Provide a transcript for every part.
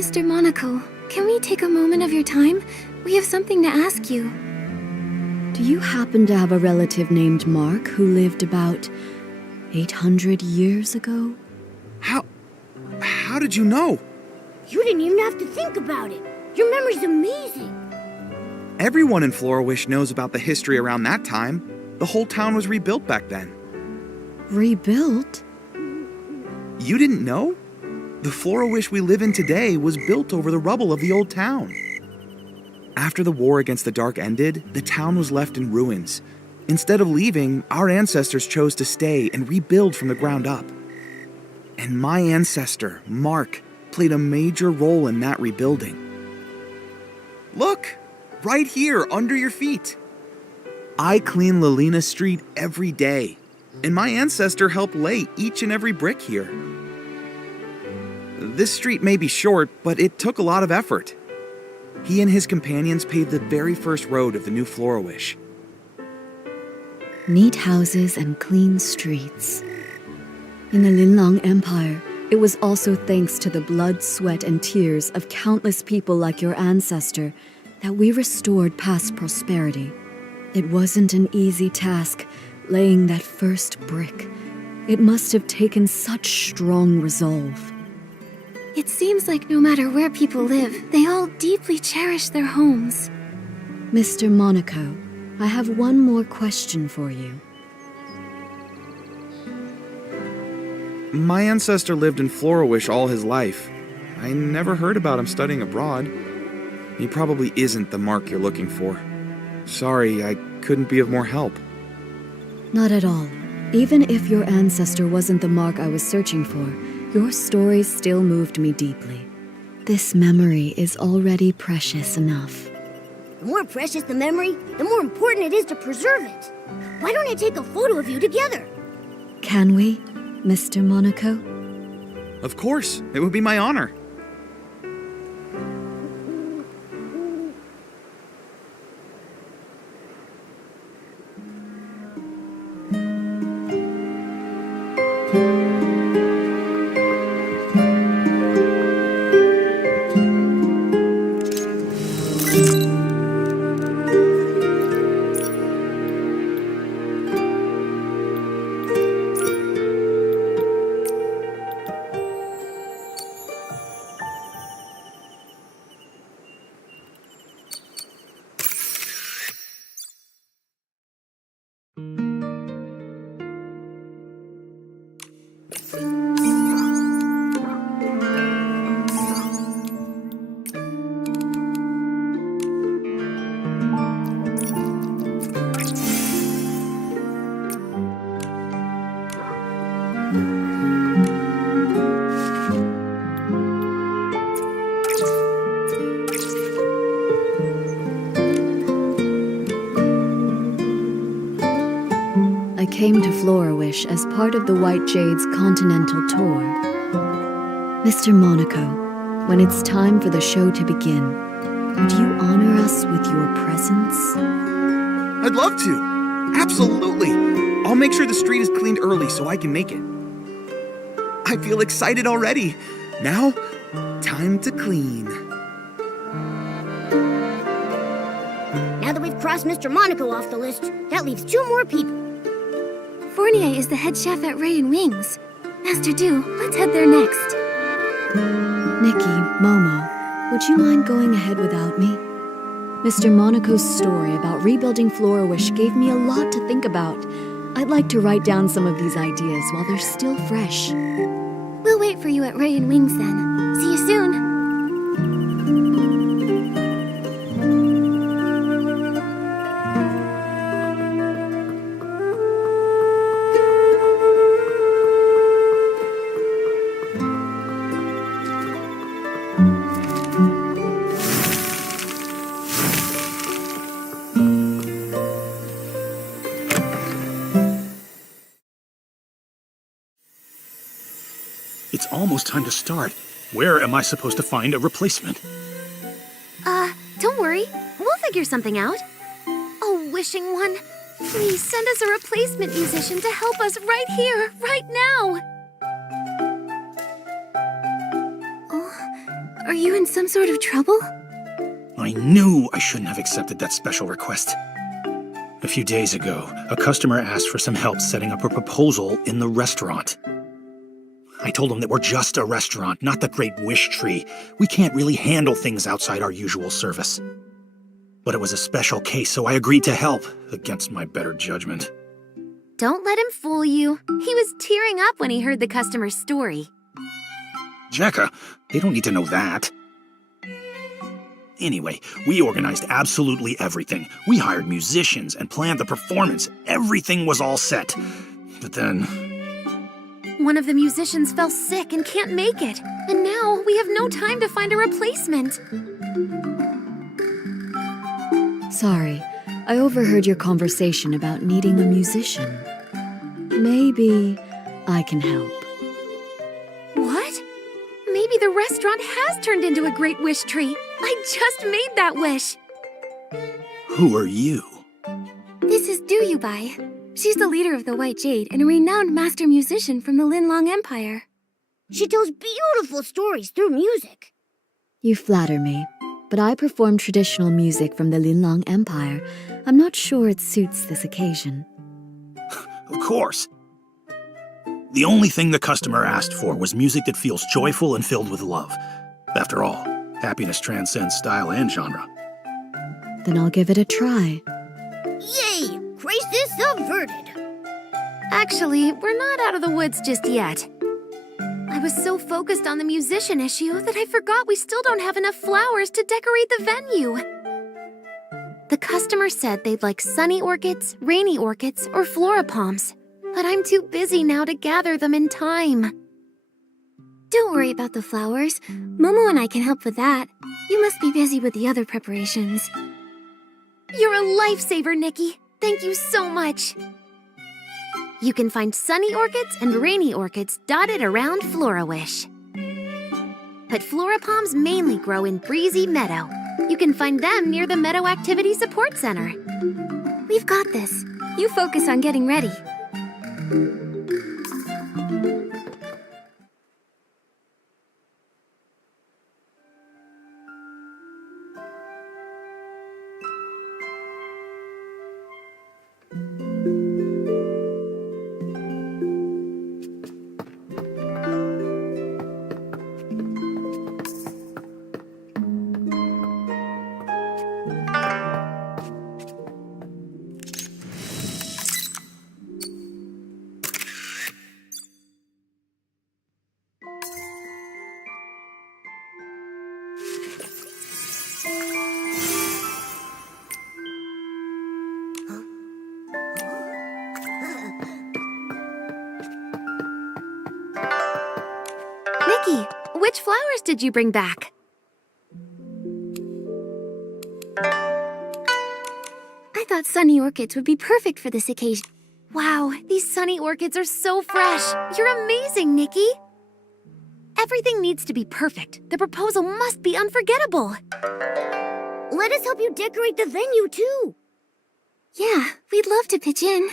Mr. Monaco, can we take a moment of your time? We have something to ask you. Do you happen to have a relative named Mark who lived about 800 years ago? How did you know? You didn't even have to think about it. Your memory's amazing. Everyone in Florawish knows about the history around that time. The whole town was rebuilt back then. Rebuilt? You didn't know? The Florawish we live in today was built over the rubble of the old town. After the war against the Dark ended, the town was left in ruins. Instead of leaving, our ancestors chose to stay and rebuild from the ground up. And my ancestor, Mark, played a major role in that rebuilding. Look! Right here, under your feet. I clean Lalina Street every day, and my ancestor helped lay each and every brick here. This street may be short, but it took a lot of effort. He and his companions paved the very first road of the new Florawish. Neat houses and clean streets. In the Linlang Empire, it was also thanks to the blood, sweat, and tears of countless people like your ancestor that we restored past prosperity. It wasn't an easy task, laying that first brick. It must have taken such strong resolve. It seems like no matter where people live, they all deeply cherish their homes. Mr. Monaco, I have one more question for you. My ancestor lived in Florawish all his life. I never heard about him studying abroad. He probably isn't the Mark you're looking for. Sorry, I couldn't be of more help. Not at all. Even if your ancestor wasn't the Mark I was searching for, your story still moved me deeply. This memory is already precious enough. The more precious the memory, the more important it is to preserve it. Why don't I take a photo of you together? Can we, Mr. Monaco? Of course, it would be my honor. came to Florawish as part of the White Jade's continental tour. Mr. Monaco, when it's time for the show to begin, would you honor us with your presence? I'd love to. Absolutely. I'll make sure the street is cleaned early so I can make it. I feel excited already. Now, time to clean. Now that we've crossed Mr. Monaco off the list, that leaves 2 more people. Fournier is the head chef at Ray and Wings. Master Du, let's head there next. Nikki, Momo, would you mind going ahead without me? Mr. Monaco's story about rebuilding Florawish gave me a lot to think about. I'd like to write down some of these ideas while they're still fresh. We'll wait for you at Ray and Wings then. See you soon. It's almost time to start. Where am I supposed to find a replacement? Don't worry. We'll figure something out. Oh, wishing one. Please send us a replacement musician to help us right here, right now. Oh, are you in some sort of trouble? I knew I shouldn't have accepted that special request. A few days ago, a customer asked for some help setting up a proposal in the restaurant. I told him that we're just a restaurant, not the Great Wish Tree. We can't really handle things outside our usual service. But it was a special case, so I agreed to help, against my better judgment. Don't let him fool you. He was tearing up when he heard the customer's story. Jacka, they don't need to know that. Anyway, we organized absolutely everything. We hired musicians and planned the performance. Everything was all set. But then... One of the musicians fell sick and can't make it. And now we have no time to find a replacement. Sorry, I overheard your conversation about needing a musician. Maybe I can help. What? Maybe the restaurant has turned into a Great Wish Tree. I just made that wish. Who are you? This is Du Yubai. She's the leader of the White Jade and a renowned master musician from the Linlong Empire. She tells beautiful stories through music. You flatter me, but I perform traditional music from the Linlong Empire. I'm not sure it suits this occasion. Of course. The only thing the customer asked for was music that feels joyful and filled with love. After all, happiness transcends style and genre. Then I'll give it a try. Yay! Crisis averted. Actually, we're not out of the woods just yet. I was so focused on the musician issue that I forgot we still don't have enough flowers to decorate the venue. The customer said they'd like sunny orchids, rainy orchids, or floripalms, but I'm too busy now to gather them in time. Don't worry about the flowers. Momo and I can help with that. You must be busy with the other preparations. You're a lifesaver, Nikki. Thank you so much. You can find sunny orchids and rainy orchids dotted around Florawish. But floripalms mainly grow in Breezy Meadow. You can find them near the Meadow Activity Support Center. We've got this. You focus on getting ready. Nikki, which flowers did you bring back? I thought sunny orchids would be perfect for this occasion. Wow, these sunny orchids are so fresh. You're amazing, Nikki. Everything needs to be perfect. The proposal must be unforgettable. Let us help you decorate the venue, too. Yeah, we'd love to pitch in.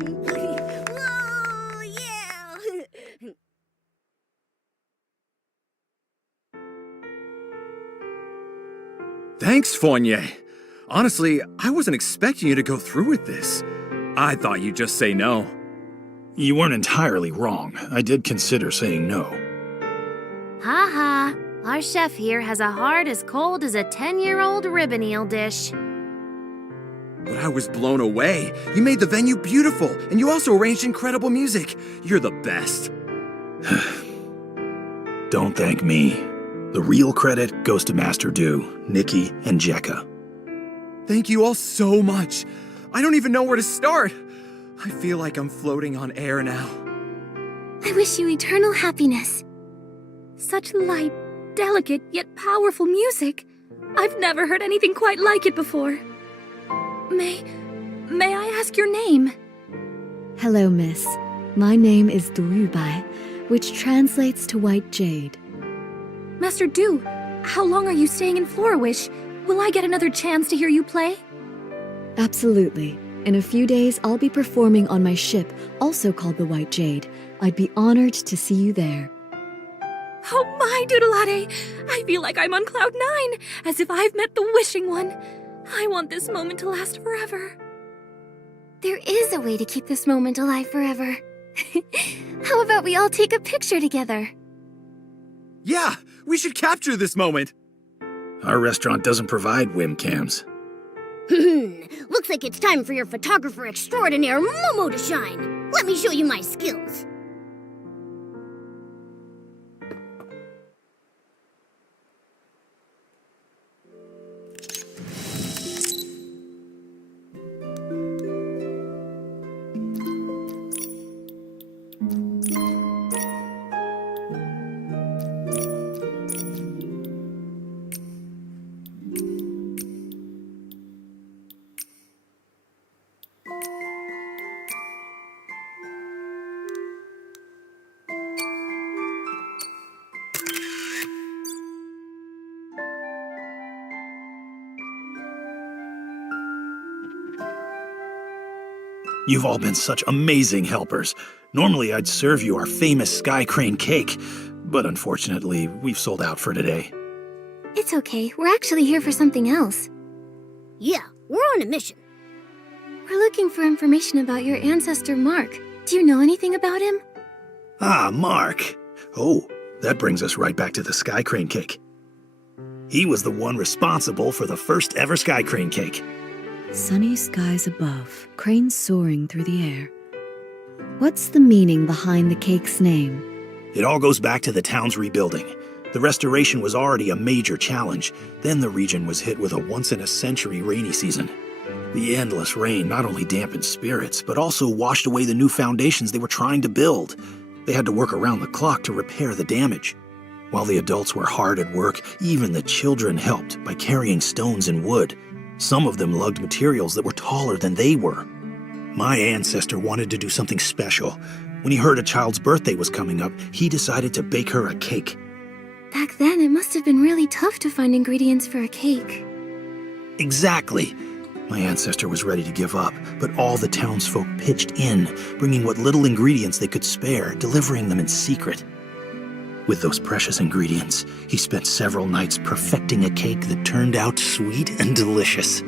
Oh, yeah. Thanks, Fournier. Honestly, I wasn't expecting you to go through with this. I thought you'd just say no. You weren't entirely wrong. I did consider saying no. Ha. Our chef here has a heart as cold as a 10-year-old ribbon eel dish. But I was blown away. You made the venue beautiful, and you also arranged incredible music. You're the best. Don't thank me. The real credit goes to Master Do, Nikki, and Jekka. Thank you all so much. I don't even know where to start. I feel like I'm floating on air now. I wish you eternal happiness. Such light, delicate, yet powerful music. I've never heard anything quite like it before. May I ask your name? Hello, miss. My name is Durubai, which translates to white jade. Master Du, how long are you staying in Florawish? Will I get another chance to hear you play? Absolutely. In a few days, I'll be performing on my ship, also called the White Jade. I'd be honored to see you there. Oh my, Doodleade! I feel like I'm on cloud 9, as if I've met the wishing one. I want this moment to last forever. There is a way to keep this moment alive forever. How about we all take a picture together? Yeah, we should capture this moment. Our restaurant doesn't provide webcams. Looks like it's time for your photographer extraordinaire, Momo, to shine. Let me show you my skills. You've all been such amazing helpers. Normally, I'd serve you our famous sky crane cake, but unfortunately, we've sold out for today. It's okay. We're actually here for something else. Yeah, we're on a mission. We're looking for information about your ancestor, Mark. Do you know anything about him? Ah, Mark. Oh, that brings us right back to the sky crane cake. He was the one responsible for the first ever sky crane cake. Sunny skies above, cranes soaring through the air. What's the meaning behind the cake's name? It all goes back to the town's rebuilding. The restoration was already a major challenge. Then the region was hit with a once-in-a-century rainy season. The endless rain not only dampened spirits, but also washed away the new foundations they were trying to build. They had to work around the clock to repair the damage. While the adults were hard at work, even the children helped by carrying stones and wood. Some of them lugged materials that were taller than they were. My ancestor wanted to do something special. When he heard a child's birthday was coming up, he decided to bake her a cake. Back then, it must have been really tough to find ingredients for a cake. Exactly. My ancestor was ready to give up, but all the townsfolk pitched in, bringing what little ingredients they could spare, delivering them in secret. With those precious ingredients, he spent several nights perfecting a cake that turned out sweet and delicious.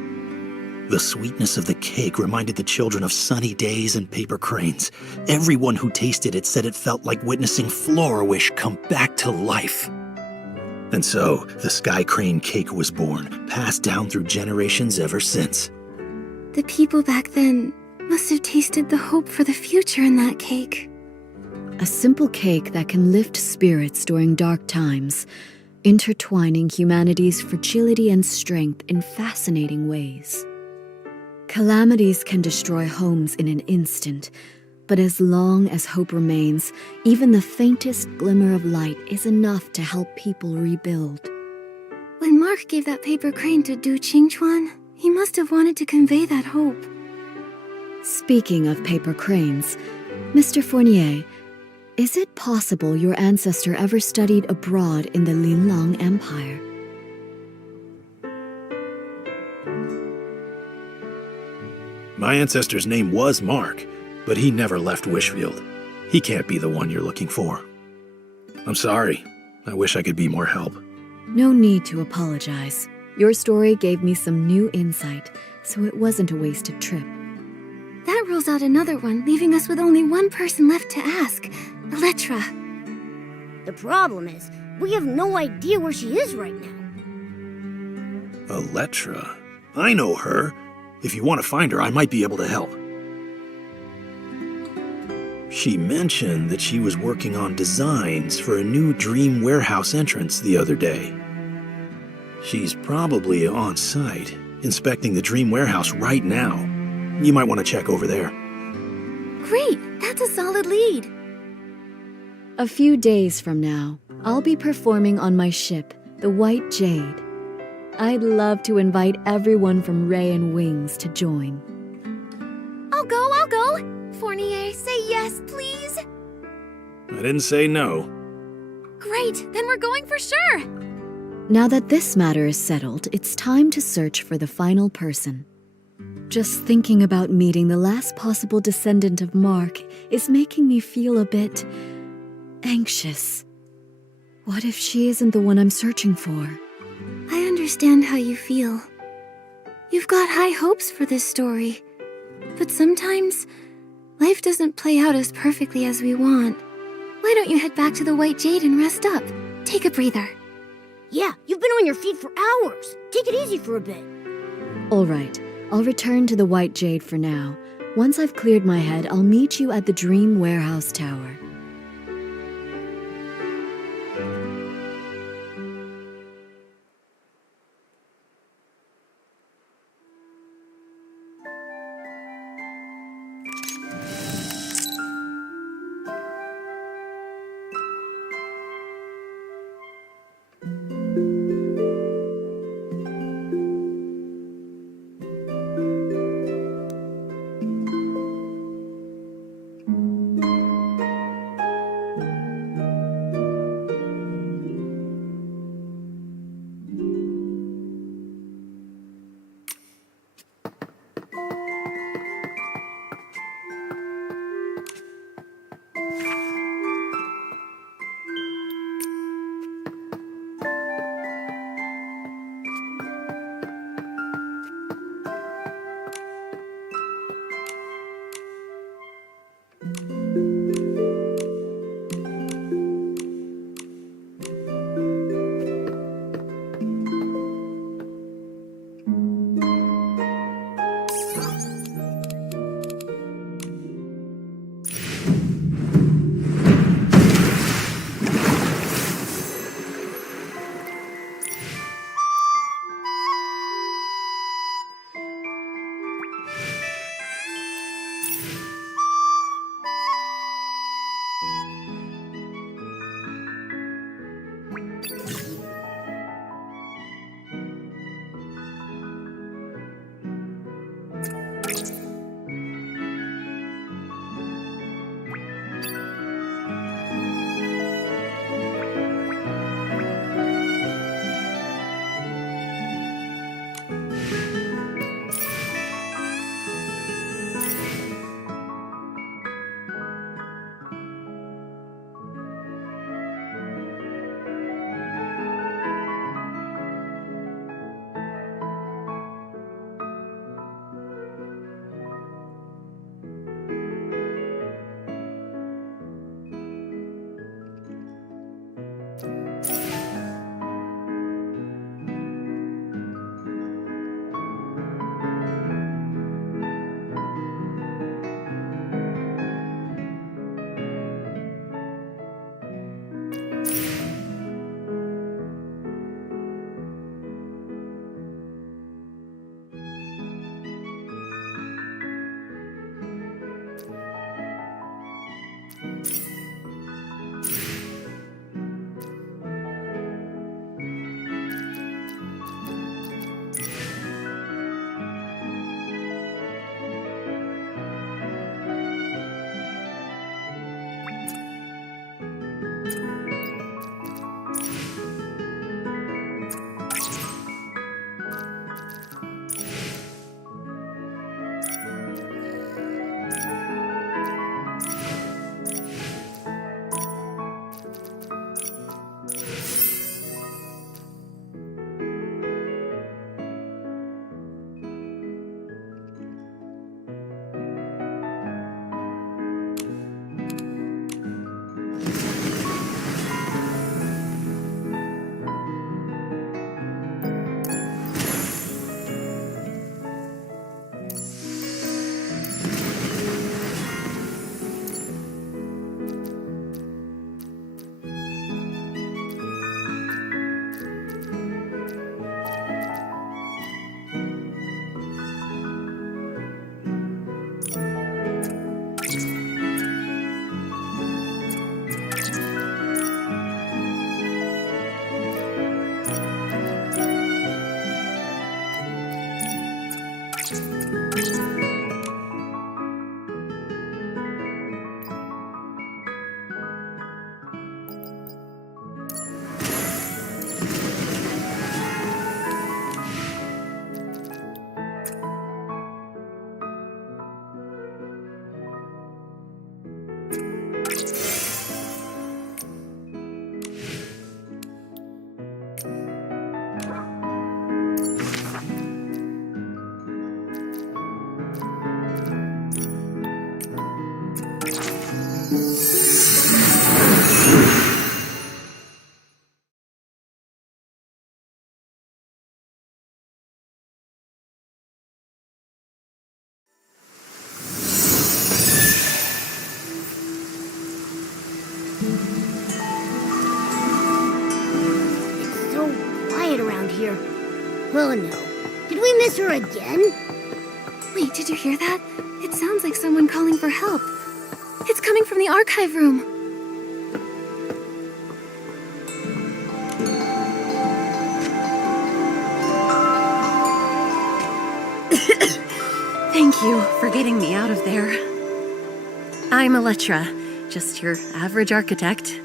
The sweetness of the cake reminded the children of sunny days and paper cranes. Everyone who tasted it said it felt like witnessing Flourish come back to life. And so, the Sky Crane cake was born, passed down through generations ever since. The people back then must have tasted the hope for the future in that cake. A simple cake that can lift spirits during dark times, intertwining humanity's fragility and strength in fascinating ways. Calamities can destroy homes in an instant, but as long as hope remains, even the faintest glimmer of light is enough to help people rebuild. When Mark gave that paper crane to Du Qingchuan, he must have wanted to convey that hope. Speaking of paper cranes, Mr. Fournier, is it possible your ancestor ever studied abroad in the Linlang Empire? My ancestor's name was Mark, but he never left Wishfield. He can't be the one you're looking for. I'm sorry. I wish I could be more help. No need to apologize. Your story gave me some new insight, so it wasn't a wasted trip. That rules out another one, leaving us with only one person left to ask, Elettra. The problem is, we have no idea where she is right now. Elettra? I know her. If you want to find her, I might be able to help. She mentioned that she was working on designs for a new dream warehouse entrance the other day. She's probably on site, inspecting the dream warehouse right now. You might want to check over there. Great, that's a solid lead. A few days from now, I'll be performing on my ship, the White Jade. I'd love to invite everyone from Ray and Wings to join. I'll go. Fournier, say yes, please. I didn't say no. Great, then we're going for sure. Now that this matter is settled, it's time to search for the final person. Just thinking about meeting the last possible descendant of Mark is making me feel a bit anxious. What if she isn't the one I'm searching for? I understand how you feel. You've got high hopes for this story. But sometimes, life doesn't play out as perfectly as we want. Why don't you head back to the White Jade and rest up? Take a breather. Yeah, you've been on your feet for hours. Take it easy for a bit. All right, I'll return to the White Jade for now. Once I've cleared my head, I'll meet you at the Dream Warehouse Tower. It's so quiet around here. Oh no. Did we miss her again? Wait, did you hear that? It sounds like someone calling for help. It's coming from the archive room. Thank you for getting me out of there. I'm Elettra, just your average architect.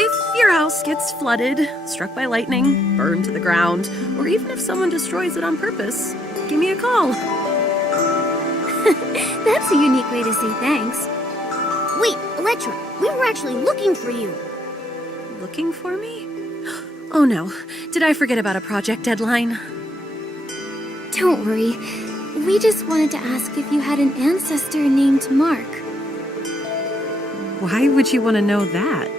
If your house gets flooded, struck by lightning, burned to the ground, or even if someone destroys it on purpose, give me a call. That's a unique way to say thanks. Wait, Elettra, we were actually looking for you. Looking for me? Oh no, did I forget about a project deadline? Don't worry. We just wanted to ask if you had an ancestor named Mark. Why would you want to know that?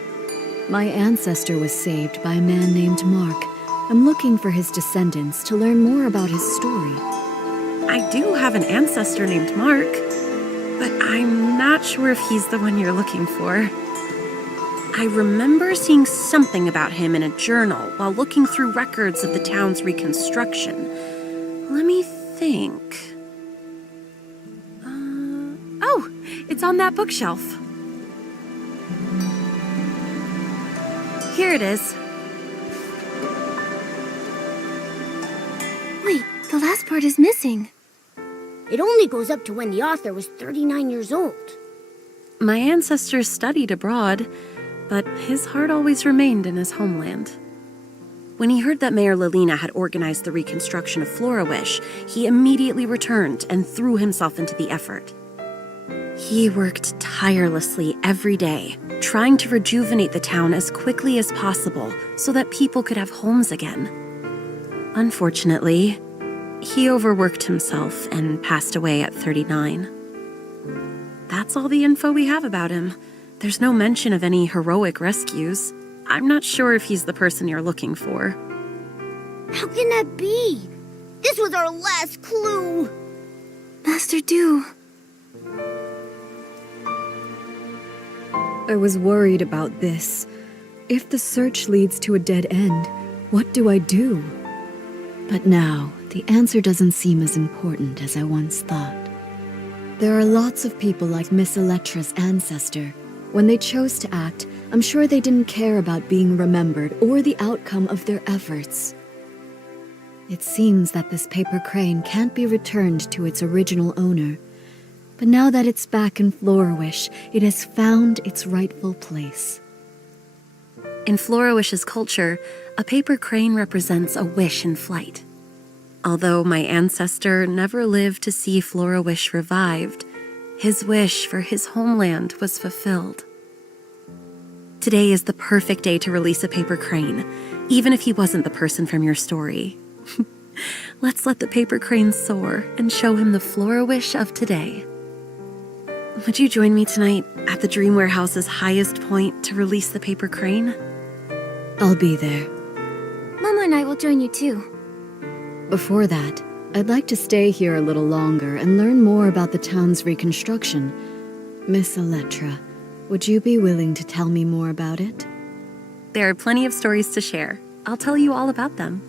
My ancestor was saved by a man named Mark. I'm looking for his descendants to learn more about his story. I do have an ancestor named Mark, but I'm not sure if he's the one you're looking for. I remember seeing something about him in a journal while looking through records of the town's reconstruction. Let me think. Oh, it's on that bookshelf. Here it is. Wait, the last part is missing. It only goes up to when the author was 39 years old. My ancestors studied abroad, but his heart always remained in his homeland. When he heard that Mayor Lilina had organized the reconstruction of Florawish, he immediately returned and threw himself into the effort. He worked tirelessly every day, trying to rejuvenate the town as quickly as possible so that people could have homes again. Unfortunately, he overworked himself and passed away at 39. That's all the info we have about him. There's no mention of any heroic rescues. I'm not sure if he's the person you're looking for. How can that be? This was our last clue. Master Do. I was worried about this. If the search leads to a dead end, what do I do? But now, the answer doesn't seem as important as I once thought. There are lots of people like Miss Elettra's ancestor. When they chose to act, I'm sure they didn't care about being remembered or the outcome of their efforts. It seems that this paper crane can't be returned to its original owner. But now that it's back in Florawish, it has found its rightful place. In Florawish's culture, a paper crane represents a wish in flight. Although my ancestor never lived to see Florawish revived, his wish for his homeland was fulfilled. Today is the perfect day to release a paper crane, even if he wasn't the person from your story. Let's let the paper crane soar and show him the Florawish of today. Would you join me tonight at the Dream Warehouse's highest point to release the paper crane? I'll be there. Mama and I will join you too. Before that, I'd like to stay here a little longer and learn more about the town's reconstruction. Miss Elettra, would you be willing to tell me more about it? There are plenty of stories to share. I'll tell you all about them.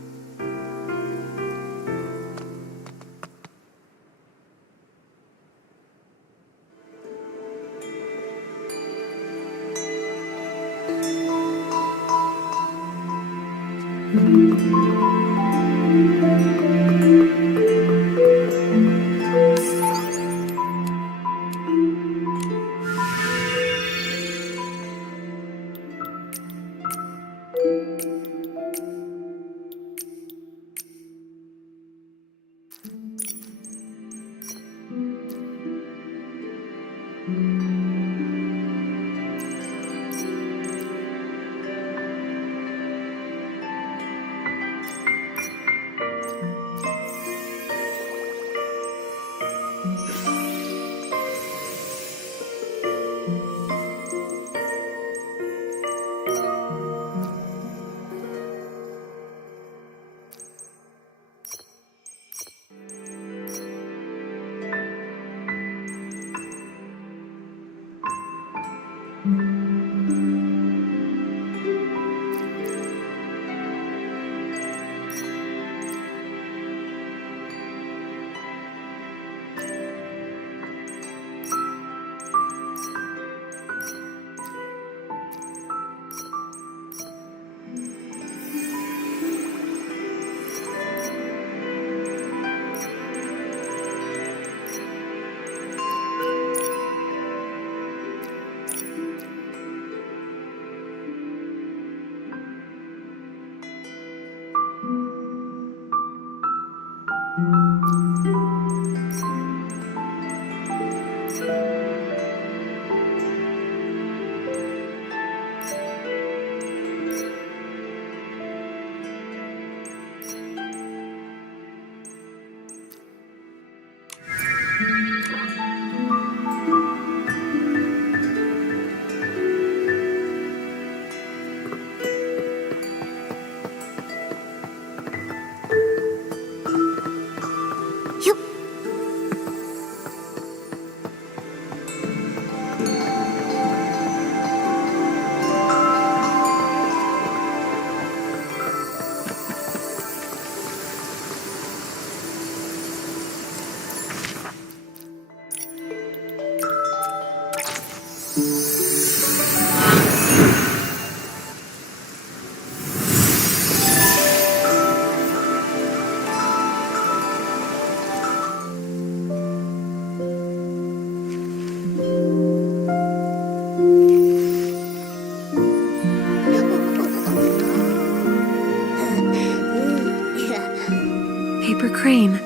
Paper crane.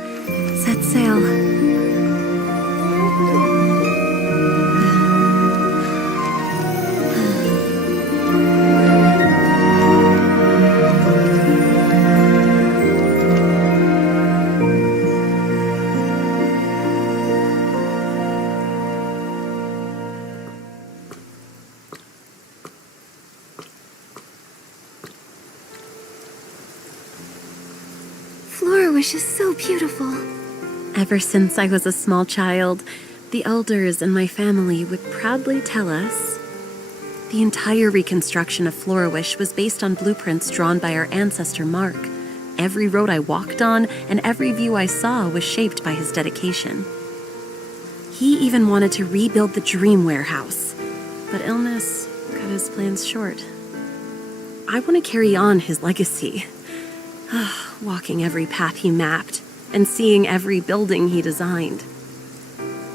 Set sail. Flourish is so beautiful. Ever since I was a small child, the elders in my family would proudly tell us the entire reconstruction of Flourish was based on blueprints drawn by our ancestor Mark. Every road I walked on and every view I saw was shaped by his dedication. He even wanted to rebuild the dream warehouse, but illness cut his plans short. I want to carry on his legacy, walking every path he mapped and seeing every building he designed.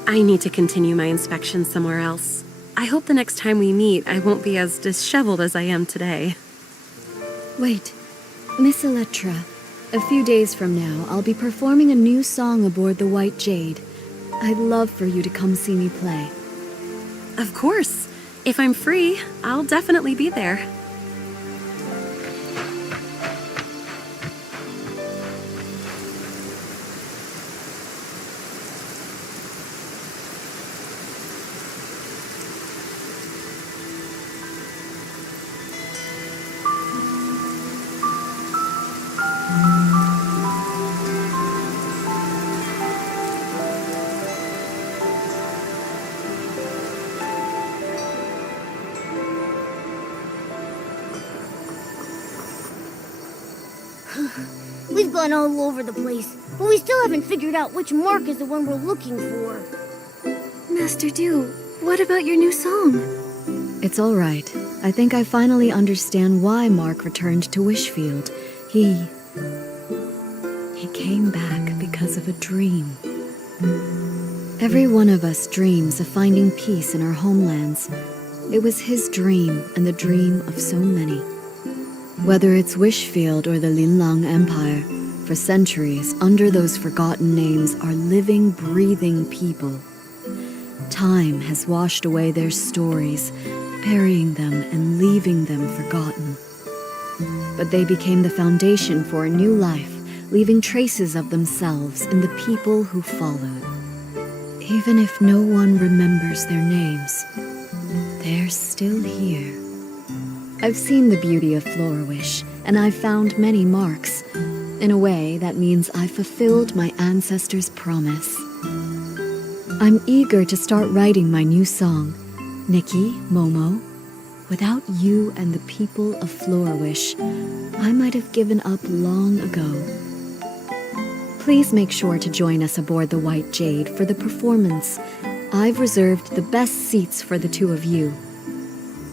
I need to continue my inspection somewhere else. I hope the next time we meet, I won't be as disheveled as I am today. Wait, Miss Electra, a few days from now, I'll be performing a new song aboard the White Jade. I'd love for you to come see me play. Of course. If I'm free, I'll definitely be there. We've gone all over the place, but we still haven't figured out which mark is the one we're looking for. Master Du, what about your new song? It's all right. I think I finally understand why Mark returned to Wishfield. He came back because of a dream. Every one of us dreams of finding peace in our homelands. It was his dream and the dream of so many. Whether it's Wishfield or the Linlang Empire, for centuries, under those forgotten names are living, breathing people. Time has washed away their stories, burying them and leaving them forgotten. But they became the foundation for a new life, leaving traces of themselves in the people who followed. Even if no one remembers their names, they're still here. I've seen the beauty of Flourish, and I've found many marks. In a way, that means I've fulfilled my ancestors' promise. I'm eager to start writing my new song, Nikki, Momo. Without you and the people of Flourish, I might have given up long ago. Please make sure to join us aboard the White Jade for the performance. I've reserved the best seats for the two of you.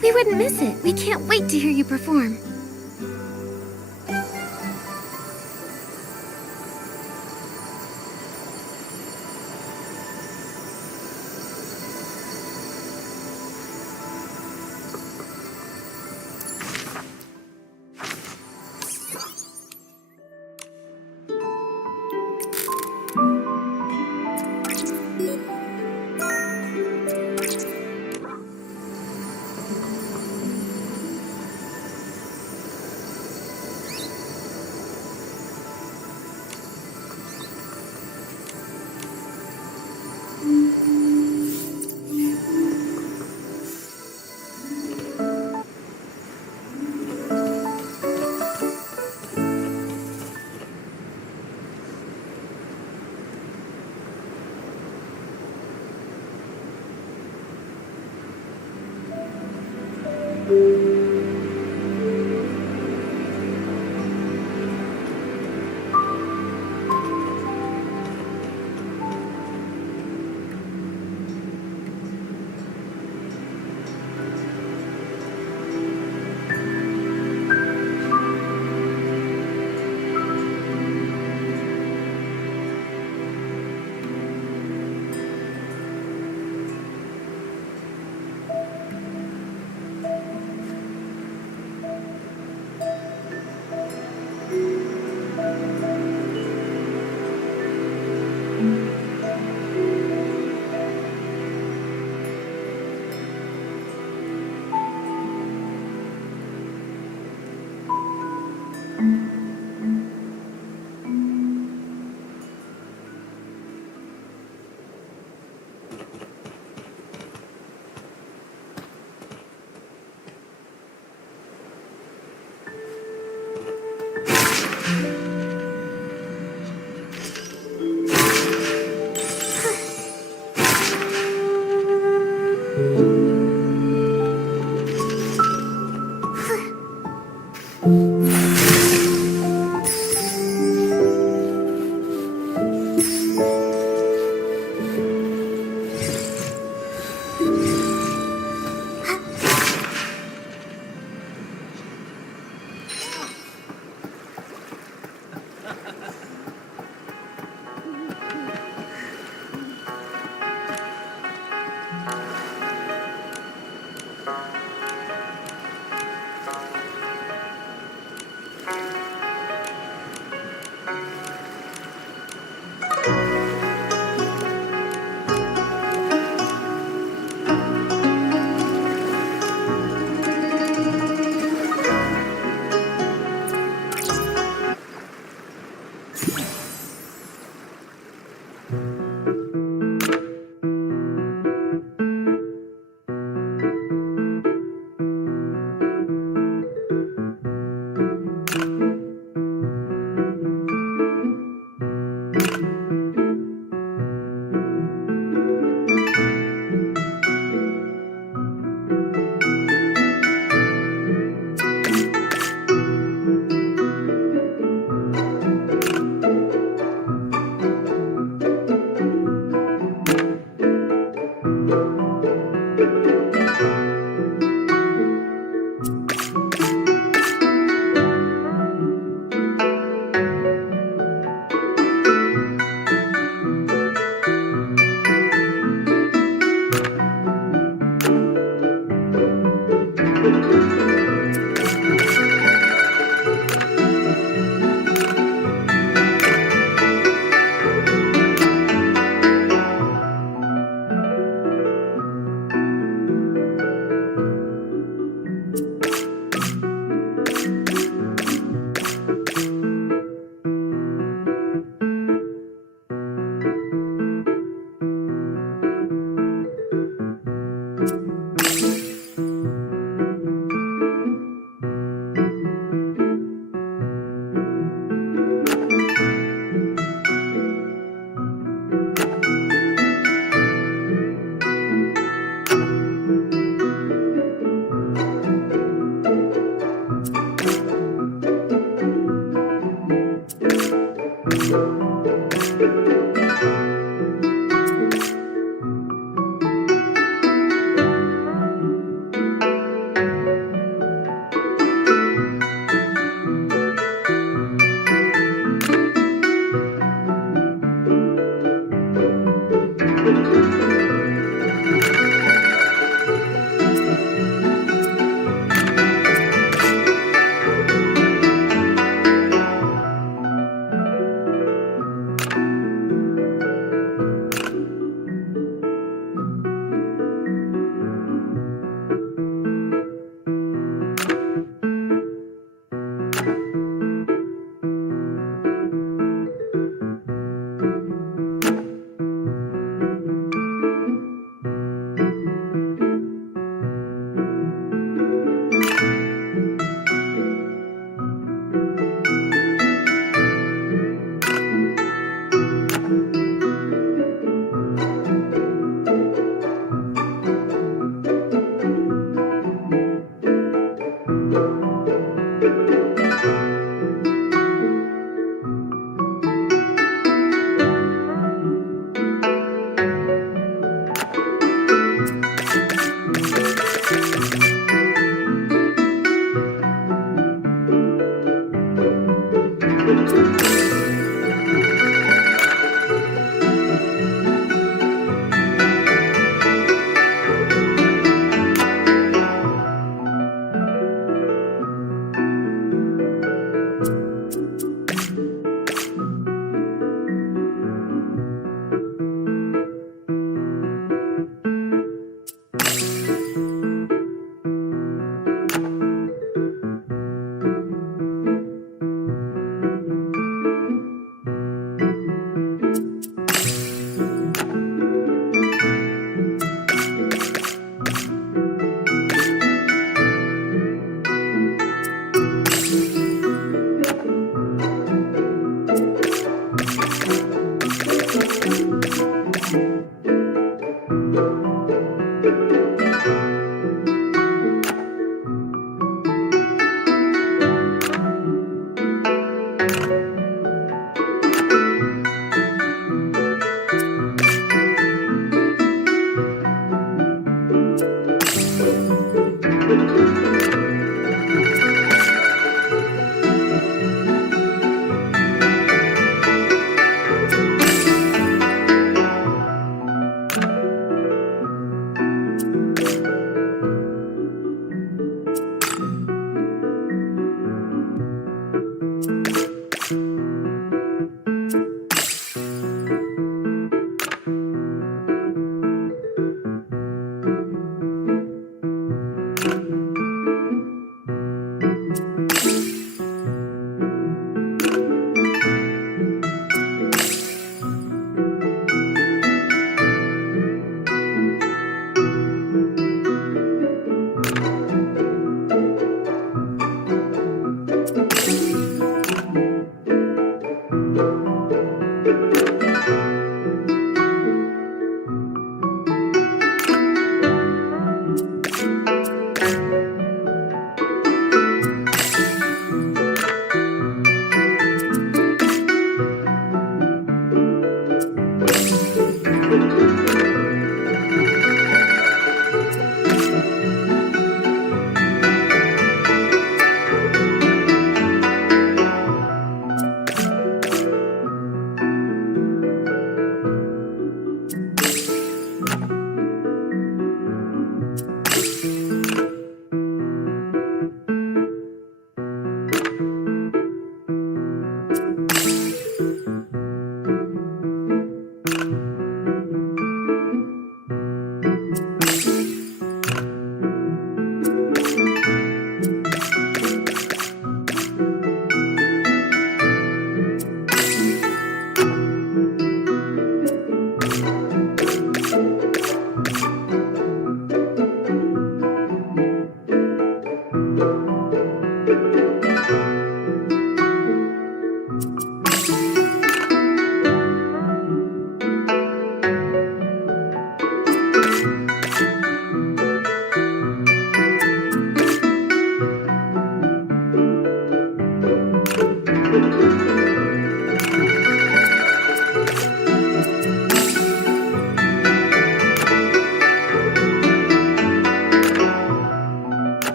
We wouldn't miss it. We can't wait to hear you perform.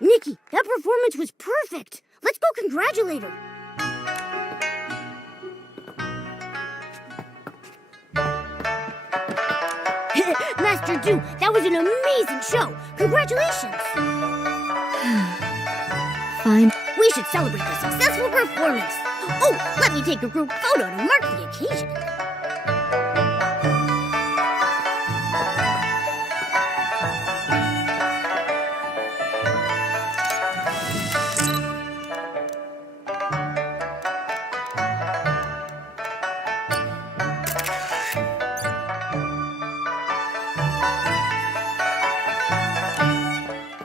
Nikki, that performance was perfect. Let's go congratulate her. Master Du, that was an amazing show. Congratulations. Fine. We should celebrate the successful performance. Oh, let me take a group photo to mark the occasion.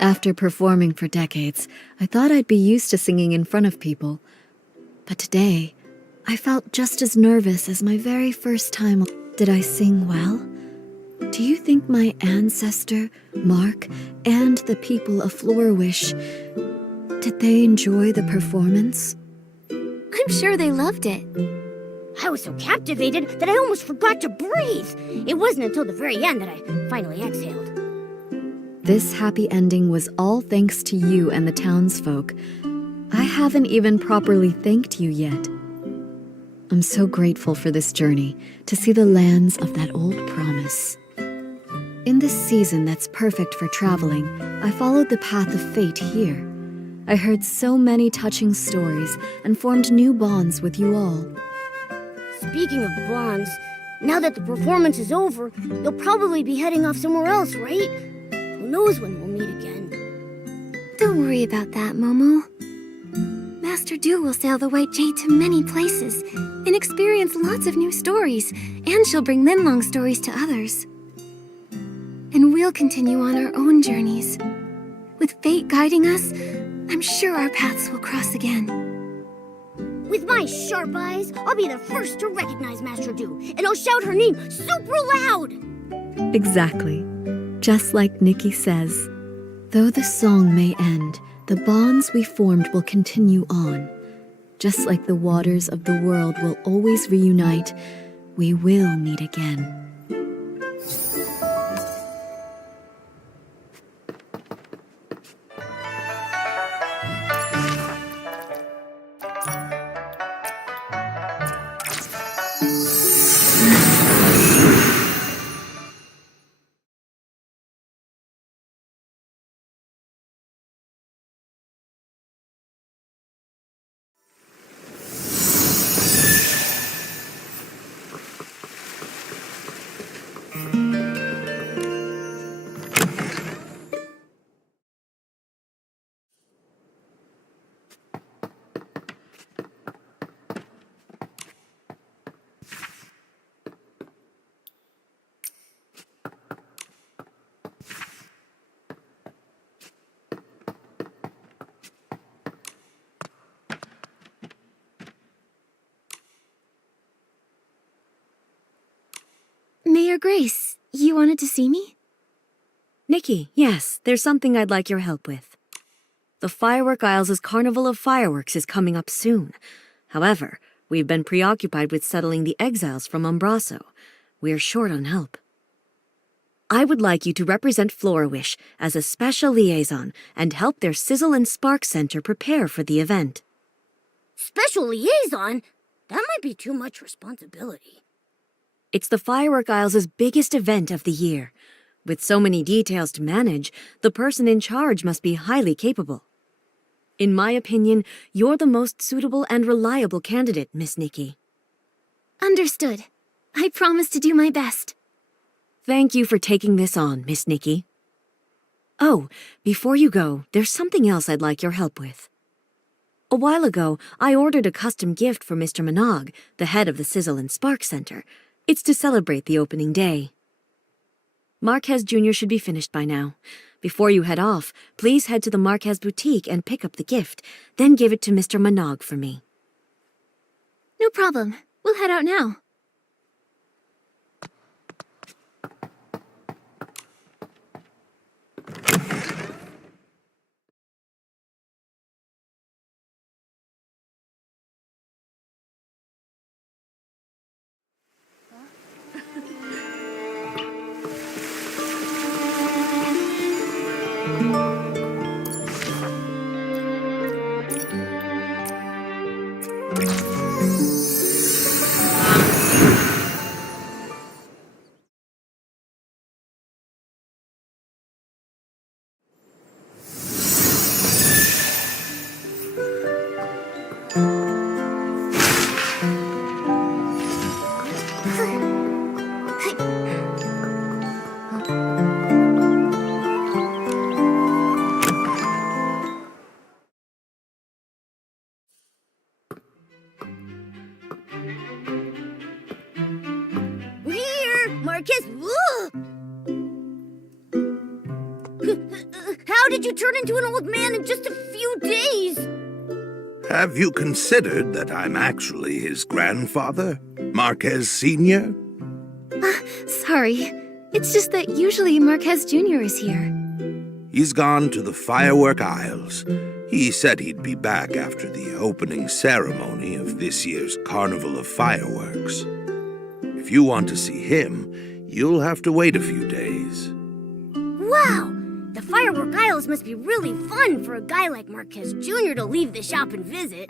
After performing for decades, I thought I'd be used to singing in front of people. But today, I felt just as nervous as my very first time. Did I sing well? Do you think my ancestor, Mark, and the people of Florawish, did they enjoy the performance? I'm sure they loved it. I was so captivated that I almost forgot to breathe. It wasn't until the very end that I finally exhaled. This happy ending was all thanks to you and the townsfolk. I haven't even properly thanked you yet. I'm so grateful for this journey, to see the lands of that old promise. In this season that's perfect for traveling, I followed the path of fate here. I heard so many touching stories and formed new bonds with you all. Speaking of bonds, now that the performance is over, you'll probably be heading off somewhere else, right? Who knows when we'll meet again? Don't worry about that, Momo. Master Du will sail the White Jade to many places and experience lots of new stories, and she'll bring Linlong stories to others. And we'll continue on our own journeys. With fate guiding us, I'm sure our paths will cross again. With my sharp eyes, I'll be the first to recognize Master Du, and I'll shout her name super loud! Exactly. Just like Nikki says. Though the song may end, the bonds we formed will continue on. Just like the waters of the world will always reunite, we will meet again. Mayor Grace, you wanted to see me? Nikki, yes, there's something I'd like your help with. The Firework Isles' Carnival of Fireworks is coming up soon. However, we've been preoccupied with settling the exiles from Umbraso. We're short on help. I would like you to represent Florawish as a special liaison and help their Sizzle and Spark Center prepare for the event. Special liaison? That might be too much responsibility. It's the Firework Isles' biggest event of the year. With so many details to manage, the person in charge must be highly capable. In my opinion, you're the most suitable and reliable candidate, Miss Nikki. Understood. I promise to do my best. Thank you for taking this on, Miss Nikki. Oh, before you go, there's something else I'd like your help with. A while ago, I ordered a custom gift for Mr. Minogue, the head of the Sizzle and Spark Center. It's to celebrate the opening day. Marquez Jr. should be finished by now. Before you head off, please head to the Marquez boutique and pick up the gift, then give it to Mr. Minogue for me. No problem. We'll head out now. Marquez, how did you turn into an old man in just a few days? Have you considered that I'm actually his grandfather, Marquez Sr.? Sorry. It's just that usually Marquez Jr. is here. He's gone to the Firework Isles. He said he'd be back after the opening ceremony of this year's Carnival of Fireworks. If you want to see him, you'll have to wait a few days. Wow! The Firework Isles must be really fun for a guy like Marquez Jr. to leave the shop and visit.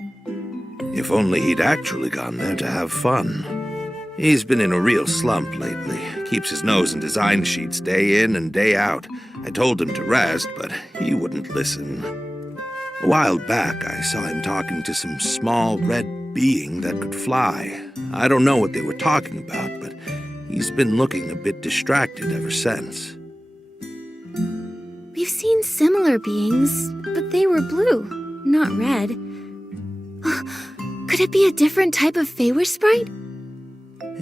If only he'd actually gone there to have fun. He's been in a real slump lately. Keeps his nose in design sheets day in and day out. I told him to rest, but he wouldn't listen. A while back, I saw him talking to some small red being that could fly. I don't know what they were talking about, but he's been looking a bit distracted ever since. We've seen similar beings, but they were blue, not red. Could it be a different type of Feywish sprite?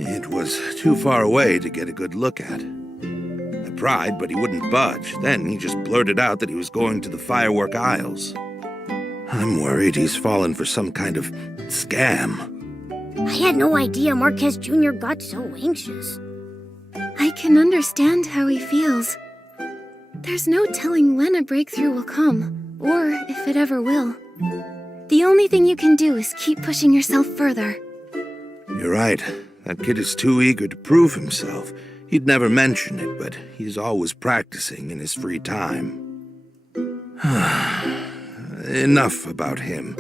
It was too far away to get a good look at. I pried, but he wouldn't budge. Then he just blurted out that he was going to the Firework Isles. I'm worried he's fallen for some kind of scam. I had no idea Marquez Jr. got so anxious. I can understand how he feels. There's no telling when a breakthrough will come, or if it ever will. The only thing you can do is keep pushing yourself further. You're right. That kid is too eager to prove himself. He'd never mention it, but he's always practicing in his free time. Enough about him.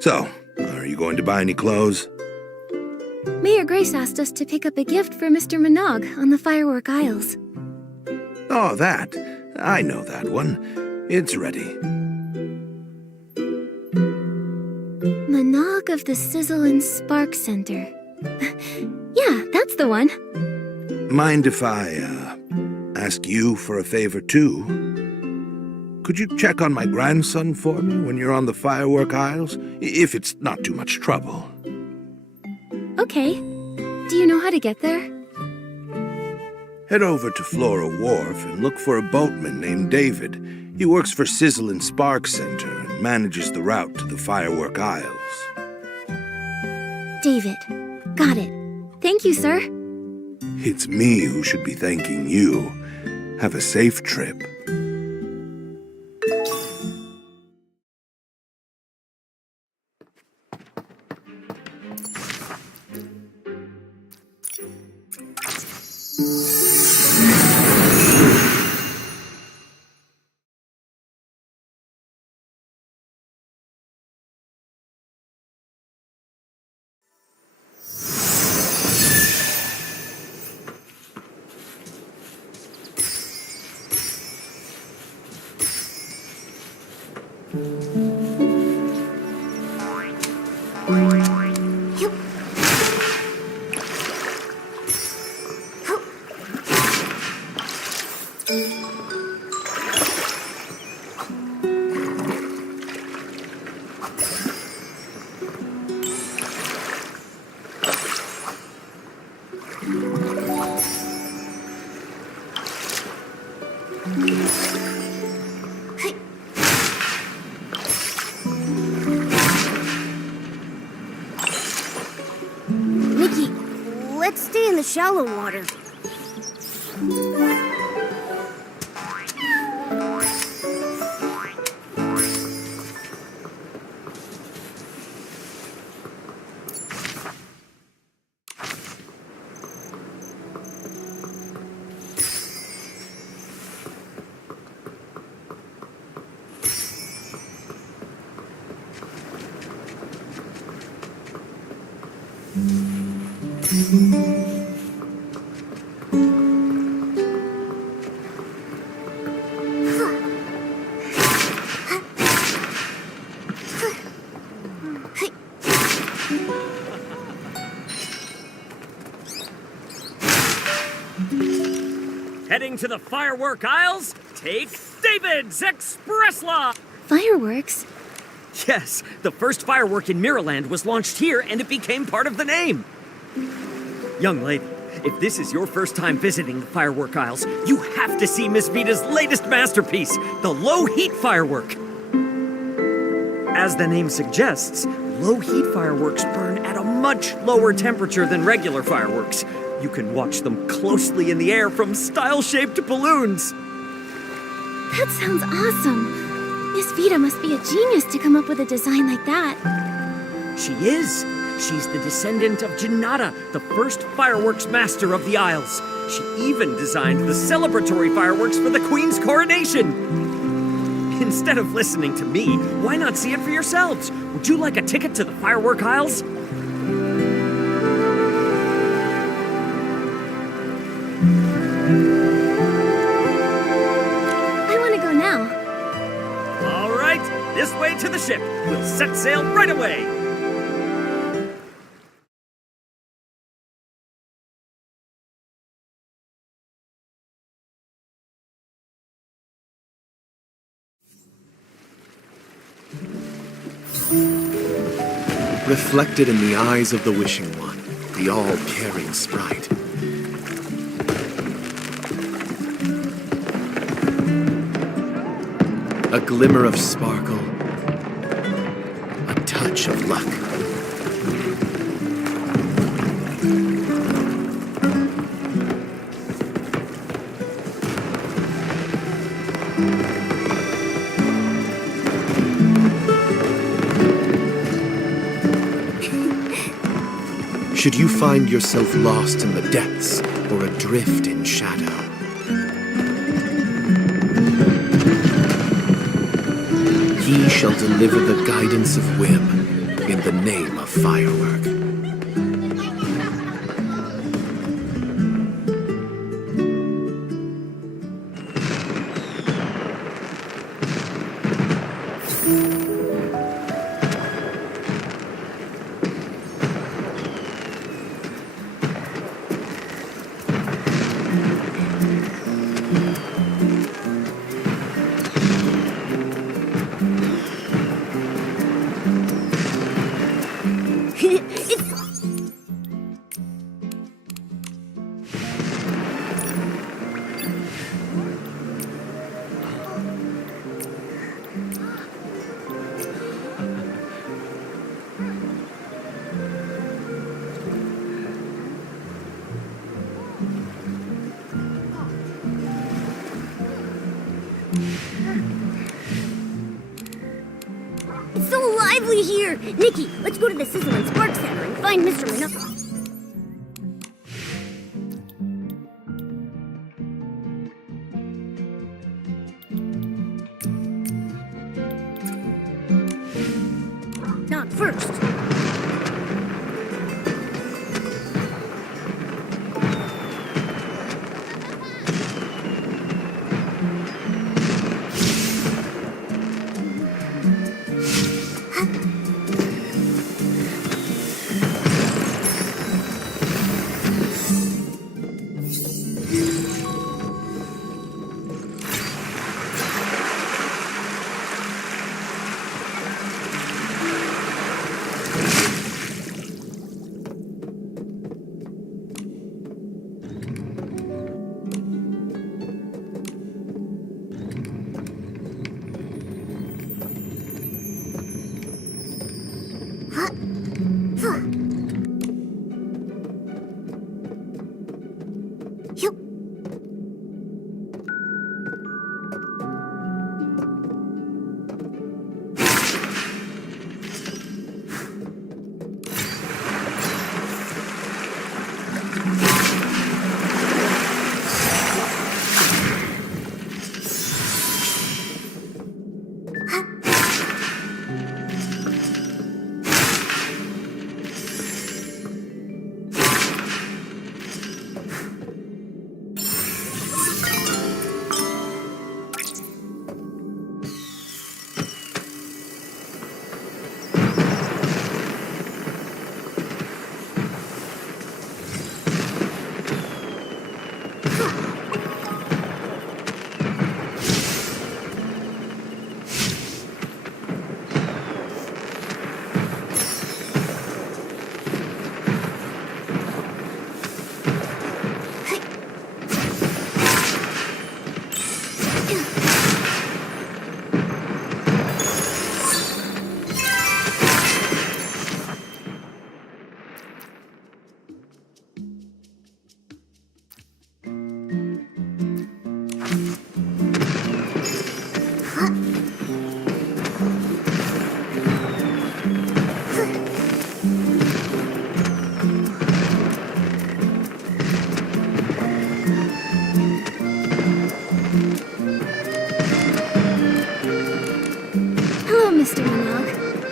So, are you going to buy any clothes? Mayor Grace asked us to pick up a gift for Mr. Minogue on the Firework Isles. Oh, that. I know that one. It's ready. Minogue of the Sizzle and Spark Center. Yeah, that's the one. Mind if I, ask you for a favor, too? Could you check on my grandson for me when you're on the Firework Isles? If it's not too much trouble. Okay. Do you know how to get there? Head over to Flora Wharf and look for a boatman named David. He works for Sizzle and Spark Center and manages the route to the Firework Isles. David. Got it. Thank you, sir. It's me who should be thanking you. Have a safe trip. Nikki, let's stay in the shallow water. Heading to the firework aisles? Take David's Express Lot! Fireworks? Yes, the first firework in Mirrorland was launched here and it became part of the name. Young lady, if this is your first time visiting the firework aisles, you have to see Miss Vita's latest masterpiece, the low-heat firework. As the name suggests, low-heat fireworks burn at a much lower temperature than regular fireworks. You can watch them closely in the air from style-shaped balloons. That sounds awesome. Miss Vita must be a genius to come up with a design like that. She is. She's the descendant of Janata, the first fireworks master of the Isles. She even designed the celebratory fireworks for the Queen's coronation. Instead of listening to me, why not see it for yourselves? Would you like a ticket to the firework aisles? I want to go now. All right, this way to the ship. We'll set sail right away. Reflected in the eyes of the Wishing One, the all-caring sprite. A glimmer of sparkle, a touch of luck. Should you find yourself lost in the depths or adrift in shadow, he shall deliver the guidance of whim in the name of firework. lively here! Nikki, let's go to the Sizzle and Spark Center and find Mr. Memakai. Not first.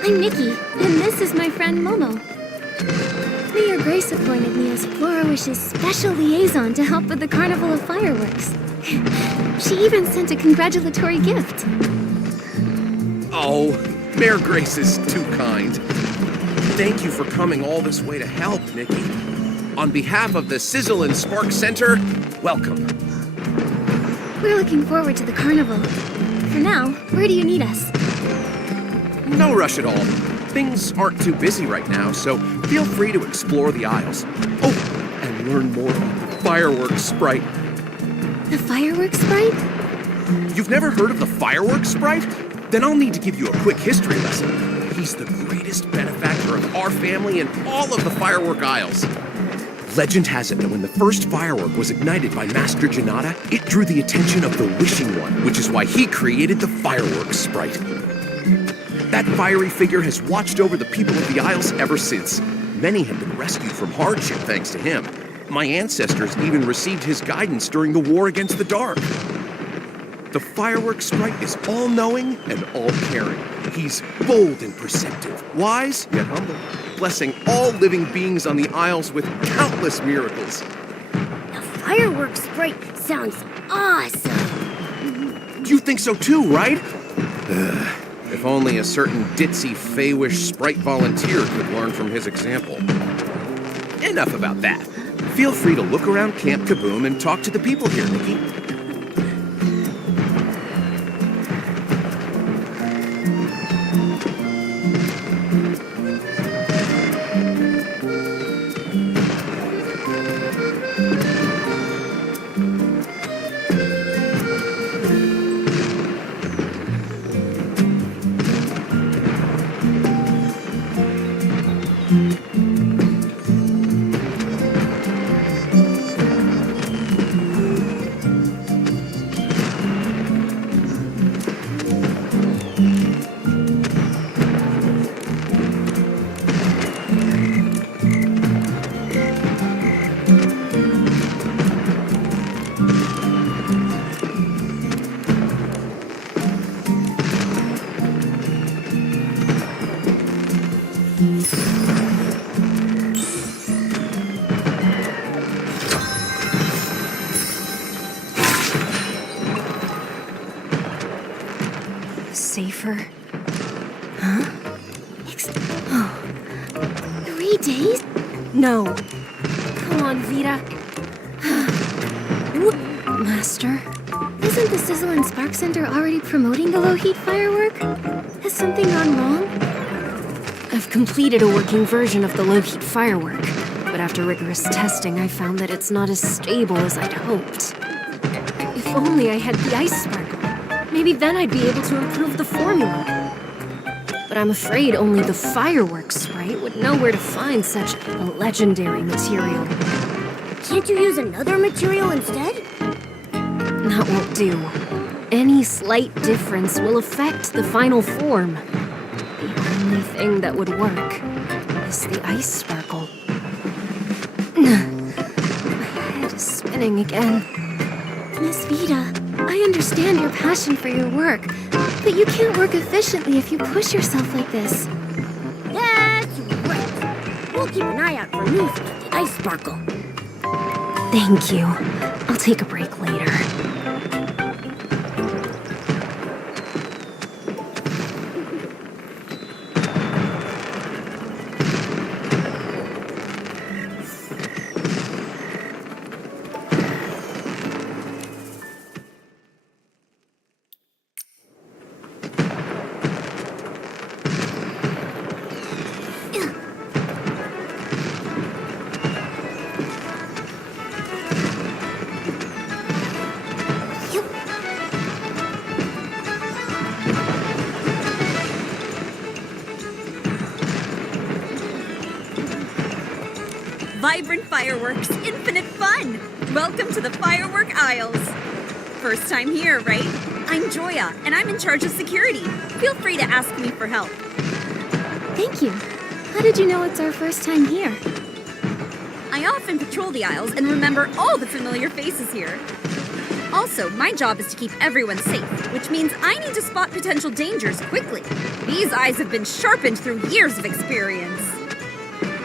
I'm Nikki, and this is my friend Momo. Mayor Grace appointed me as Florowish's special liaison to help with the Carnival of Fireworks. She even sent a congratulatory gift. Oh, Mayor Grace is too kind. Thank you for coming all this way to help, Nikki. On behalf of the Sizzle and Spark Center, welcome. We're looking forward to the carnival. For now, where do you need us? No rush at all. Things aren't too busy right now, so feel free to explore the aisles. Oh, and learn more about the fireworks sprite. The fireworks sprite? You've never heard of the fireworks sprite? Then I'll need to give you a quick history lesson. He's the greatest benefactor of our family in all of the firework aisles. Legend has it that when the first firework was ignited by Master Janata, it drew the attention of the Wishing One, which is why he created the fireworks sprite. That fiery figure has watched over the people of the Isles ever since. Many have been rescued from hardship thanks to him. My ancestors even received his guidance during the war against the dark. The fireworks sprite is all-knowing and all-caring. He's bold and perceptive, wise yet humble, blessing all living beings on the Isles with countless miracles. The fireworks sprite sounds awesome. You think so too, right? If only a certain ditzy Feywish sprite volunteer could learn from his example. Enough about that. Feel free to look around Camp Kaboom and talk to the people here, Nikki. Safer. Huh? 3 days? No. Come on, Vita. Master, isn't the Sizzle and Spark Center already promoting the low-heat firework? Has something gone wrong? I've completed a working version of the low-heat firework, but after rigorous testing, I found that it's not as stable as I'd hoped. If only I had the ice sparkle. Maybe then I'd be able to improve the formula. But I'm afraid only the fireworks sprite would know where to find such a legendary material. Can't you use another material instead? That won't do. Any slight difference will affect the final form. The only thing that would work is the ice sparkle. My head is spinning again. Miss Vita, I understand your passion for your work, but you can't work efficiently if you push yourself like this. That's right. We'll keep an eye out for news about the ice sparkle. Thank you. I'll take a break later. Vibrant fireworks, infinite fun! Welcome to the firework aisles. First time here, right? I'm Joya, and I'm in charge of security. Feel free to ask me for help. Thank you. How did you know it's our first time here? I often patrol the aisles and remember all the familiar faces here. Also, my job is to keep everyone safe, which means I need to spot potential dangers quickly. These eyes have been sharpened through years of experience.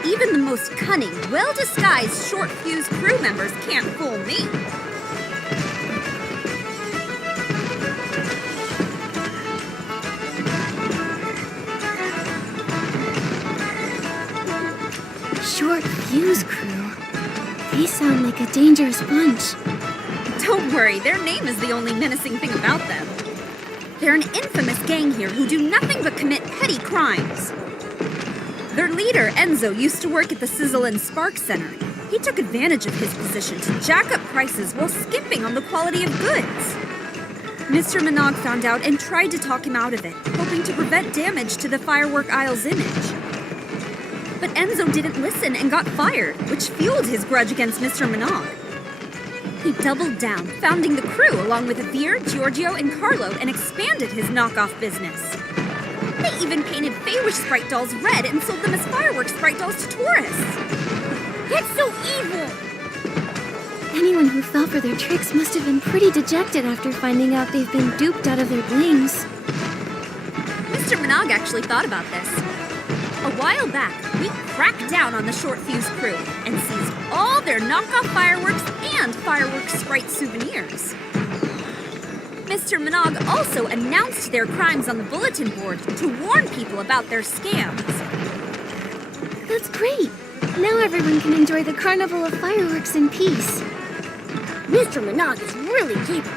Even the most cunning, well-disguised short-fuse crew members can't fool me. Short fuse crew. They sound like a dangerous bunch. Don't worry, their name is the only menacing thing about them. They're an infamous gang here who do nothing but commit petty crimes. Their leader, Enzo, used to work at the Sizzle and Spark Center. He took advantage of his position to jack up prices while skimping on the quality of goods. Mr. Minogue found out and tried to talk him out of it, hoping to prevent damage to the firework aisle's image. But Enzo didn't listen and got fired, which fueled his grudge against Mr. Minogue. He doubled down, founding the crew along with Veer, Giorgio, and Carlo, and expanded his knockoff business. They even painted Feywish sprite dolls red and sold them as fireworks sprite dolls to tourists. That's so evil! Anyone who fell for their tricks must have been pretty dejected after finding out they've been duped out of their blings. Mr. Minogue actually thought about this. A while back, we cracked down on the short fuse crew and seized all their knockoff fireworks and fireworks sprite souvenirs. Mr. Minogue also announced their crimes on the bulletin board to warn people about their scams. That's great. Now everyone can enjoy the Carnival of Fireworks in peace. Mr. Minogue is really capable.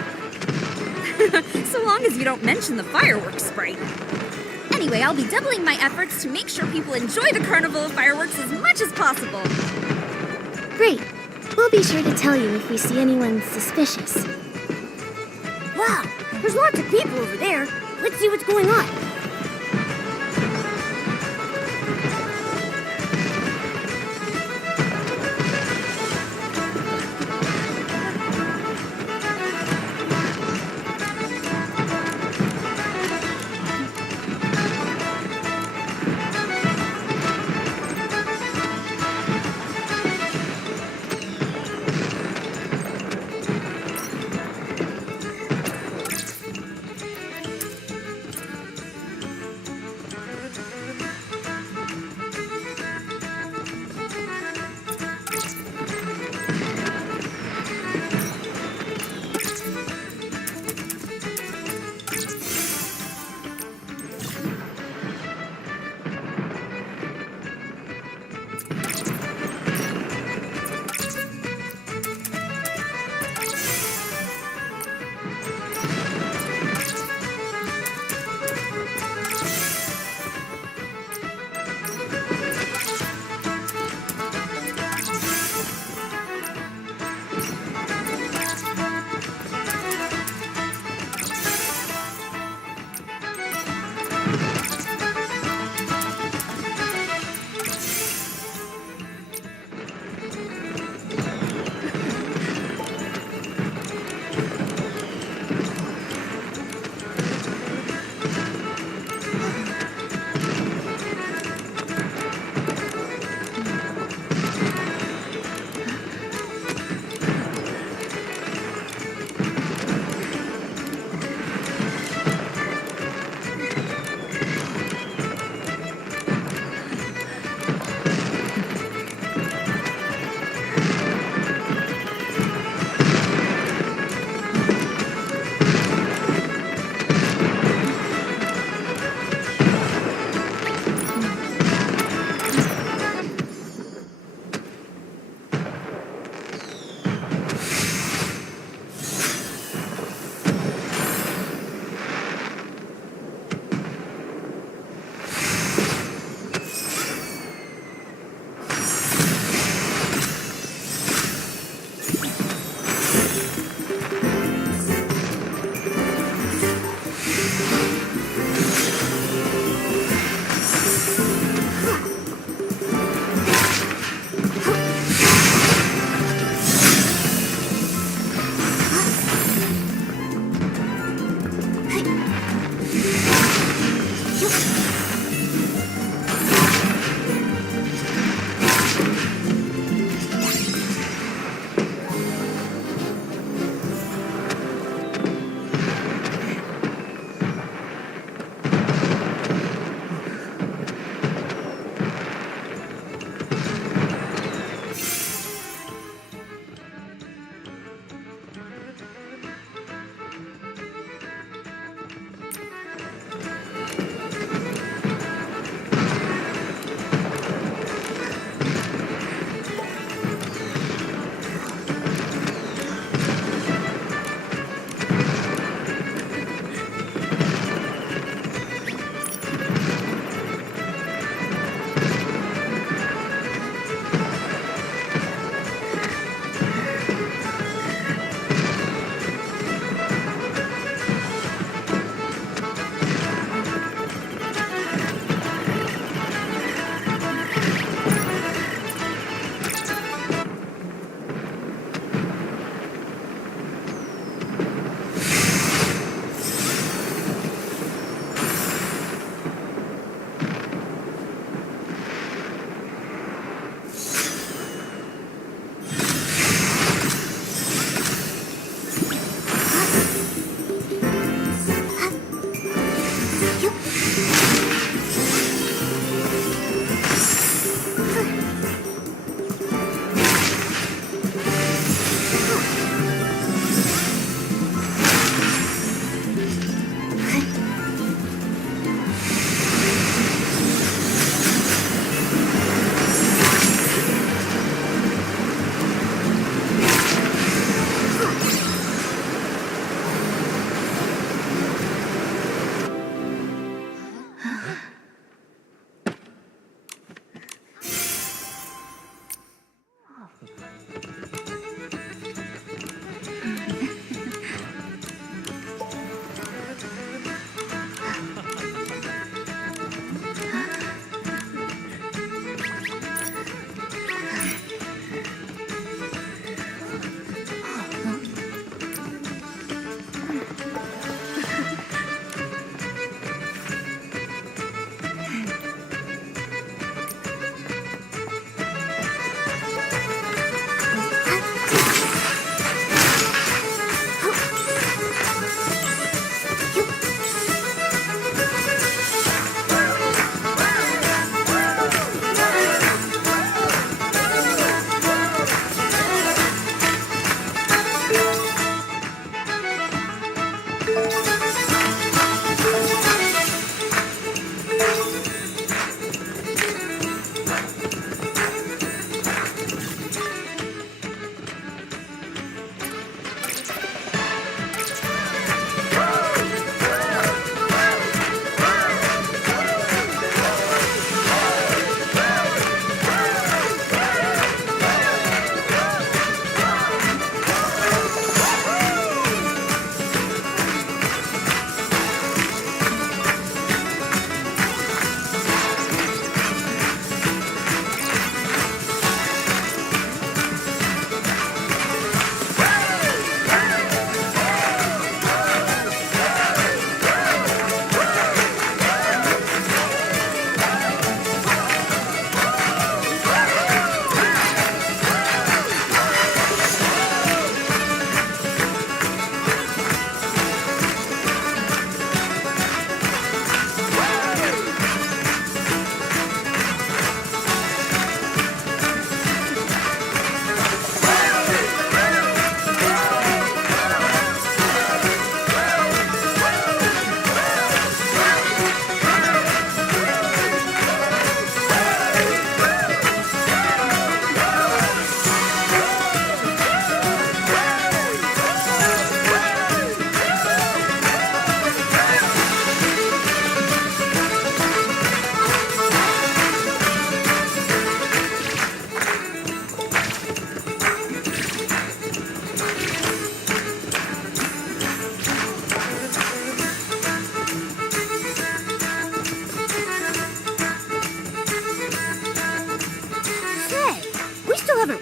So long as you don't mention the fireworks sprite. Anyway, I'll be doubling my efforts to make sure people enjoy the Carnival of Fireworks as much as possible. Great. We'll be sure to tell you if we see anyone suspicious. Wow, there's lots of people over there. Let's see what's going on.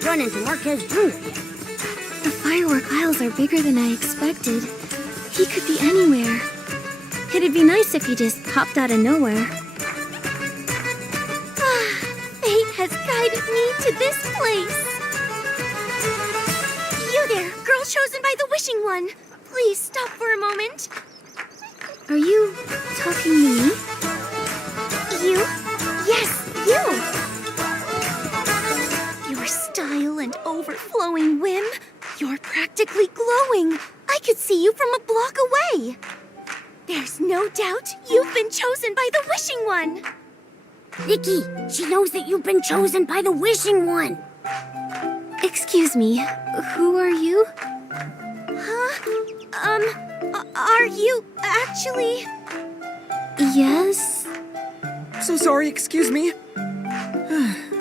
run into Marquez Jr. yet. The firework aisles are bigger than I expected. He could be anywhere. It'd be nice if he just popped out of nowhere. Fate has guided me to this place. You there, girl chosen by the wishing one. Please stop for a moment. Are you talking to me? You? Yes, you! Your style and overflowing whim. You're practically glowing. I could see you from a block away. There's no doubt you've been chosen by the wishing one. Nikki, she knows that you've been chosen by the wishing one. Excuse me, who are you? Are you actually... Yes? So sorry, excuse me.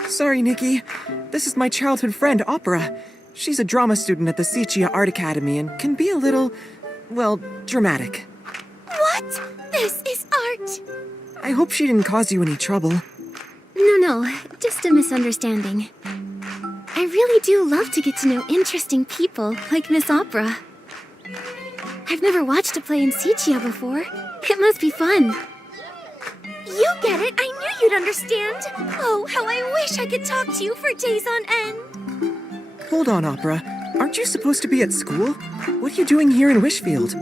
Sorry, Nikki. This is my childhood friend, Opera. She's a drama student at the Sichia Art Academy and can be a little, well, dramatic. What? This is art. I hope she didn't cause you any trouble. No, just a misunderstanding. I really do love to get to know interesting people like Miss Opera. I've never watched a play in Sichia before. It must be fun. You get it. I knew you'd understand. Oh, how I wish I could talk to you for days on end. Hold on, Opera. Aren't you supposed to be at school? What are you doing here in Wishfield?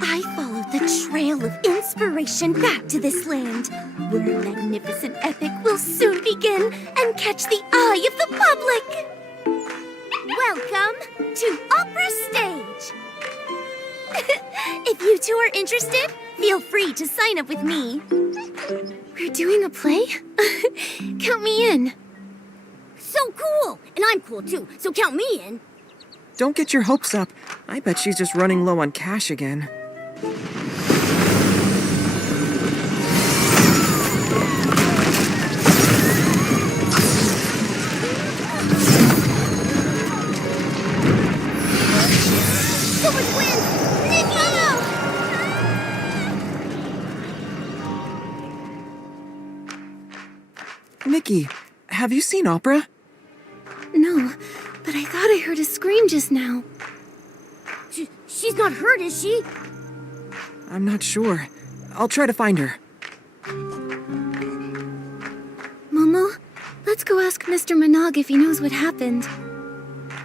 I followed the trail of inspiration back to this land, where a magnificent epic will soon begin and catch the eye of the public. Welcome to Opera Stage. If you two are interested, feel free to sign up with me. We're doing a play? Count me in. So cool! And I'm cool too, so count me in. Don't get your hopes up. I bet she's just running low on cash again. So much wind! Nikki! Nikki, have you seen Opera? No, but I thought I heard a scream just now. She's not hurt, is she? I'm not sure. I'll try to find her. Momo, let's go ask Mr. Manaug if he knows what happened.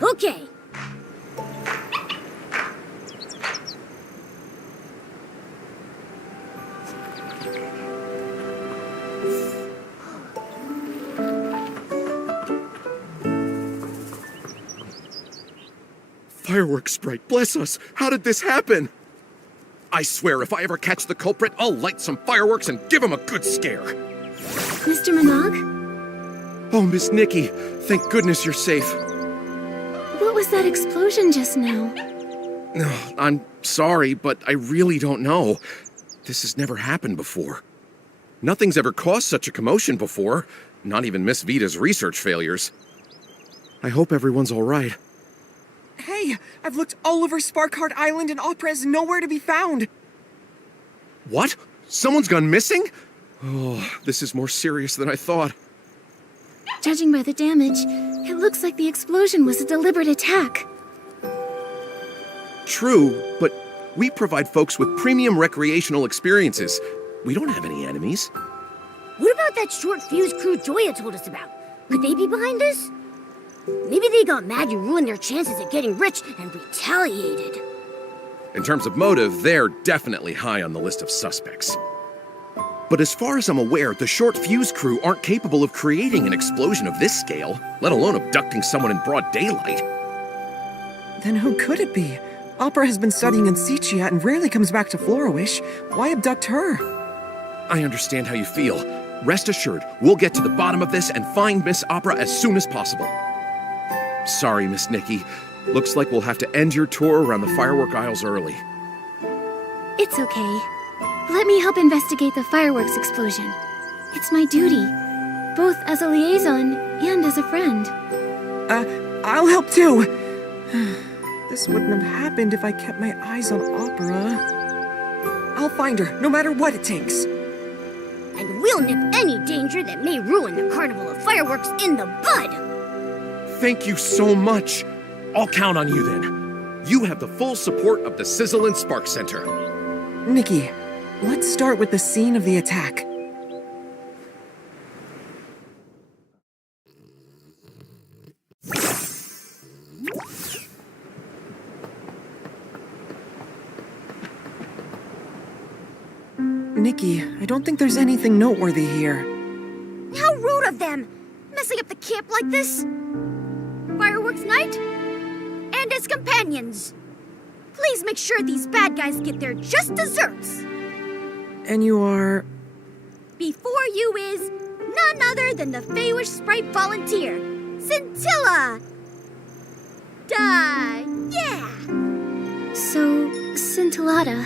Okay. Fireworks sprite, bless us! How did this happen? I swear, if I ever catch the culprit, I'll light some fireworks and give him a good scare. Mr. Manaug? Oh, Miss Nikki, thank goodness you're safe. What was that explosion just now? I'm sorry, but I really don't know. This has never happened before. Nothing's ever caused such a commotion before, not even Miss Vita's research failures. I hope everyone's all right. Hey, I've looked all over Sparkheart Island and Opera is nowhere to be found. What? Someone's gone missing? Oh, this is more serious than I thought. Judging by the damage, it looks like the explosion was a deliberate attack. True, but we provide folks with premium recreational experiences. We don't have any enemies. What about that short fuse crew Joya told us about? Could they be behind this? Maybe they got mad you ruined their chances at getting rich and retaliated. In terms of motive, they're definitely high on the list of suspects. But as far as I'm aware, the short fuse crew aren't capable of creating an explosion of this scale, let alone abducting someone in broad daylight. Then who could it be? Opera has been studying in Sichia and rarely comes back to Florawish. Why abduct her? I understand how you feel. Rest assured, we'll get to the bottom of this and find Miss Opera as soon as possible. Sorry, Miss Nikki. Looks like we'll have to end your tour around the firework aisles early. It's okay. Let me help investigate the fireworks explosion. It's my duty, both as a liaison and as a friend. I'll help too. This wouldn't have happened if I kept my eyes on Opera. I'll find her, no matter what it takes. And we'll nip any danger that may ruin the Carnival of Fireworks in the bud. Thank you so much. I'll count on you then. You have the full support of the Sizzle and Spark Center. Nikki, let's start with the scene of the attack. Nikki, I don't think there's anything noteworthy here. How rude of them! Messing up the camp like this! Fireworks night? And its companions! Please make sure these bad guys get their just desserts! And you are... Before you is none other than the Feywish Sprite volunteer, Scintilla! Yeah! So, Scintillata,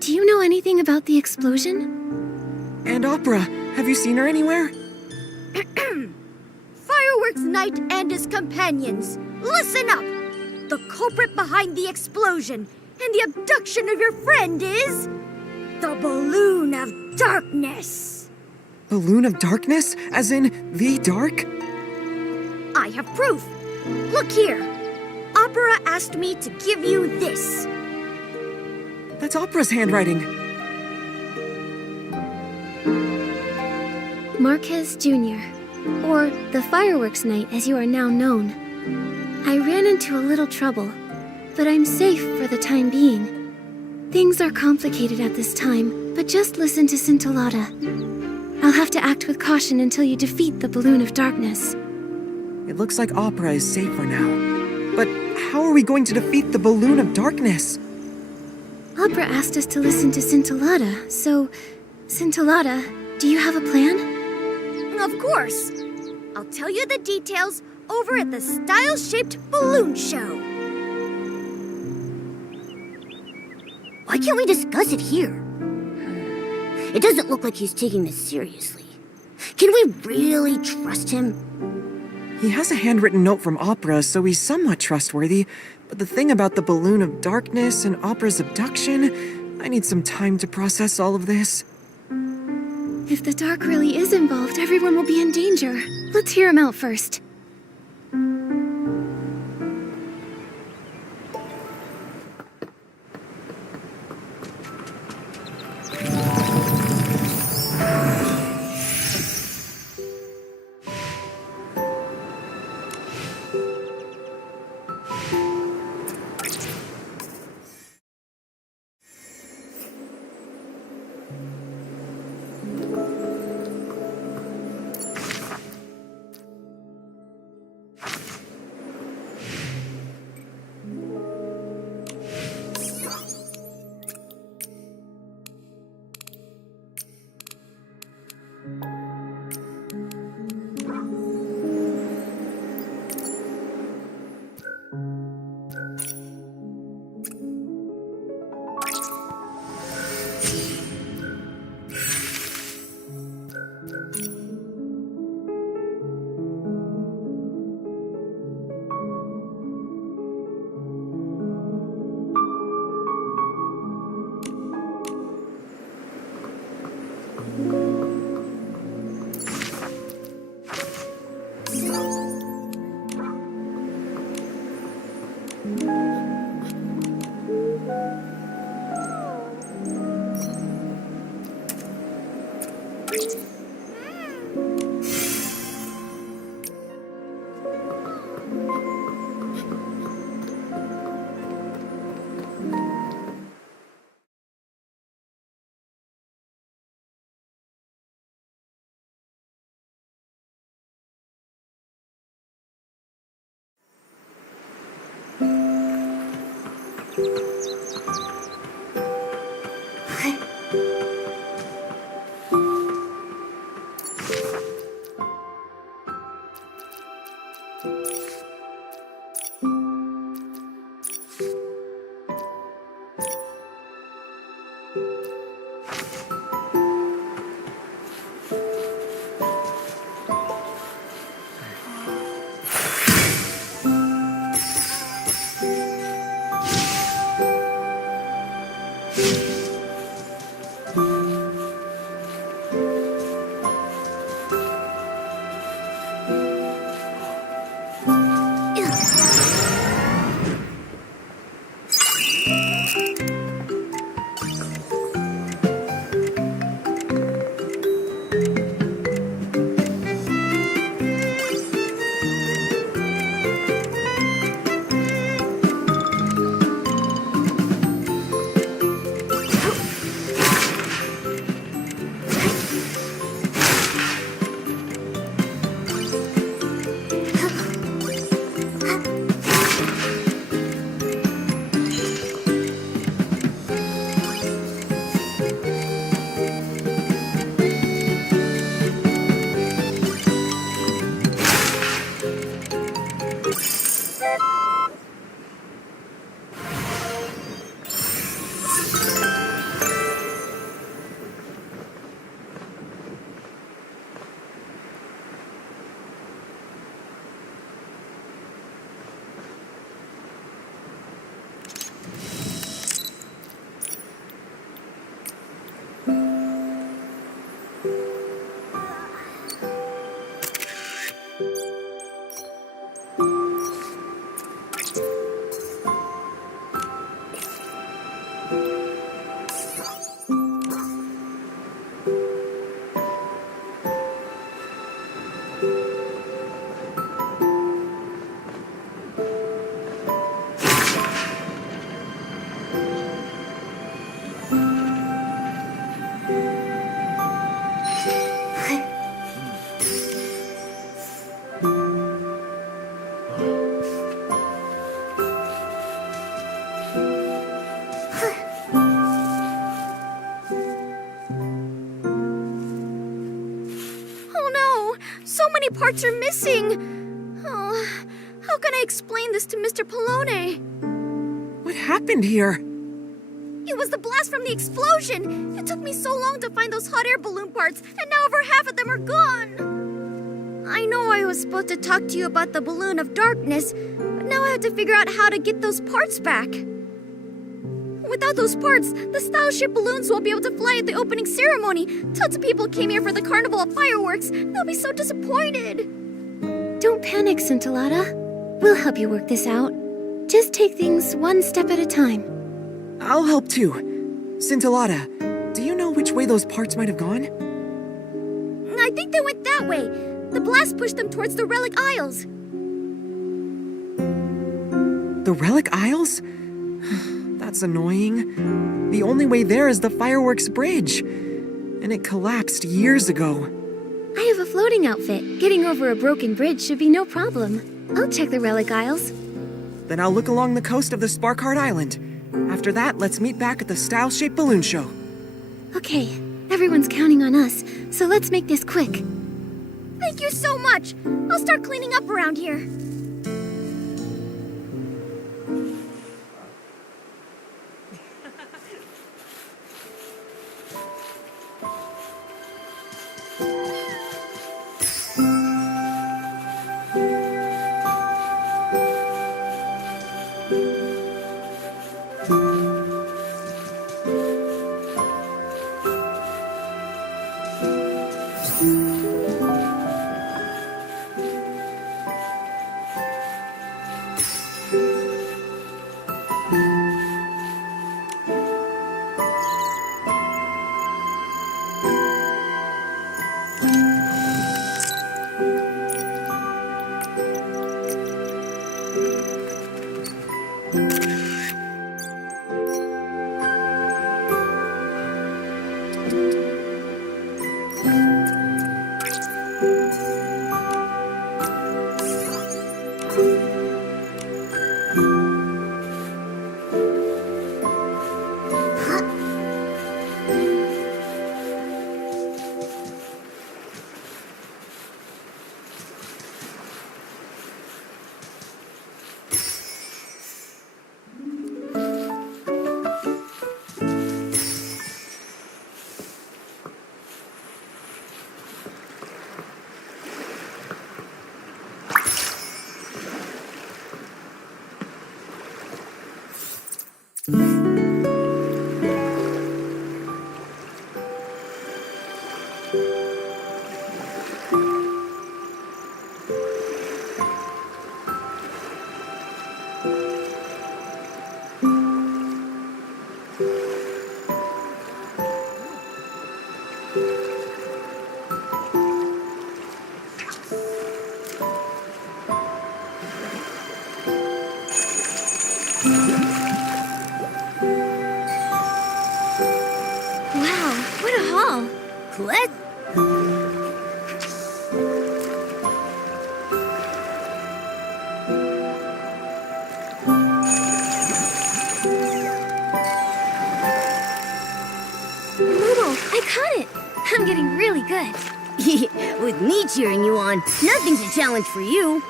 do you know anything about the explosion? And Opera, have you seen her anywhere? Fireworks Night and his companions, listen up! The culprit behind the explosion and the abduction of your friend is... the Balloon of Darkness! Balloon of Darkness? As in, the dark? I have proof! Look here! Opera asked me to give you this. That's Opera's handwriting. Marquez Jr., or the Fireworks Night as you are now known. I ran into a little trouble, but I'm safe for the time being. Things are complicated at this time, but just listen to Scintillata. I'll have to act with caution until you defeat the Balloon of Darkness. It looks like Opera is safe for now. But how are we going to defeat the Balloon of Darkness? Opera asked us to listen to Scintillata, so... Scintillata, do you have a plan? Of course! I'll tell you the details over at the Style-Shaped Balloon Show. Why can't we discuss it here? It doesn't look like he's taking this seriously. Can we really trust him? He has a handwritten note from Opera, so he's somewhat trustworthy. But the thing about the Balloon of Darkness and Opera's abduction, I need some time to process all of this. If the dark really is involved, everyone will be in danger. Let's hear him out first. So many parts are missing. Oh, how can I explain this to Mr. Polone? What happened here? It was the blast from the explosion! It took me so long to find those hot air balloon parts, and now over half of them are gone! I know I was supposed to talk to you about the balloon of darkness, but now I have to figure out how to get those parts back. Without those parts, the style ship balloons won't be able to fly at the opening ceremony. Tons of people came here for the carnival of fireworks. They'll be so disappointed. Don't panic, Scintillata. We'll help you work this out. Just take things one step at a time. I'll help too. Scintillata, do you know which way those parts might have gone? I think they went that way. The blast pushed them towards the Relic Isles. The Relic Isles? That's annoying. The only way there is the fireworks bridge. And it collapsed years ago. I have a floating outfit. Getting over a broken bridge should be no problem. I'll check the Relic Isles. Then I'll look along the coast of the Sparkheart Island. After that, let's meet back at the Style-Shaped Balloon Show. Okay, everyone's counting on us, so let's make this quick. Thank you so much. I'll start cleaning up around here. What? Momo, I caught it! I'm getting really good. With me cheering you on, nothing's a challenge for you.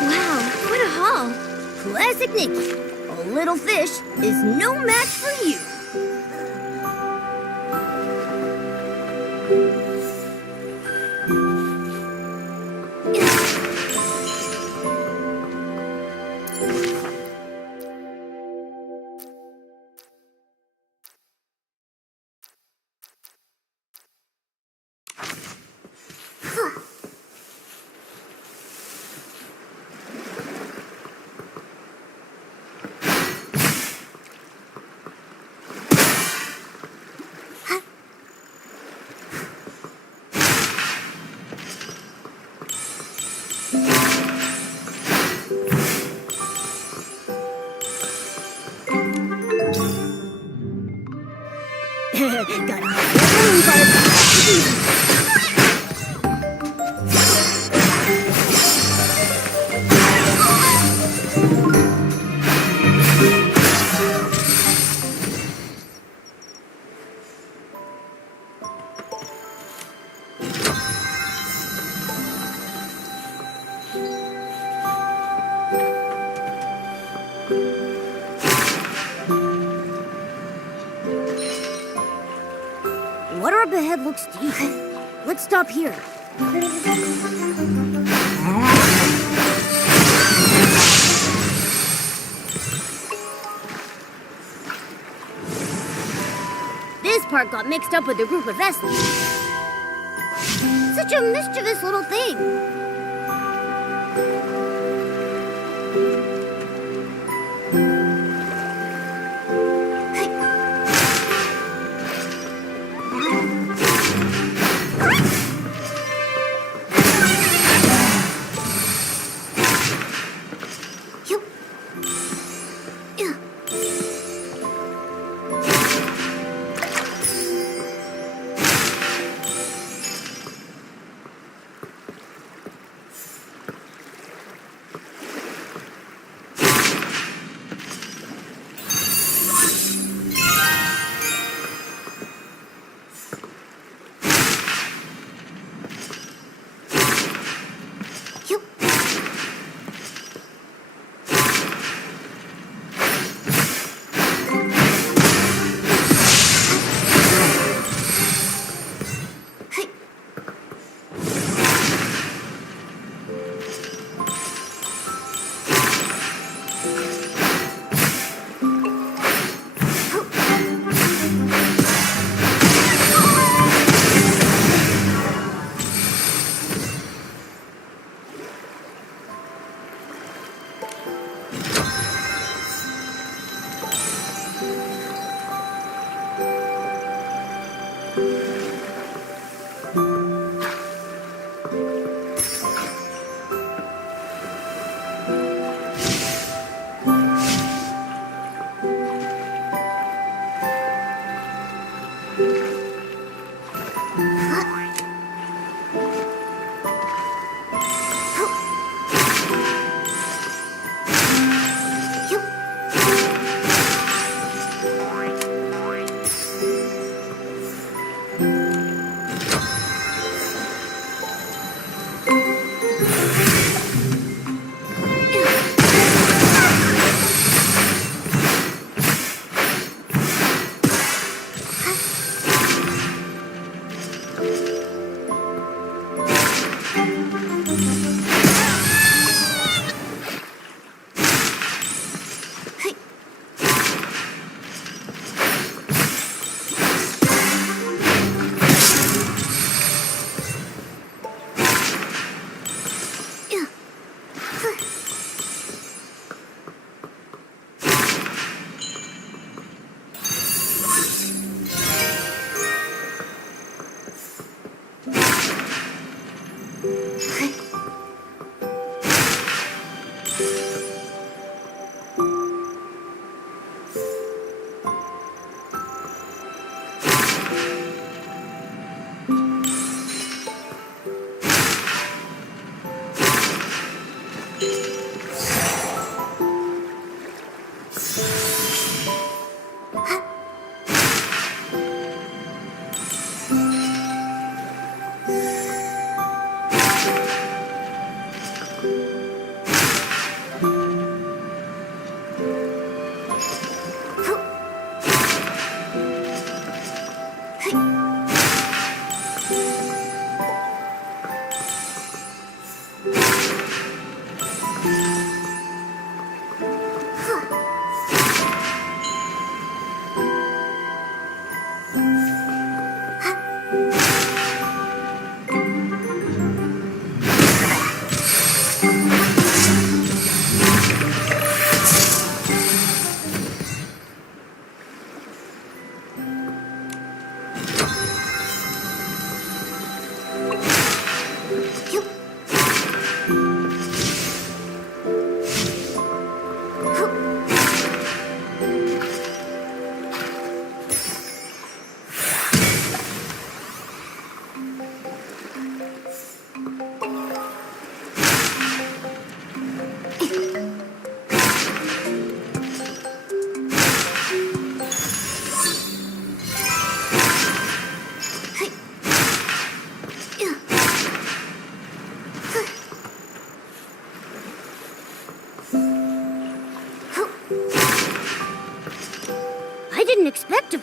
Wow, what a haul! Classic Nikki. A little fish is no match for you. ahead looks deep. Let's stop here. This part got mixed up with a group of Vestlings. Such a mischievous little thing.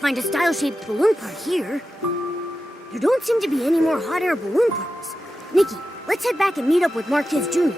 Find a style-shaped balloon part here. don't seem to be any more hot air balloon parks. Nikki, let's head back and meet up with Marquez Jr.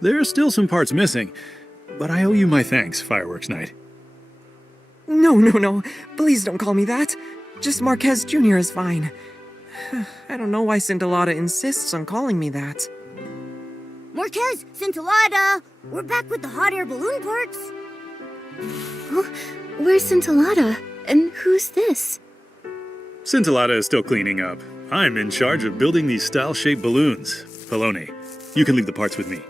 There are still some parts missing, but I owe you my thanks, Fireworks Night. No. Please don't call me that. Just Marquez Jr. is fine. I don't know why Scintillata insists on calling me that. Marquez, Scintillata, we're back with the hot air balloon parts. Oh, where's Scintillata? And who's this? Scintillata is still cleaning up. I'm in charge of building these style-shaped balloons. Polone, you can leave the parts with me.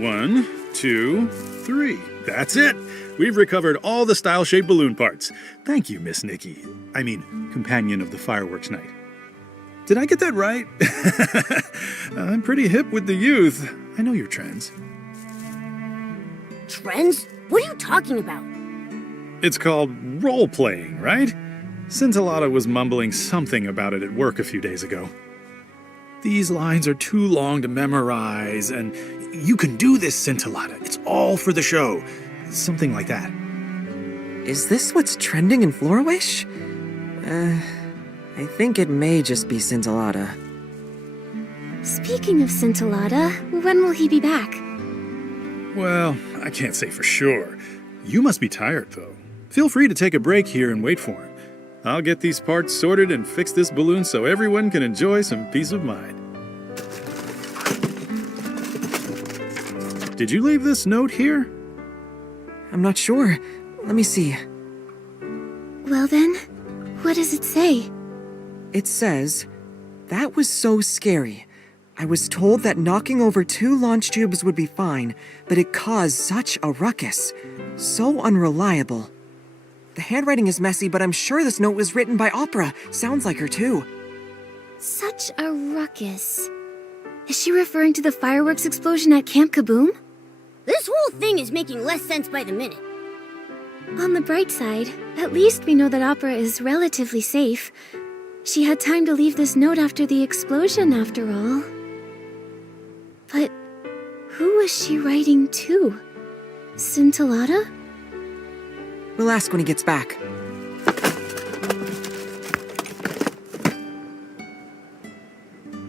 1, 2, 3. That's it! We've recovered all the style-shaped balloon parts. Thank you, Miss Nikki. I mean, companion of the Fireworks Night. Did I get that right? I'm pretty hip with the youth. I know your trends. Trends? What are you talking about? It's called role-playing, right? Scintillata was mumbling something about it at work a few days ago. These lines are too long to memorize, and you can do this, Scintillata. It's all for the show. Something like that. Is this what's trending in Florawish? I think it may just be Scintillata. Speaking of Scintillata, when will he be back? Well, I can't say for sure. You must be tired, though. Feel free to take a break here and wait for him. I'll get these parts sorted and fix this balloon so everyone can enjoy some peace of mind. Did you leave this note here? I'm not sure. Let me see. Well then, what does it say? It says, "That was so scary. I was told that knocking over 2 launch tubes would be fine, but it caused such a ruckus. So unreliable." The handwriting is messy, but I'm sure this note was written by Opera. Sounds like her too. Such a ruckus. Is she referring to the fireworks explosion at Camp Kaboom? This whole thing is making less sense by the minute. On the bright side, at least we know that Opera is relatively safe. She had time to leave this note after the explosion, after all. But who was she writing to? Scintillata? We'll ask when he gets back.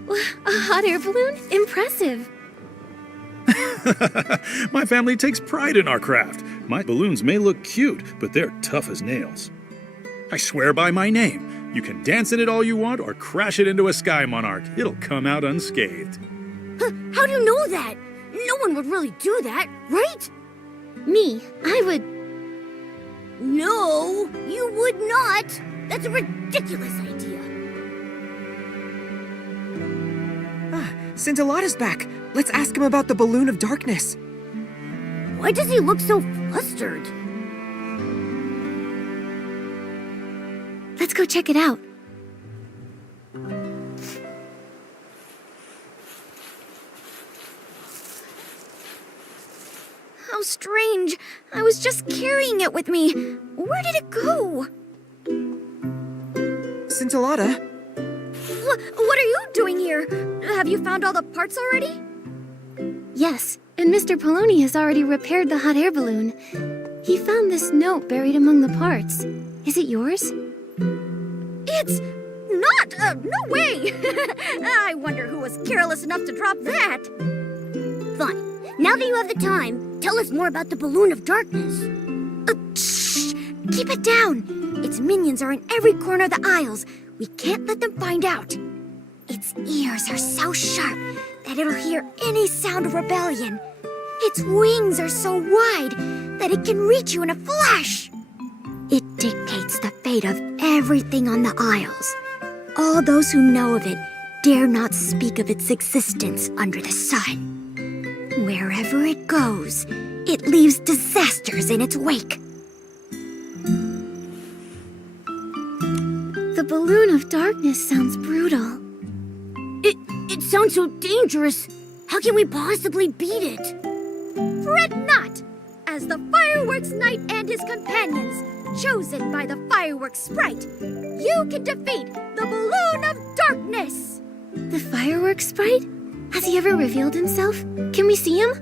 A hot air balloon? Impressive. My family takes pride in our craft. My balloons may look cute, but they're tough as nails. I swear by my name. You can dance in it all you want or crash it into a sky monarch. It'll come out unscathed. How do you know that? No one would really do that, right? Me, I would... No, you would not. That's a ridiculous idea. Scintillata's back. Let's ask him about the balloon of darkness. Why does he look so flustered? Let's go check it out. How strange. I was just carrying it with me. Where did it go? Scintillata? What are you doing here? Have you found all the parts already? Yes, and Mr. Poloni has already repaired the hot air balloon. He found this note buried among the parts. Is it yours? It's not! No way! I wonder who was careless enough to drop that. Fine. Now that you have the time, tell us more about the balloon of darkness. Shh! Keep it down! Its minions are in every corner of the aisles. We can't let them find out. Its ears are so sharp that it'll hear any sound of rebellion. Its wings are so wide that it can reach you in a flash. It dictates the fate of everything on the aisles. All those who know of it dare not speak of its existence under the sun. Wherever it goes, it leaves disasters in its wake. The balloon of darkness sounds brutal. It sounds so dangerous. How can we possibly beat it? Fret not! As the Fireworks Knight and his companions, chosen by the Fireworks Sprite, you can defeat the Balloon of Darkness! The Fireworks Sprite? Has he ever revealed himself? Can we see him?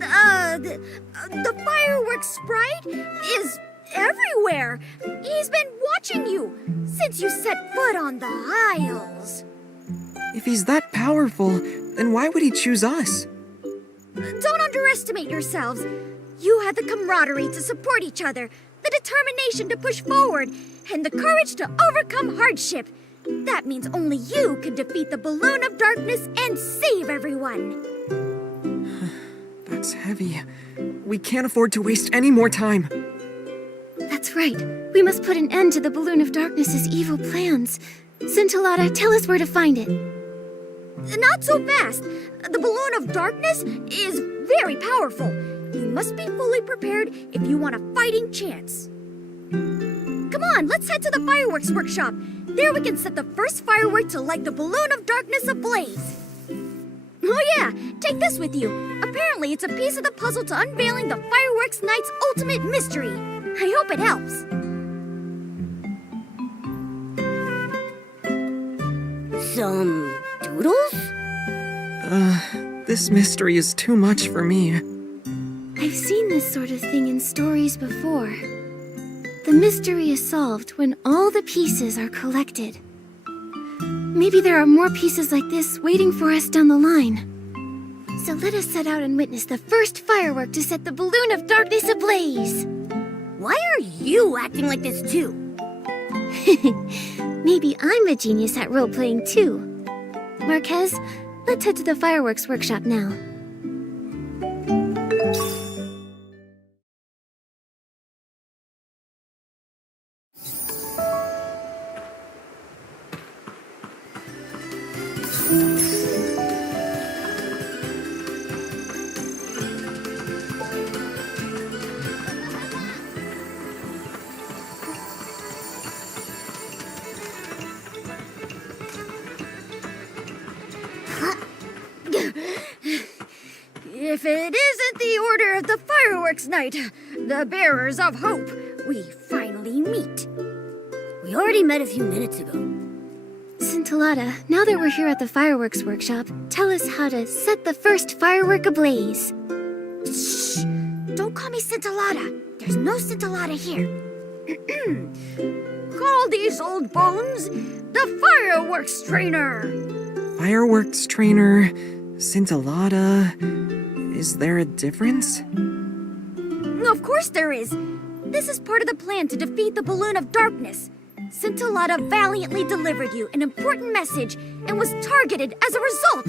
The Fireworks Sprite is everywhere! He's been watching you since you set foot on the aisles. If he's that powerful, then why would he choose us? Don't underestimate yourselves. You had the camaraderie to support each other, the determination to push forward, and the courage to overcome hardship. That means only you can defeat the Balloon of Darkness and save everyone. That's heavy. We can't afford to waste any more time. That's right. We must put an end to the Balloon of Darkness's evil plans. Scintillata, tell us where to find it. Not so fast. The Balloon of Darkness is very powerful. You must be fully prepared if you want a fighting chance. Come on, let's head to the fireworks workshop. There we can set the first firework to light the balloon of darkness ablaze. Oh yeah, take this with you. Apparently it's a piece of the puzzle to unveiling the fireworks night's ultimate mystery. I hope it helps. Some doodles? This mystery is too much for me. I've seen this sort of thing in stories before. The mystery is solved when all the pieces are collected. Maybe there are more pieces like this waiting for us down the line. So let us set out and witness the first firework to set the balloon of darkness ablaze. Why are you acting like this too? Maybe I'm a genius at role-playing too. Marquez, let's head to the fireworks workshop now. If it isn't the order of the fireworks night, the bearers of hope, we finally meet. We already met a few minutes ago. Scintillata, now that we're here at the fireworks workshop, tell us how to set the first firework ablaze. Shh! Don't call me Scintillata. There's no Scintillata here. Call these old bones the fireworks trainer. Fireworks trainer, Scintillata. Is there a difference? Of course there is. This is part of the plan to defeat the balloon of darkness. Scintillata valiantly delivered you an important message and was targeted as a result.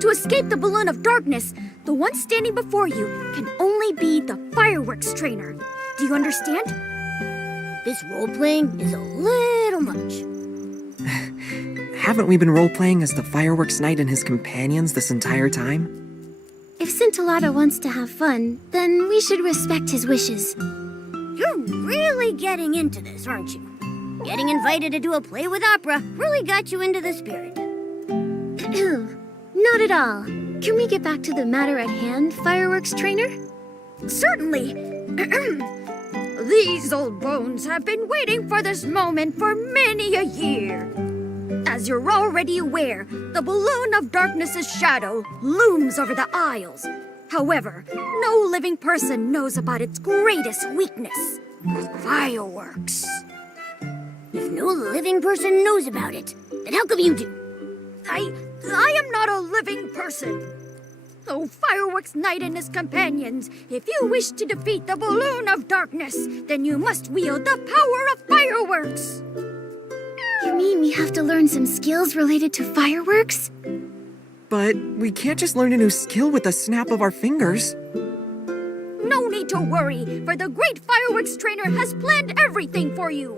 To escape the balloon of darkness, the one standing before you can only be the fireworks trainer. Do you understand? This role-playing is a little much. Haven't we been role-playing as the fireworks knight and his companions this entire time? If Scintillata wants to have fun, then we should respect his wishes. You're really getting into this, aren't you? Getting invited to do a play with opera really got you into the spirit. Not at all. Can we get back to the matter at hand, fireworks trainer? Certainly. These old bones have been waiting for this moment for many a year. As you're already aware, the balloon of darkness's shadow looms over the aisles. However, no living person knows about its greatest weakness, fireworks. If no living person knows about it, then how come you do? I am not a living person. Oh, fireworks knight and his companions, if you wish to defeat the balloon of darkness, then you must wield the power of fireworks. You mean we have to learn some skills related to fireworks? But we can't just learn a new skill with a snap of our fingers. No need to worry, for the great fireworks trainer has planned everything for you.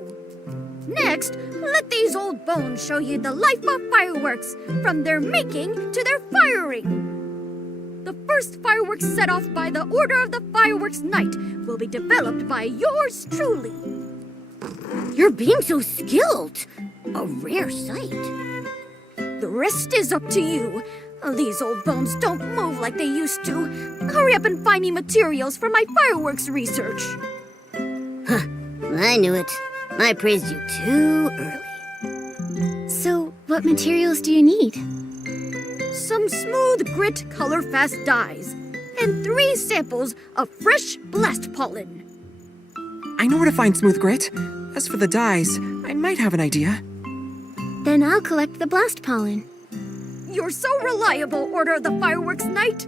Next, let these old bones show you the life of fireworks, from their making to their firing. The first fireworks set off by the order of the fireworks night will be developed by yours truly. You're being so skilled. A rare sight. The rest is up to you. These old bones don't move like they used to. Hurry up and find me materials for my fireworks research. Huh, I knew it. I praised you too early. So, what materials do you need? Some smooth grit color-fast dyes, and 3 samples of fresh blast pollen. I know where to find smooth grit. As for the dyes, I might have an idea. Then I'll collect the blast pollen. You're so reliable, Order of the Fireworks Night.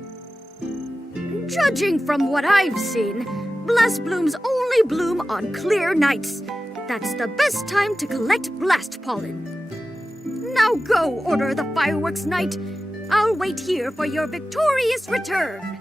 Judging from what I've seen, blast blooms only bloom on clear nights. That's the best time to collect blast pollen. Now go, Order of the Fireworks Night. I'll wait here for your victorious return.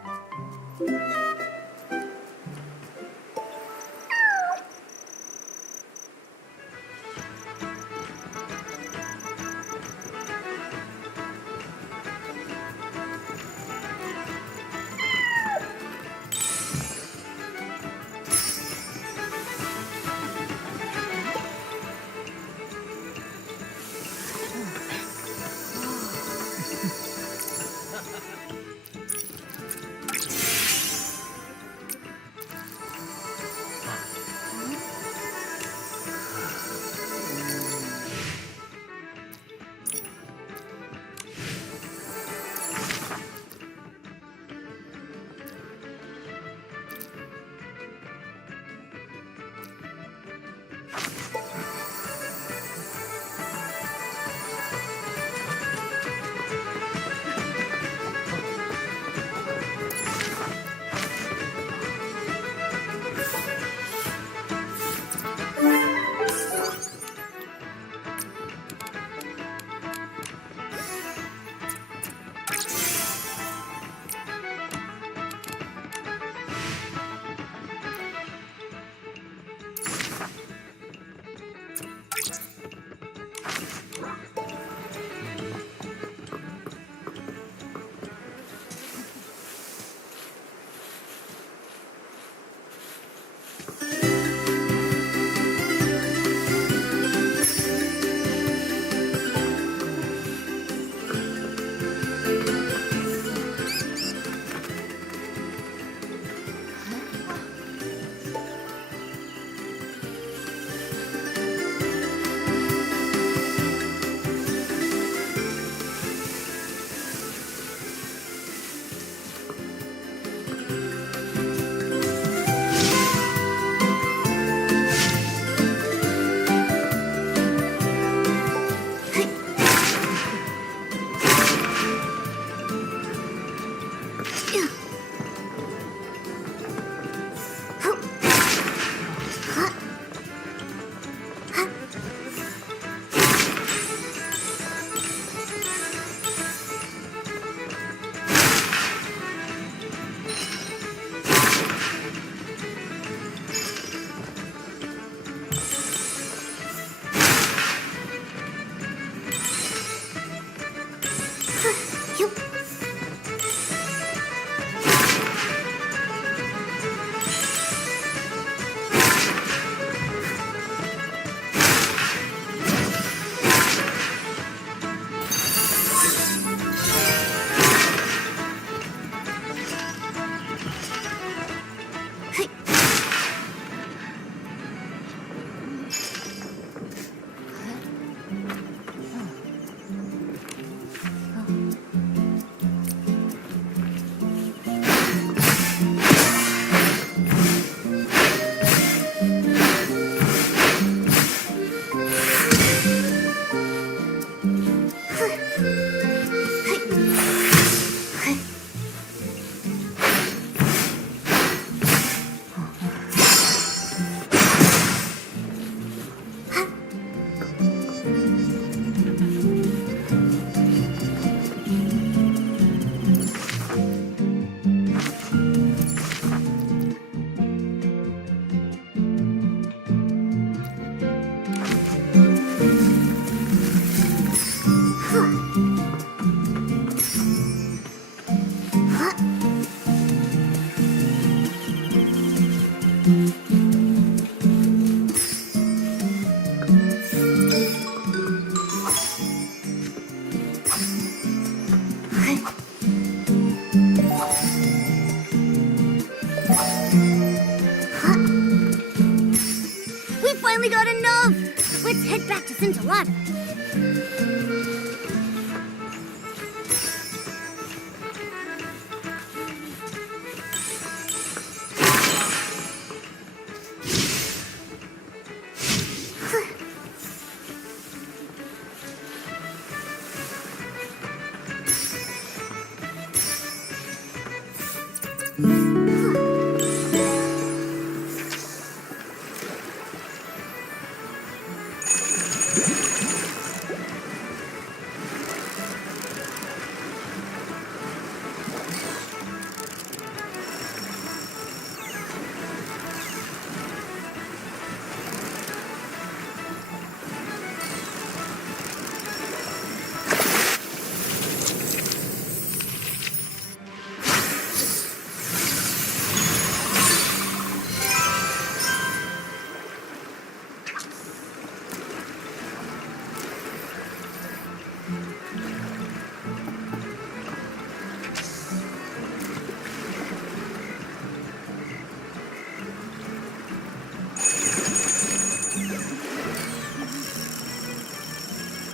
finally got enough! Let's head back to Scintillata.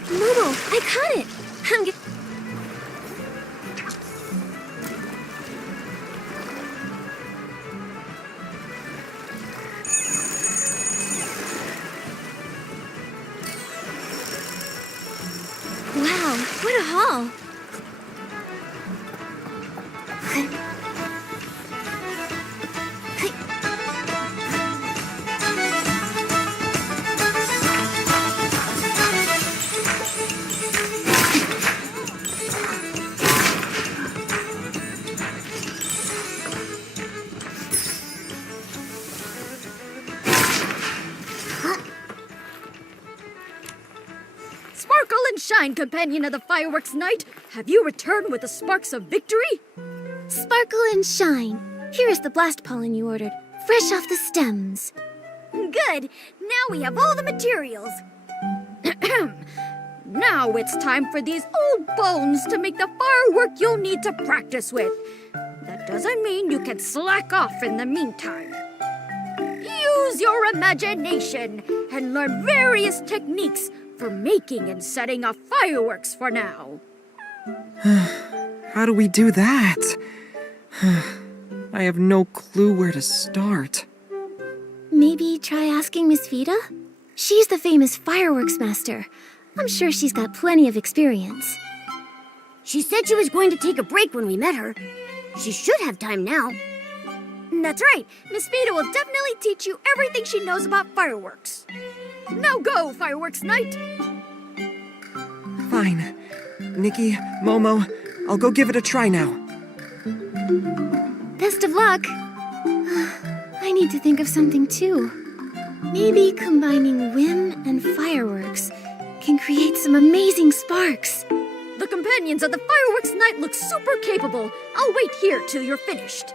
Momo, I caught it! What a haul! Sparkle and shine, companion of the fireworks night. Have you returned with the sparks of victory? Sparkle and shine. Here is the blast pollen you ordered, fresh off the stems. Good. Now we have all the materials. Now it's time for these old bones to make the firework you'll need to practice with. That doesn't mean you can slack off in the meantime. Use your imagination and learn various techniques for making and setting off fireworks for now. How do we do that? I have no clue where to start. Maybe try asking Miss Vida? She's the famous fireworks master. I'm sure she's got plenty of experience. She said she was going to take a break when we met her. She should have time now. That's right. Miss Vida will definitely teach you everything she knows about fireworks. Now go, fireworks night! Fine. Nikki, Momo, I'll go give it a try now. Best of luck. I need to think of something too. Maybe combining whim and fireworks can create some amazing sparks. The companions of the fireworks night look super capable. I'll wait here till you're finished.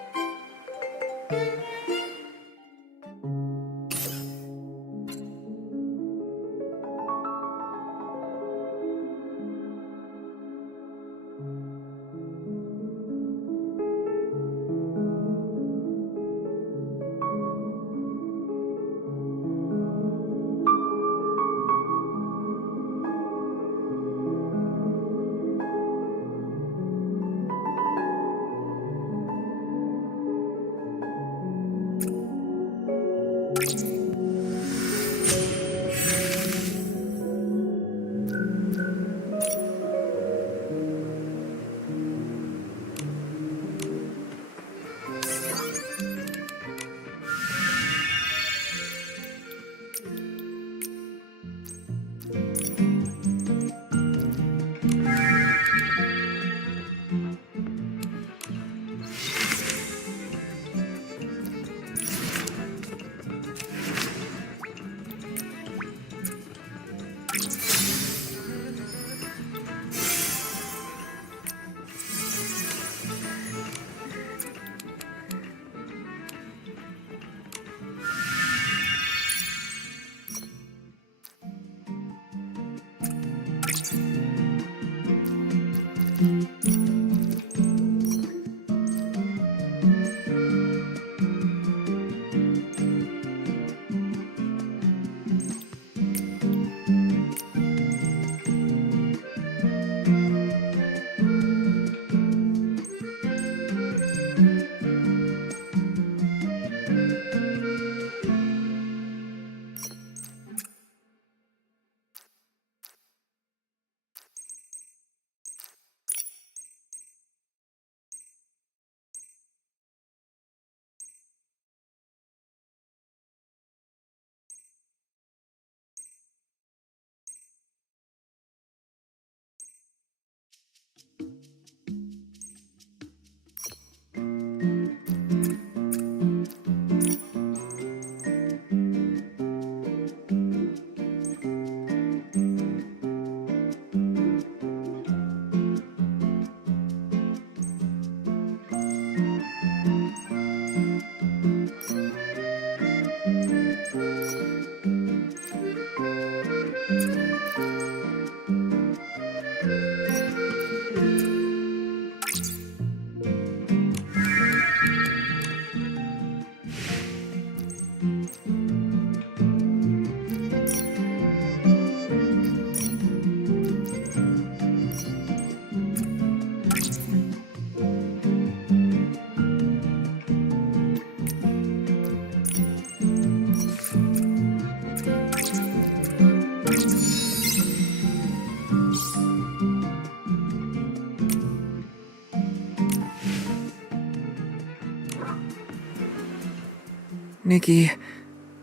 Nikki,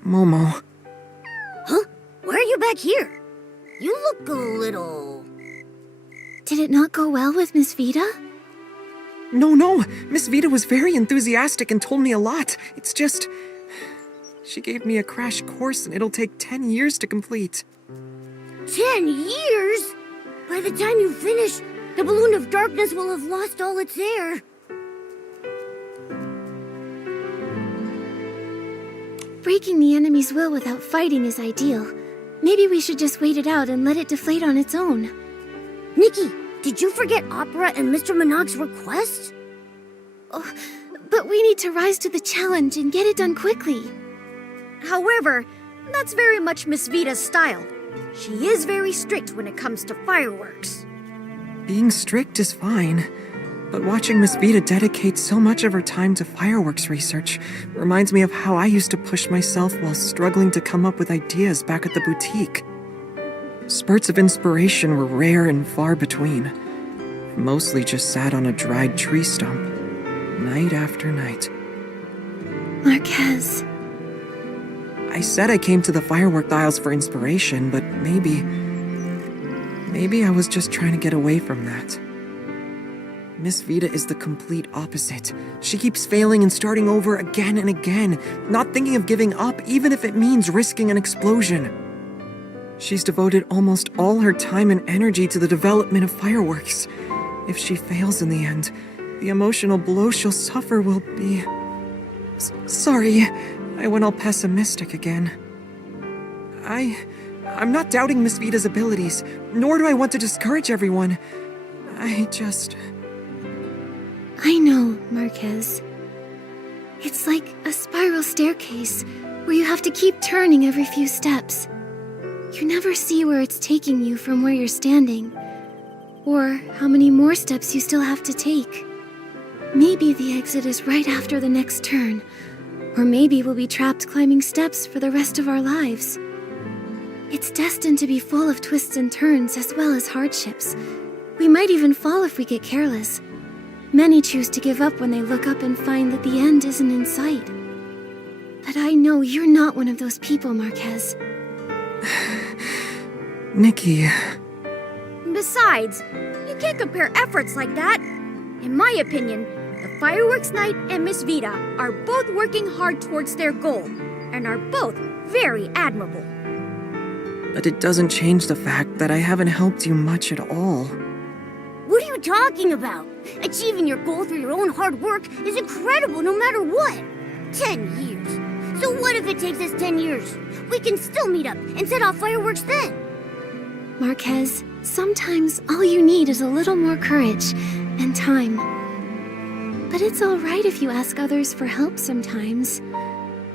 Momo. Huh? Why are you back here? You look a little... Did it not go well with Miss Vida? No, Miss Vida was very enthusiastic and told me a lot. It's just... She gave me a crash course and it'll take 10 years to complete. 10 years? By the time you finish, the balloon of darkness will have lost all its air. Breaking the enemy's will without fighting is ideal. Maybe we should just wait it out and let it deflate on its own. Nikki, did you forget Opera and Mr. Monog's request? Oh, but we need to rise to the challenge and get it done quickly. However, that's very much Miss Vida's style. She is very strict when it comes to fireworks. Being strict is fine, but watching Miss Vida dedicate so much of her time to fireworks research reminds me of how I used to push myself while struggling to come up with ideas back at the boutique. Spurts of inspiration were rare and far between. Mostly just sat on a dried tree stump, night after night. Marquez. I said I came to the firework aisles for inspiration, but maybe I was just trying to get away from that. Miss Vida is the complete opposite. She keeps failing and starting over again and again, not thinking of giving up even if it means risking an explosion. She's devoted almost all her time and energy to the development of fireworks. If she fails in the end, the emotional blow she'll suffer will be... Sorry, I went all pessimistic again. I'm not doubting Miss Vida's abilities, nor do I want to discourage everyone. I know, Marquez. It's like a spiral staircase where you have to keep turning every few steps. You never see where it's taking you from where you're standing, or how many more steps you still have to take. Maybe the exit is right after the next turn, or maybe we'll be trapped climbing steps for the rest of our lives. It's destined to be full of twists and turns as well as hardships. We might even fall if we get careless. Many choose to give up when they look up and find that the end isn't in sight. But I know you're not one of those people, Marquez. Nikki... Besides, you can't compare efforts like that. In my opinion, the Fireworks Night and Miss Vida are both working hard towards their goal, and are both very admirable. But it doesn't change the fact that I haven't helped you much at all. What are you talking about? Achieving your goal through your own hard work is incredible no matter what. 10 years. So what if it takes us 10 years? We can still meet up and set off fireworks then. Marquez, sometimes all you need is a little more courage and time. But it's all right if you ask others for help sometimes.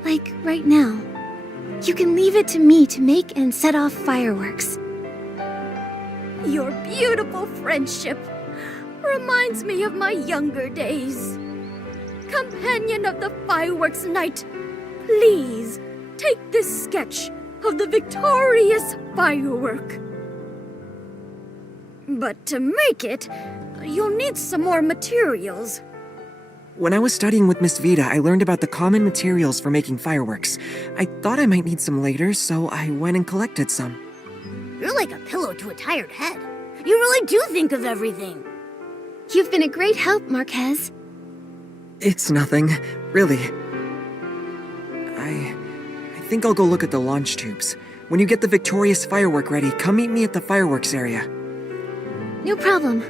Like right now. You can leave it to me to make and set off fireworks. Your beautiful friendship reminds me of my younger days. Companion of the Fireworks Night, please take this sketch of the victorious firework. But to make it, you'll need some more materials. When I was studying with Miss Vida, I learned about the common materials for making fireworks. I thought I might need some later, so I went and collected some. You're like a pillow to a tired head. You really do think of everything. You've been a great help, Marquez. It's nothing, really. I think I'll go look at the launch tubes. When you get the victorious firework ready, come meet me at the fireworks area. No problem.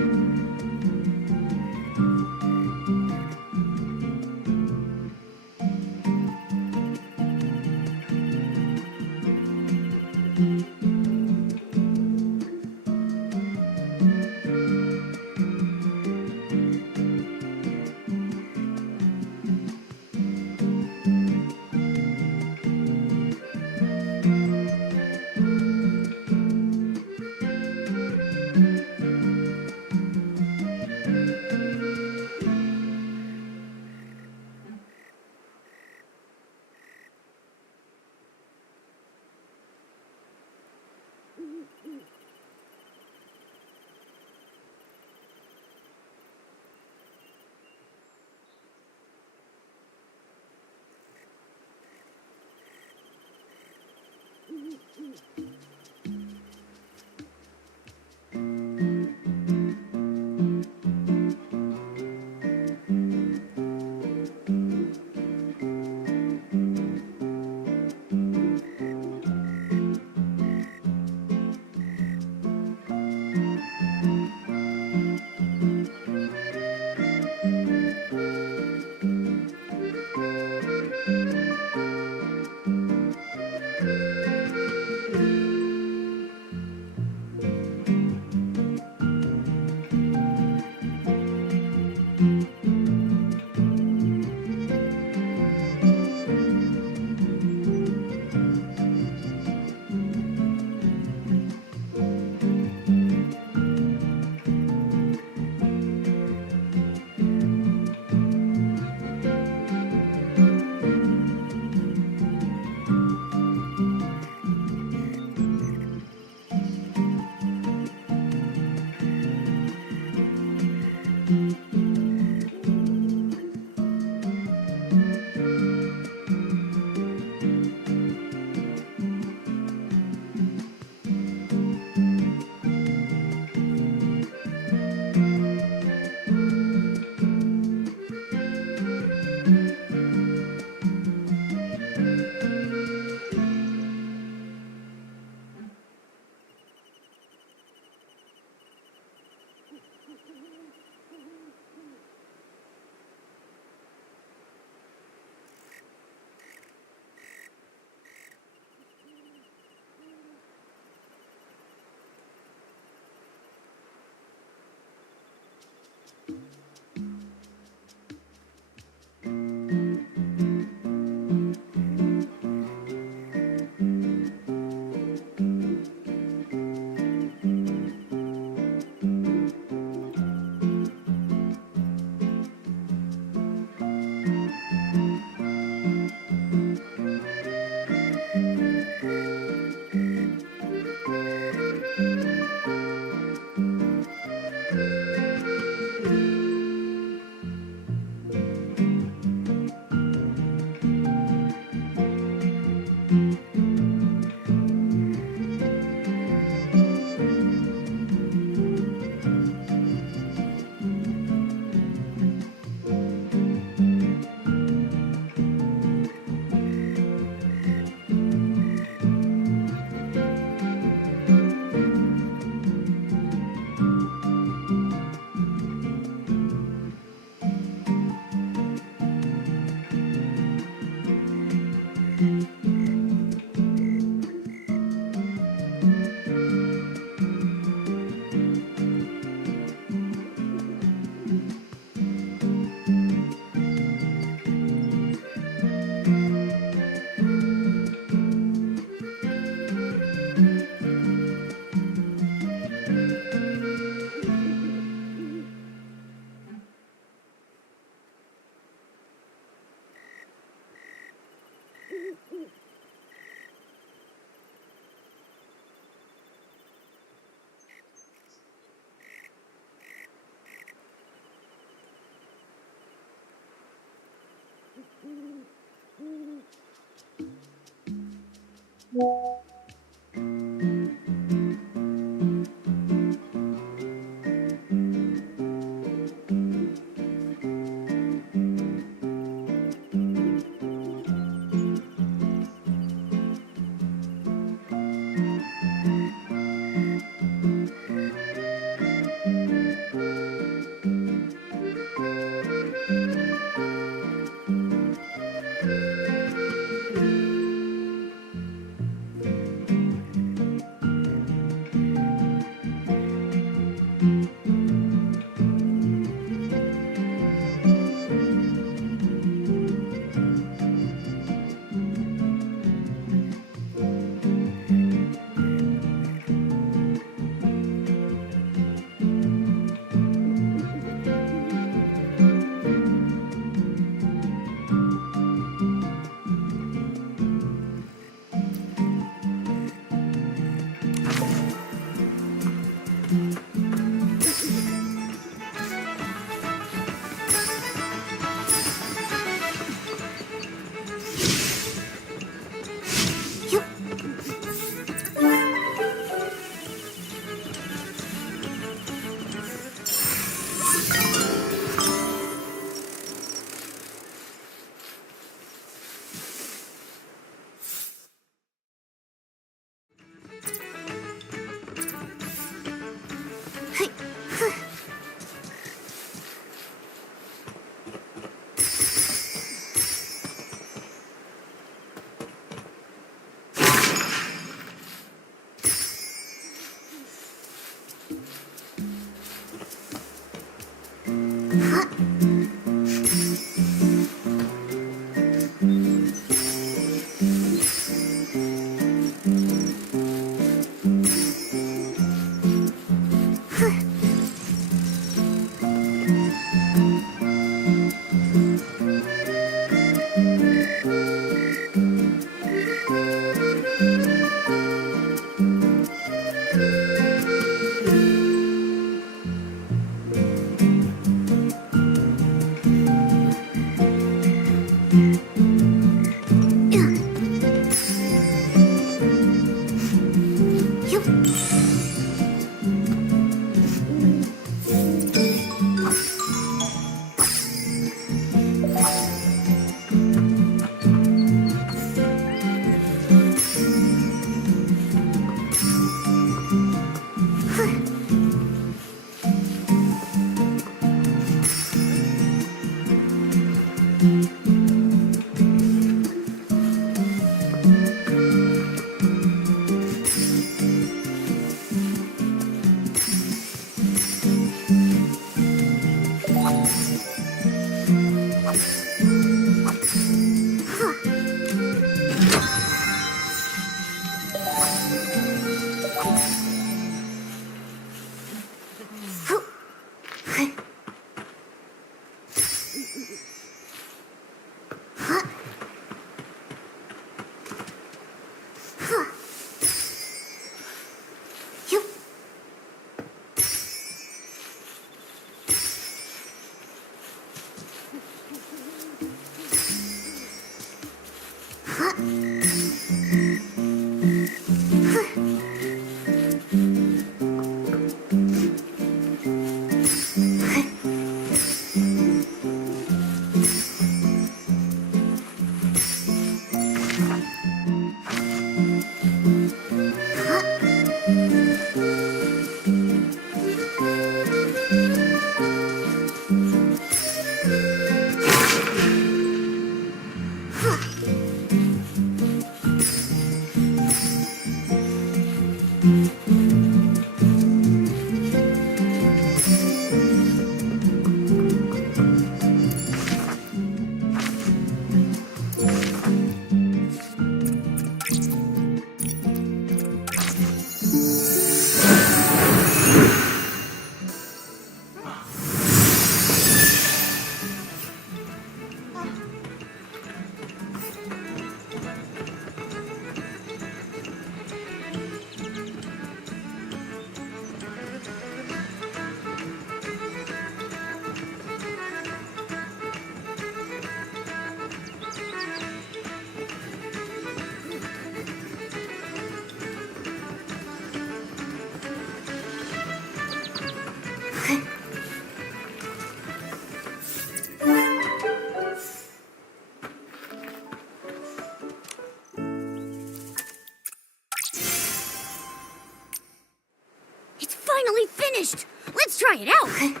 try it out.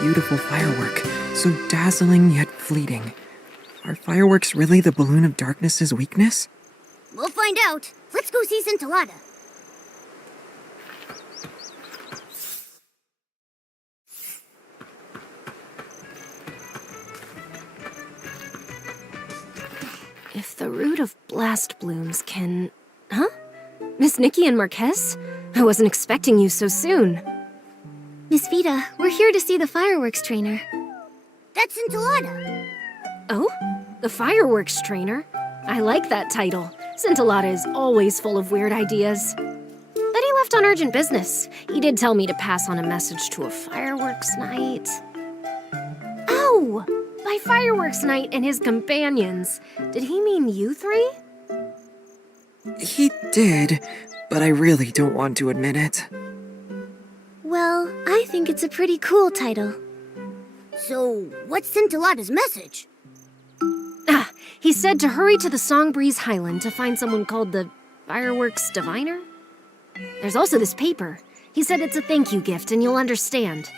Beautiful firework, so dazzling yet fleeting. Are fireworks really the balloon of darkness's weakness? We'll find out. Let's go see Scintillata. If the root of blast blooms can... Huh? Miss Nikki and Marquez? I wasn't expecting you so soon. Miss Vita, we're here to see the fireworks trainer. That's Scintillata. Oh? The fireworks trainer? I like that title. Scintillata is always full of weird ideas. But he left on urgent business. He did tell me to pass on a message to a fireworks night. Oh! By fireworks night and his companions. Did he mean you three? He did, but I really don't want to admit it. Well, I think it's a pretty cool title. So, what's Scintillata's message? He said to hurry to the Songbreeze Highland to find someone called the Fireworks Diviner? There's also this paper. He said it's a thank you gift and you'll understand.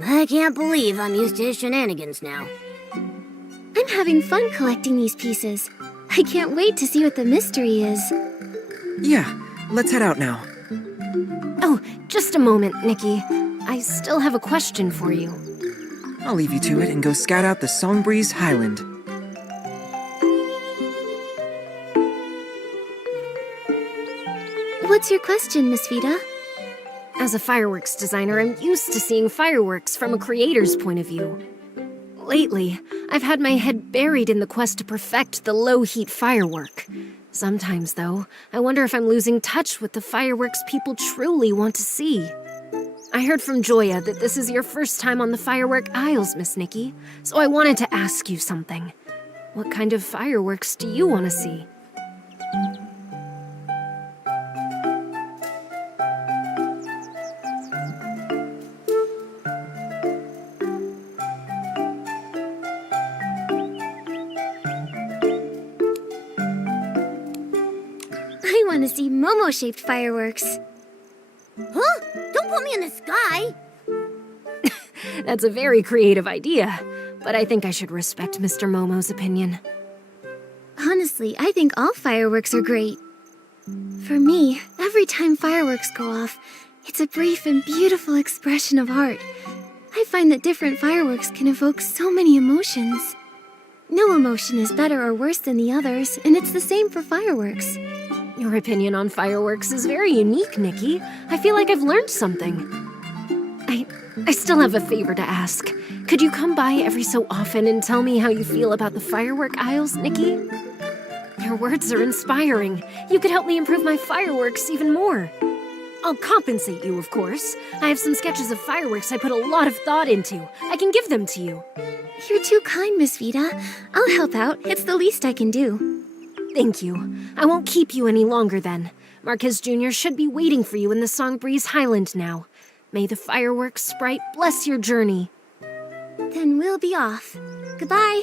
I can't believe I'm used to his shenanigans now. I'm having fun collecting these pieces. I can't wait to see what the mystery is. Yeah, let's head out now. Oh, just a moment, Nikki. I still have a question for you. I'll leave you to it and go scout out the Songbreeze Highland. What's your question, Miss Vita? As a fireworks designer, I'm used to seeing fireworks from a creator's point of view. Lately, I've had my head buried in the quest to perfect the low-heat firework. Sometimes, though, I wonder if I'm losing touch with the fireworks people truly want to see. I heard from Joya that this is your first time on the firework aisles, Miss Nikki, so I wanted to ask you something. What kind of fireworks do you want to see? to see Momo-shaped fireworks. Huh? Don't put me in the sky! That's a very creative idea, but I think I should respect Mr. Momo's opinion. Honestly, I think all fireworks are great. For me, every time fireworks go off, it's a brief and beautiful expression of art. I find that different fireworks can evoke so many emotions. No emotion is better or worse than the others, and it's the same for fireworks. Your opinion on fireworks is very unique, Nikki. I feel like I've learned something. I still have a favor to ask. Could you come by every so often and tell me how you feel about the firework aisles, Nikki? Your words are inspiring. You could help me improve my fireworks even more. I'll compensate you, of course. I have some sketches of fireworks I put a lot of thought into. I can give them to you. You're too kind, Miss Vita. I'll help out. It's the least I can do. Thank you. I won't keep you any longer then. Marquez Jr. should be waiting for you in the Songbreeze Highland now. May the fireworks sprite bless your journey. Then we'll be off. Goodbye.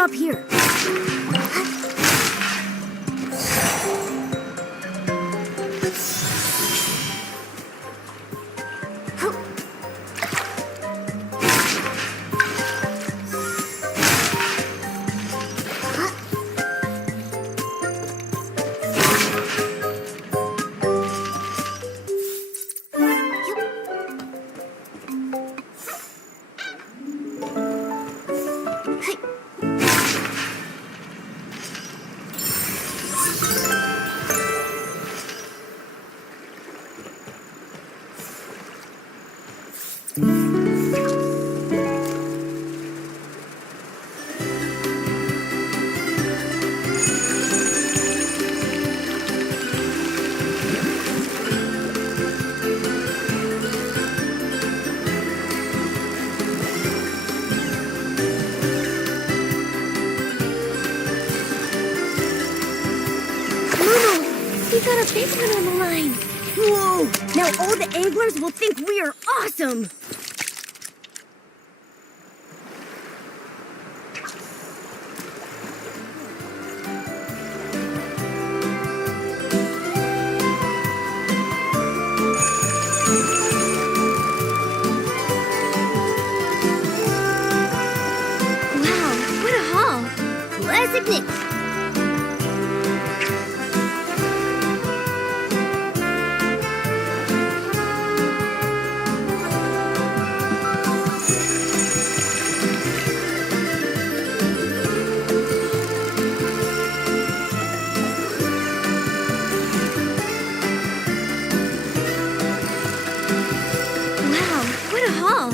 stop here. We got a big one on the line. Whoa! Now all the anglers will think we are awesome! Wow, what a haul. Classic Nikki. Wow, what a haul.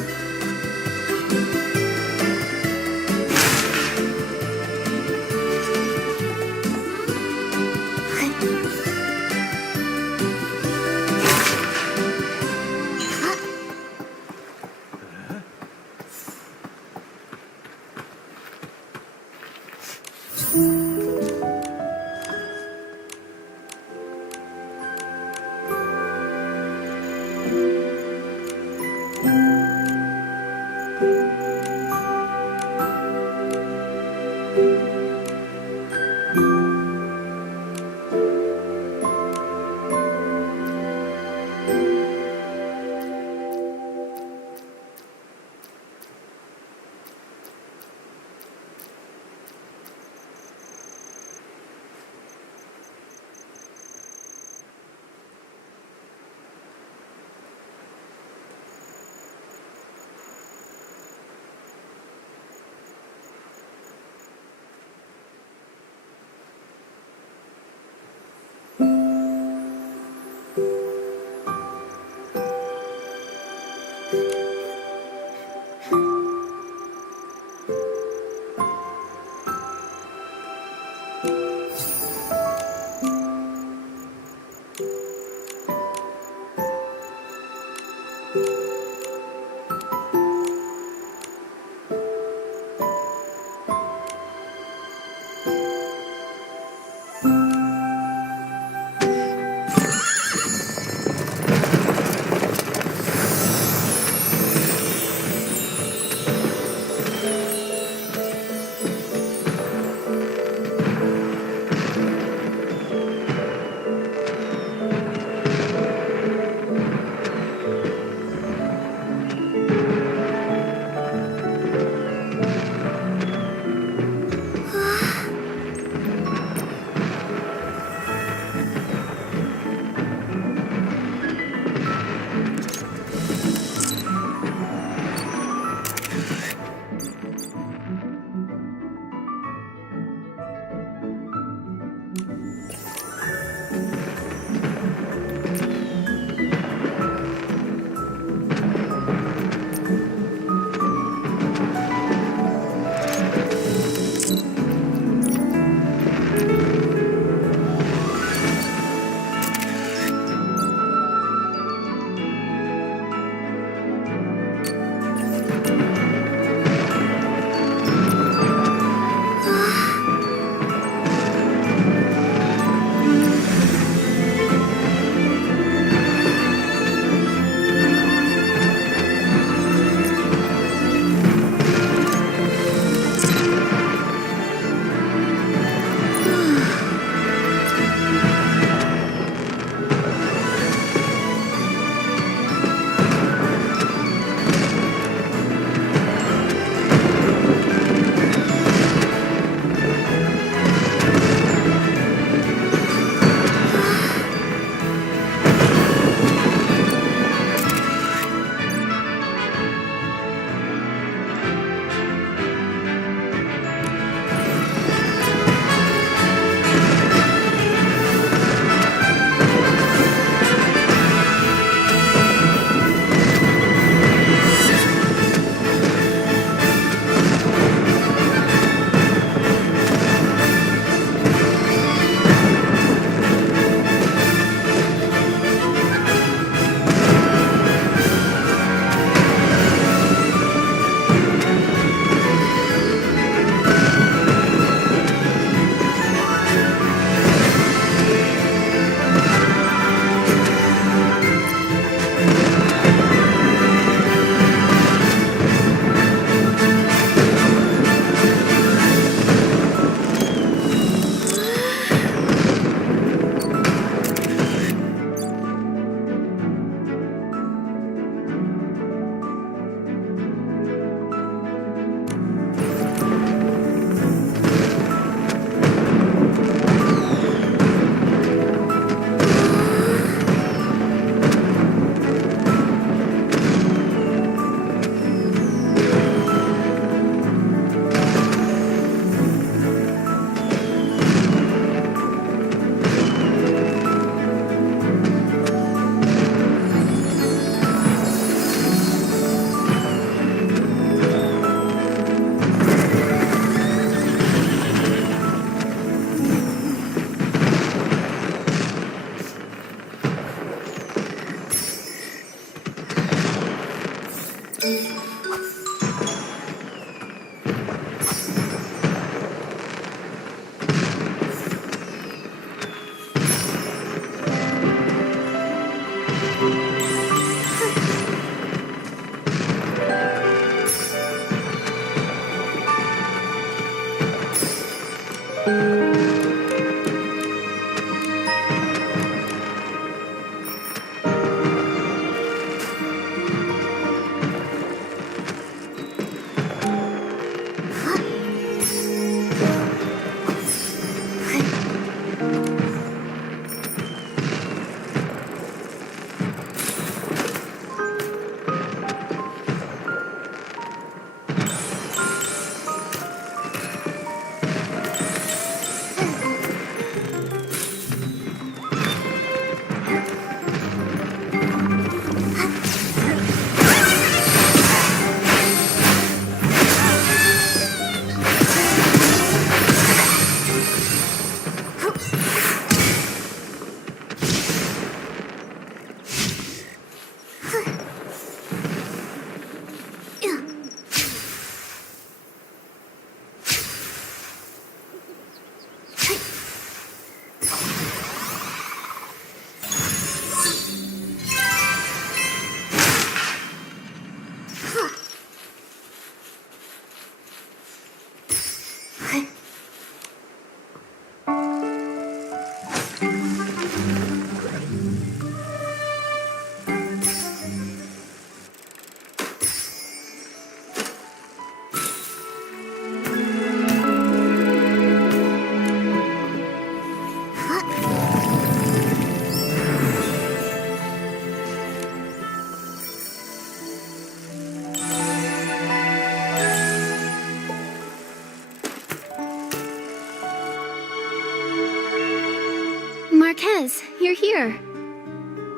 Marquez, you're here.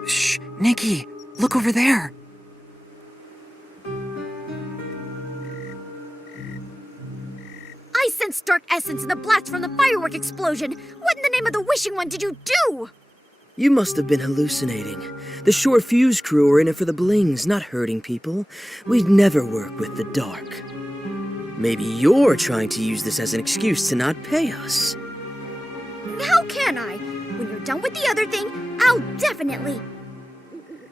Shh, Nikki, look over there. I sensed dark essence in the blast from the firework explosion. What in the name of the wishing one did you do? You must have been hallucinating. The short fuse crew are in it for the blings, not hurting people. We'd never work with the dark. Maybe you're trying to use this as an excuse to not pay us. How can I? When you're done with the other thing, I'll definitely...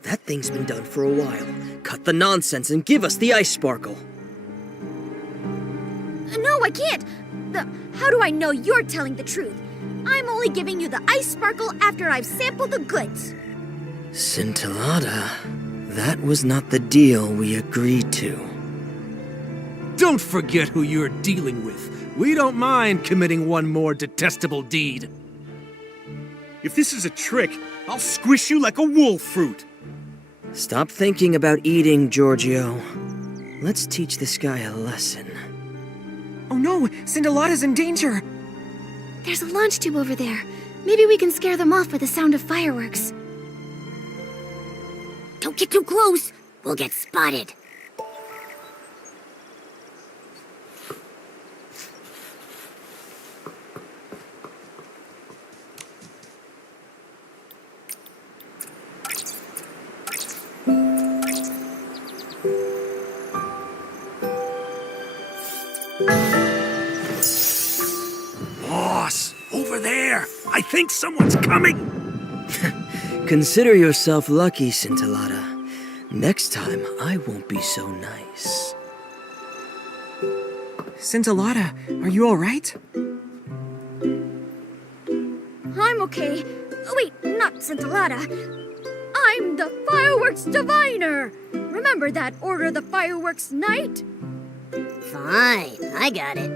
That thing's been done for a while. Cut the nonsense and give us the ice sparkle. No, I can't. How do I know you're telling the truth? I'm only giving you the ice sparkle after I've sampled the goods. Scintillata, that was not the deal we agreed to. Don't forget who you're dealing with. We don't mind committing one more detestable deed. If this is a trick, I'll squish you like a wolf fruit. Stop thinking about eating, Giorgio. Let's teach this guy a lesson. Oh no, Scintillata's in danger. There's a launch tube over there. Maybe we can scare them off with the sound of fireworks. Don't get too close. We'll get spotted. Boss, over there. I think someone's coming. Consider yourself lucky, Scintillata. Next time, I won't be so nice. Scintillata, are you alright? I'm okay. Wait, not Scintillata. I'm the fireworks diviner. Remember that Order of the Fireworks Night? Fine, I got it.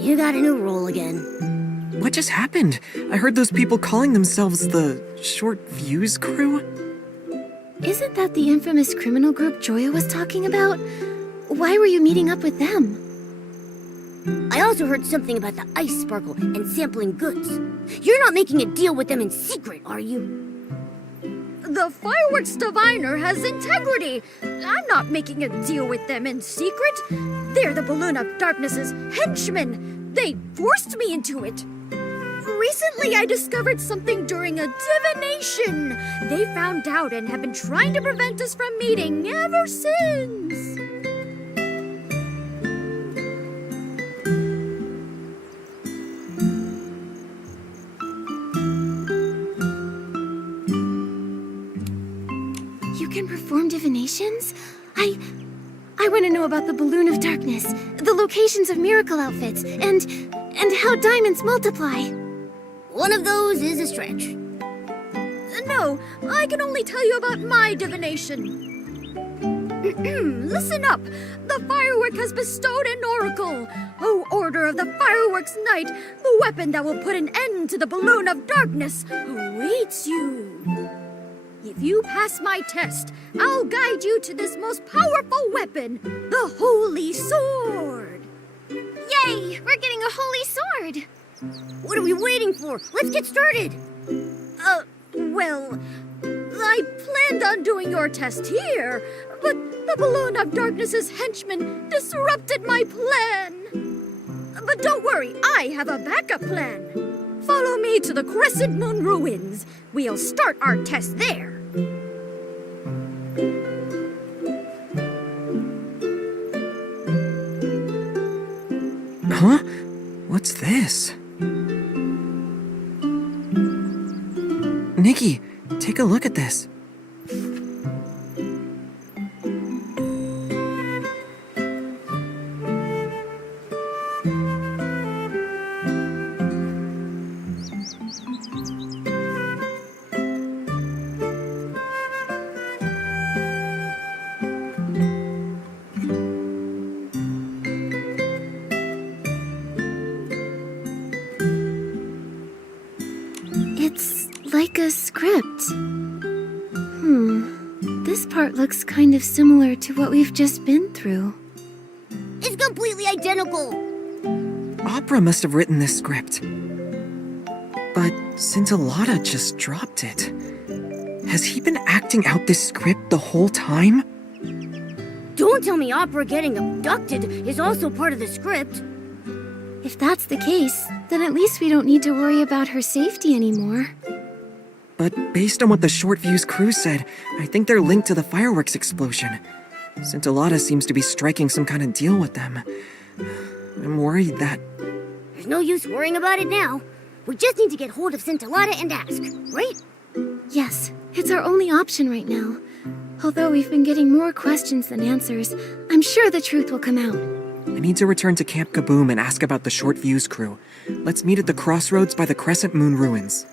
You got a new role again. What just happened? I heard those people calling themselves the Short Fuse Crew. Isn't that the infamous criminal group Joya was talking about? Why were you meeting up with them? I also heard something about the ice sparkle and sampling goods. You're not making a deal with them in secret, are you? The fireworks diviner has integrity. I'm not making a deal with them in secret. They're the Balloon of Darkness's henchmen. They forced me into it. Recently, I discovered something during a divination. They found out and have been trying to prevent us from meeting ever since. You can perform divinations? I want to know about the Balloon of Darkness, the locations of miracle outfits, and and how diamonds multiply. One of those is a stretch. No, I can only tell you about my divination. Listen up! The firework has bestowed an oracle. O Order of the Fireworks Knight, the weapon that will put an end to the balloon of darkness awaits you. If you pass my test, I'll guide you to this most powerful weapon, the Holy Sword. Yay! We're getting a holy sword! What are we waiting for? Let's get started. Well, I planned on doing your test here, but the balloon of darkness's henchmen disrupted my plan. But don't worry, I have a backup plan. Follow me to the Crescent Moon Ruins. We'll start our test there. Huh? What's this? Nikki, take a look at this. It's like a script. This part looks kind of similar to what we've just been through. It's completely identical. Opera must have written this script. But Scintillata just dropped it. Has he been acting out this script the whole time? Don't tell me Opera getting abducted is also part of the script. If that's the case, then at least we don't need to worry about her safety anymore. But based on what the Short Fuse crew said, I think they're linked to the fireworks explosion. Scintillata seems to be striking some kind of deal with them. I'm worried that... There's no use worrying about it now. We just need to get hold of Scintillata and ask, right? Yes, it's our only option right now. Although we've been getting more questions than answers, I'm sure the truth will come out. I need to return to Camp Kaboom and ask about the Short Fuse crew. Let's meet at the crossroads by the Crescent Moon Ruins.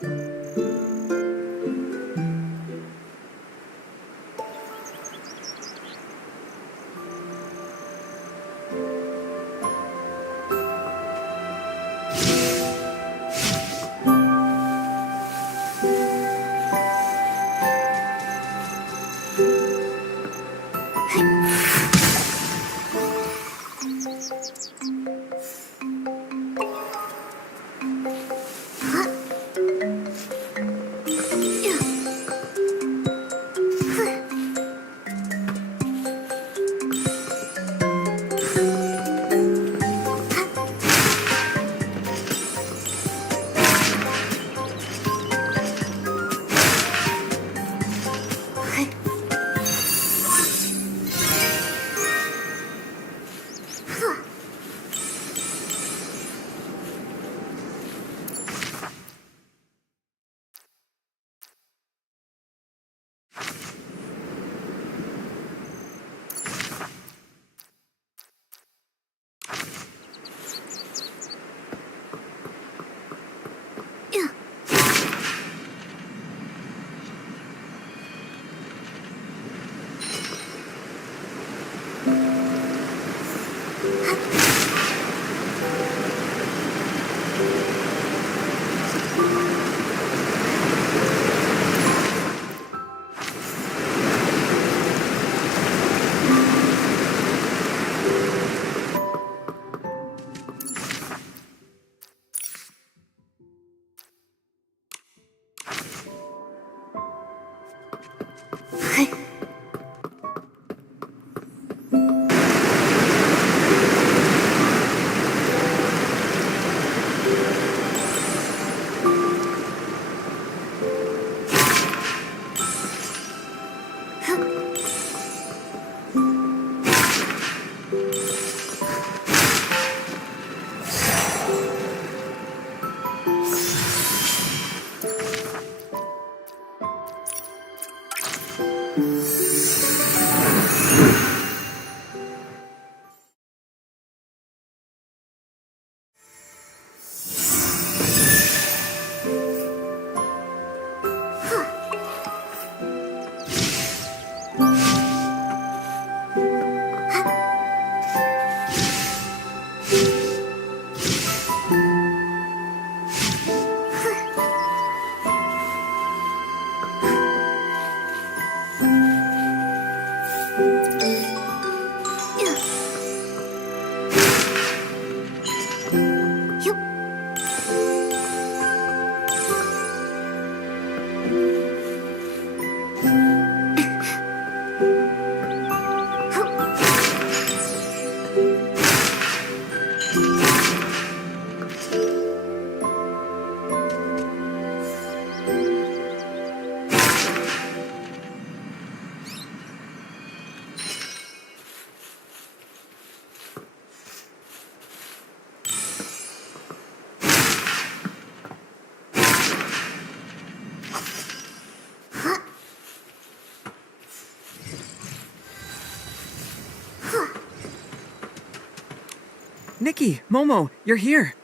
Nikki, Momo, you're here.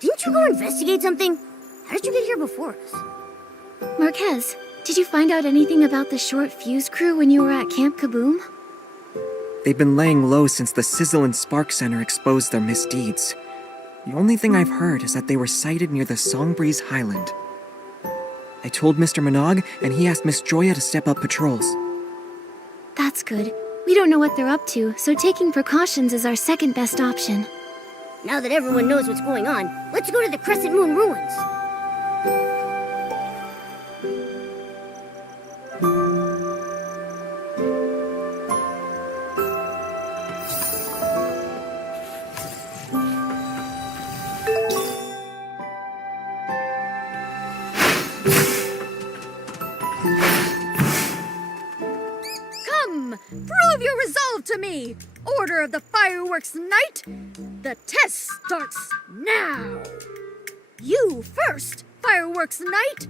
Didn't you go investigate something? How did you get here before us? Marquez, did you find out anything about the short fuse crew when you were at Camp Kaboom? They've been laying low since the Sizzle and Spark Center exposed their misdeeds. The only thing I've heard is that they were sighted near the Songbreeze Highland. I told Mr. Minogue, and he asked Miss Joya to step up patrols. That's good. We don't know what they're up to, so taking precautions is our second best option. Now that everyone knows what's going on, let's go to the Crescent Moon ruins. Prove your resolve to me! Order of the Fireworks Night! The test starts now! You first, Fireworks Night!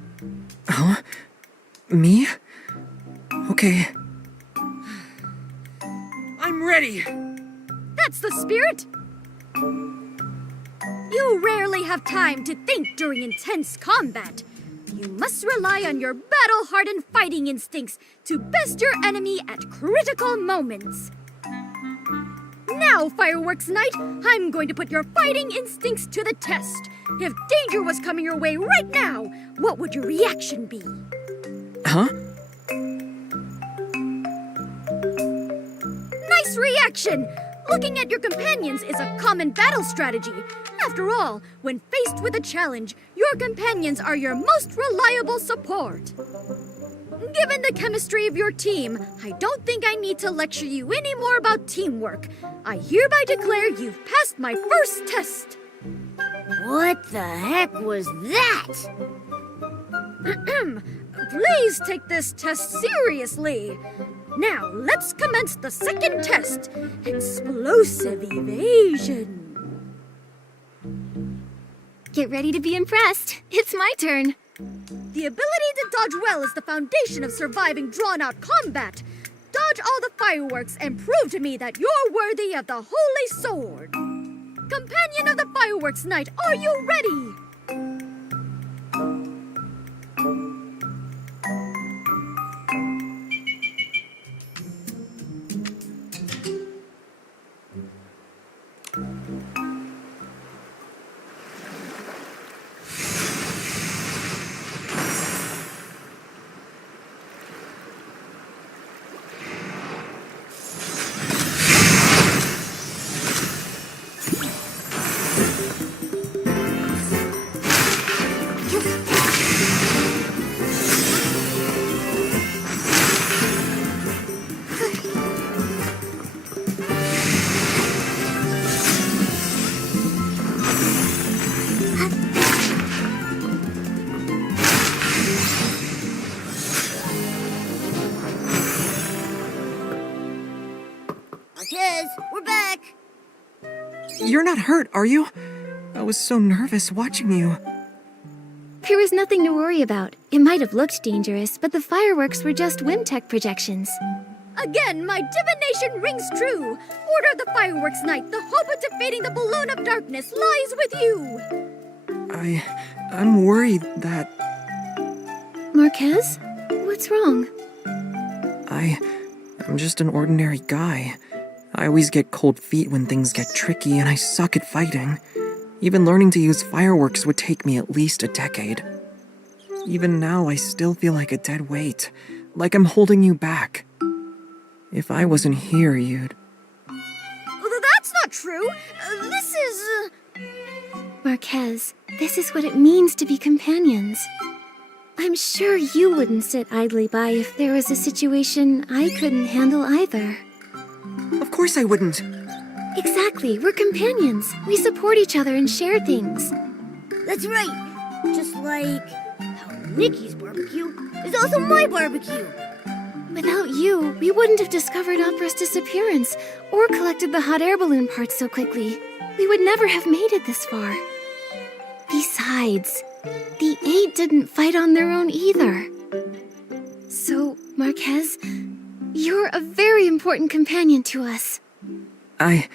Huh? Me? Okay. I'm ready! That's the spirit! You rarely have time to think during intense combat. You must rely on your battle-hardened fighting instincts to best your enemy at critical moments. Now, Fireworks Night, I'm going to put your fighting instincts to the test. If danger was coming your way right now, what would your reaction be? Huh? Nice reaction! Looking at your companions is a common battle strategy. After all, when faced with a challenge, your companions are your most reliable support. Given the chemistry of your team, I don't think I need to lecture you any more about teamwork. I hereby declare you've passed my first test. What the heck was that? Please take this test seriously. Now, let's commence the second test, Explosive Evasion. Get ready to be impressed. It's my turn. The ability to dodge well is the foundation of surviving drawn-out combat. Dodge all the fireworks and prove to me that you're worthy of the Holy Sword. Companion of the Fireworks Night, are you ready? Marquez, we're back! You're not hurt, are you? I was so nervous watching you. There was nothing to worry about. It might have looked dangerous, but the fireworks were just Wimtech projections. Again, my divination rings true. Order of the Fireworks Night, the hope of defeating the Balloon of Darkness lies with you. I'm worried that... Marquez? What's wrong? I'm just an ordinary guy. I always get cold feet when things get tricky, and I suck at fighting. Even learning to use fireworks would take me at least a decade. Even now, I still feel like a dead weight, like I'm holding you back. If I wasn't here, you'd... That's not true. This is... Marquez, this is what it means to be companions. I'm sure you wouldn't sit idly by if there was a situation I couldn't handle either. Of course I wouldn't. Exactly, we're companions. We support each other and share things. That's right. Just like how Nikki's barbecue is also my barbecue. Without you, we wouldn't have discovered Opera's disappearance or collected the hot air balloon parts so quickly. We would never have made it this far. Besides, the 8 didn't fight on their own either. So, Marquez, you're a very important companion to us. I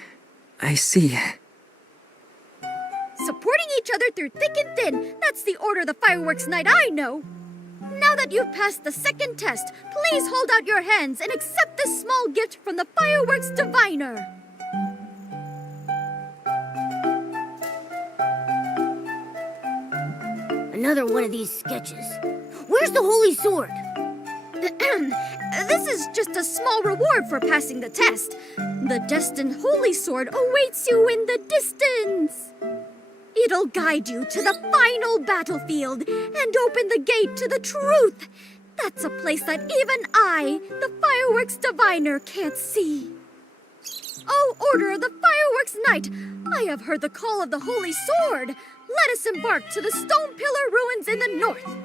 see. each other through thick and thin. That's the order of the fireworks night I know. Now that you've passed the second test, please hold out your hands and accept this small gift from the fireworks diviner. Another one of these sketches. Where's the holy sword? This is just a small reward for passing the test. The destined holy sword awaits you in the distance. It'll guide you to the final battlefield and open the gate to the truth. That's a place that even I, the fireworks diviner, can't see. O order of the fireworks night, I have heard the call of the holy sword. Let us embark to the stone pillar ruins in the north.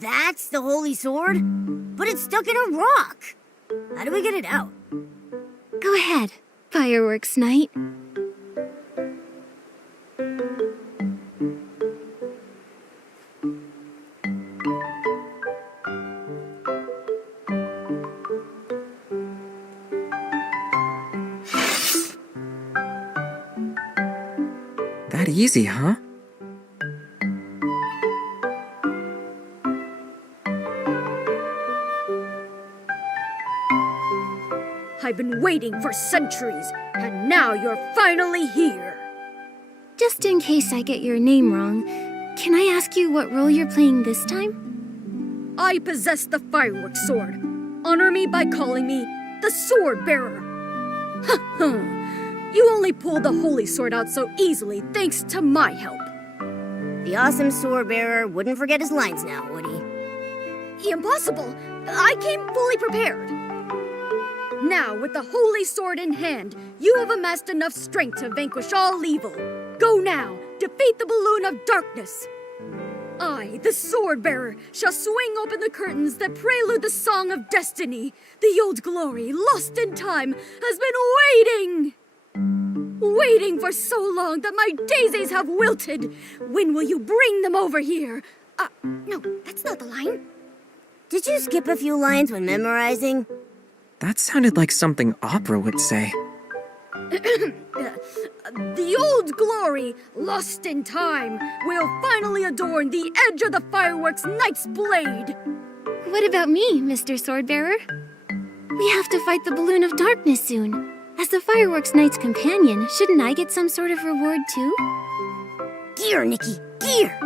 That's the holy sword? But it's stuck in a rock. How do we get it out? Go ahead, fireworks night. That easy, huh? I've been waiting for centuries, and now you're finally here. Just in case I get your name wrong, can I ask you what role you're playing this time? I possess the fireworks sword. Honor me by calling me the sword bearer. You only pulled the holy sword out so easily thanks to my help. The awesome sword bearer wouldn't forget his lines now, would he? Impossible. I came fully prepared. Now, with the holy sword in hand, you have amassed enough strength to vanquish all evil. Go now, defeat the balloon of darkness. I, the sword bearer, shall swing open the curtains that prelude the song of destiny. The old glory, lost in time, has been waiting for so long that my daisies have wilted. When will you bring them over here? No, that's not the line. Did you skip a few lines when memorizing? That sounded like something opera would say. The old glory, lost in time, will finally adorn the edge of the fireworks knight's blade. What about me, Mr. Swordbearer? We have to fight the balloon of darkness soon. As the fireworks knight's companion, shouldn't I get some sort of reward too? Gear, Nikki, gear!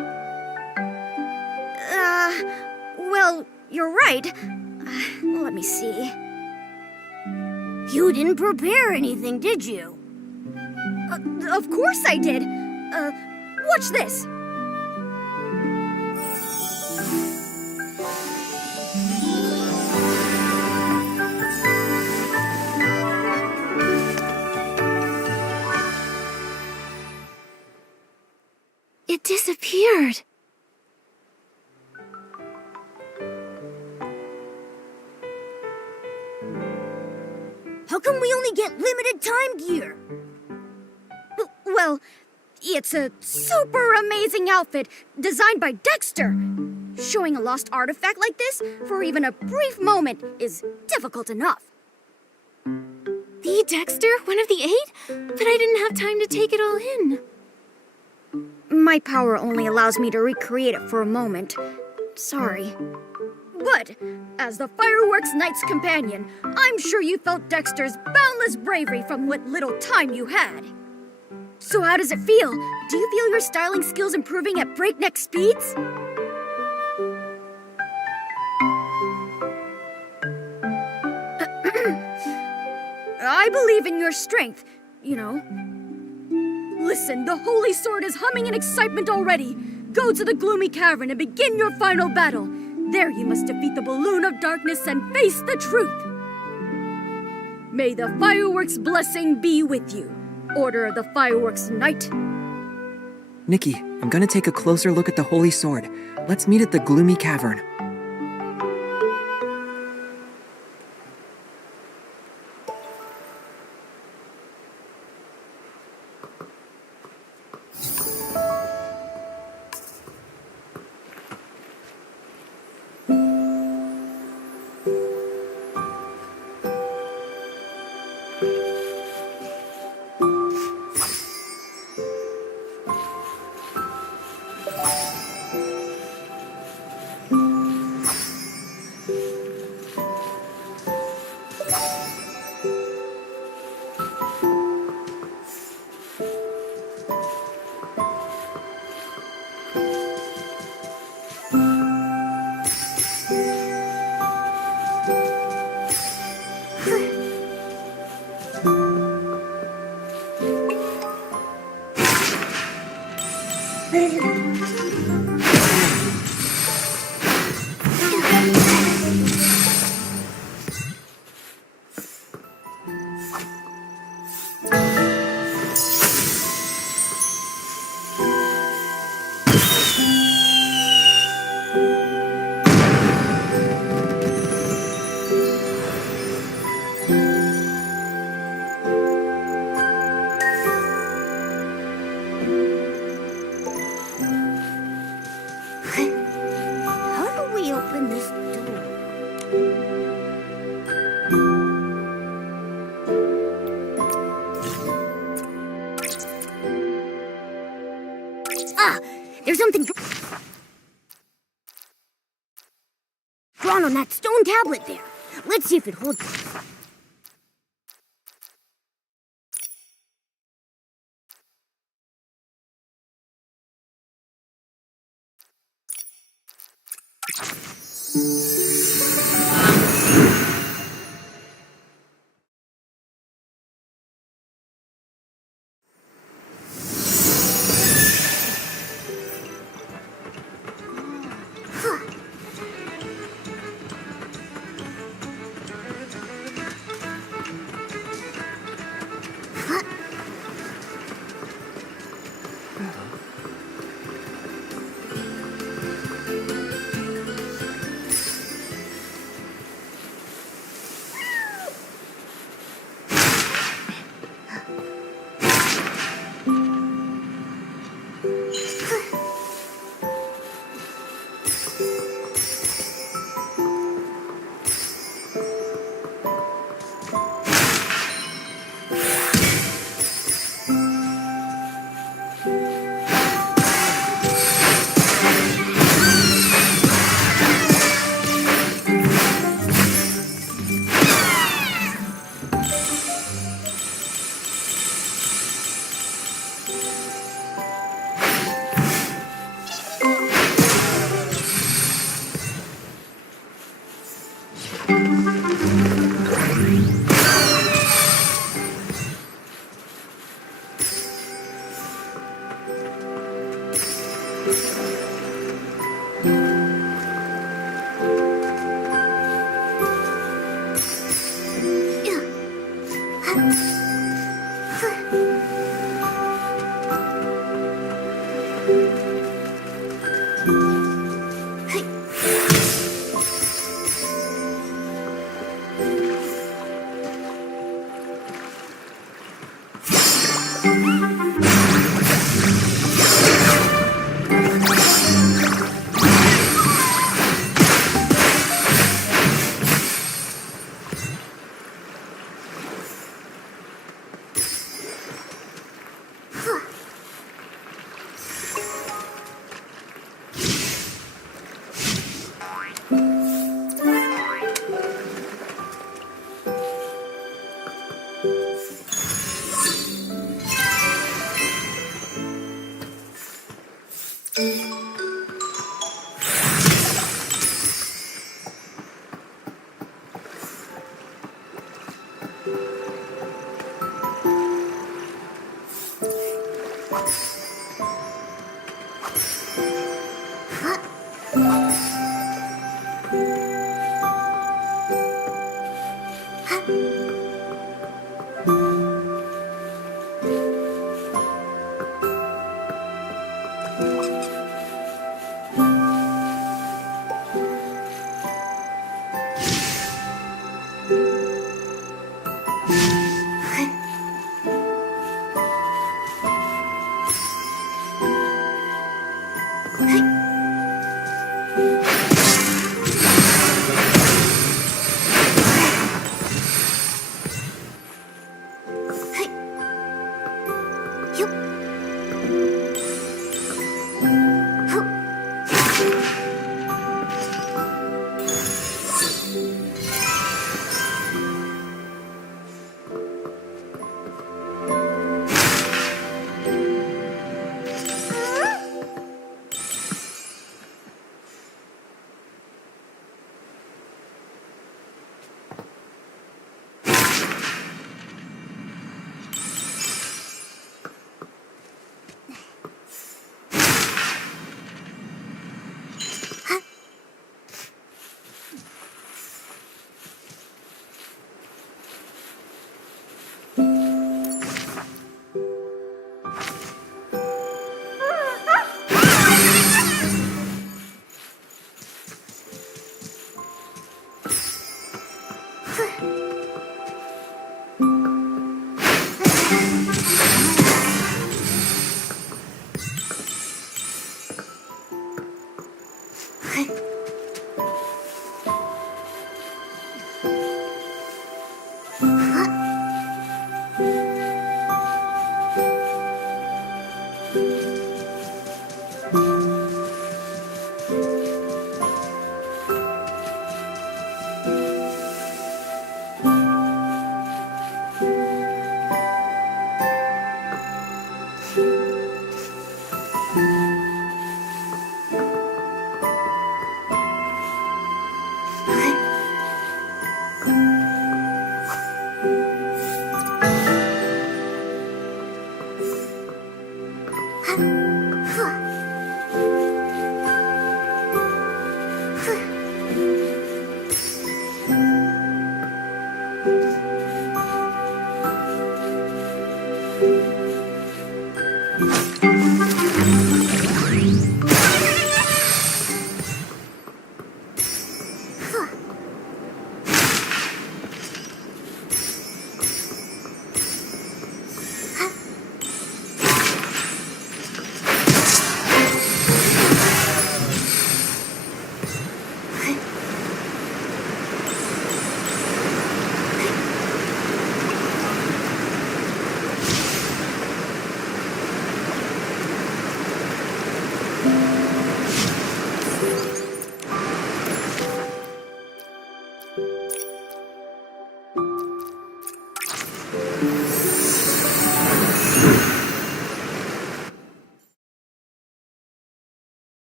Well, you're right. Let me see. You didn't prepare anything, did you? Of course I did. Watch this. It disappeared. How come we only get limited time gear? Well, it's a super amazing outfit designed by Dexter. Showing a lost artifact like this for even a brief moment is difficult enough. The Dexter? One of the 8? But I didn't have time to take it all in. My power only allows me to recreate it for a moment. Sorry. But, as the fireworks knight's companion, I'm sure you felt Dexter's boundless bravery from what little time you had. So how does it feel? Do you feel your styling skills improving at breakneck speeds? I believe in your strength, you know. Listen, the holy sword is humming in excitement already. Go to the gloomy cavern and begin your final battle. There you must defeat the balloon of darkness and face the truth. May the fireworks' blessing be with you. Order of the fireworks knight. Nikki, I'm gonna take a closer look at the holy sword. Let's meet at the gloomy cavern. There's something drawn on that stone tablet there. Let's see if it holds.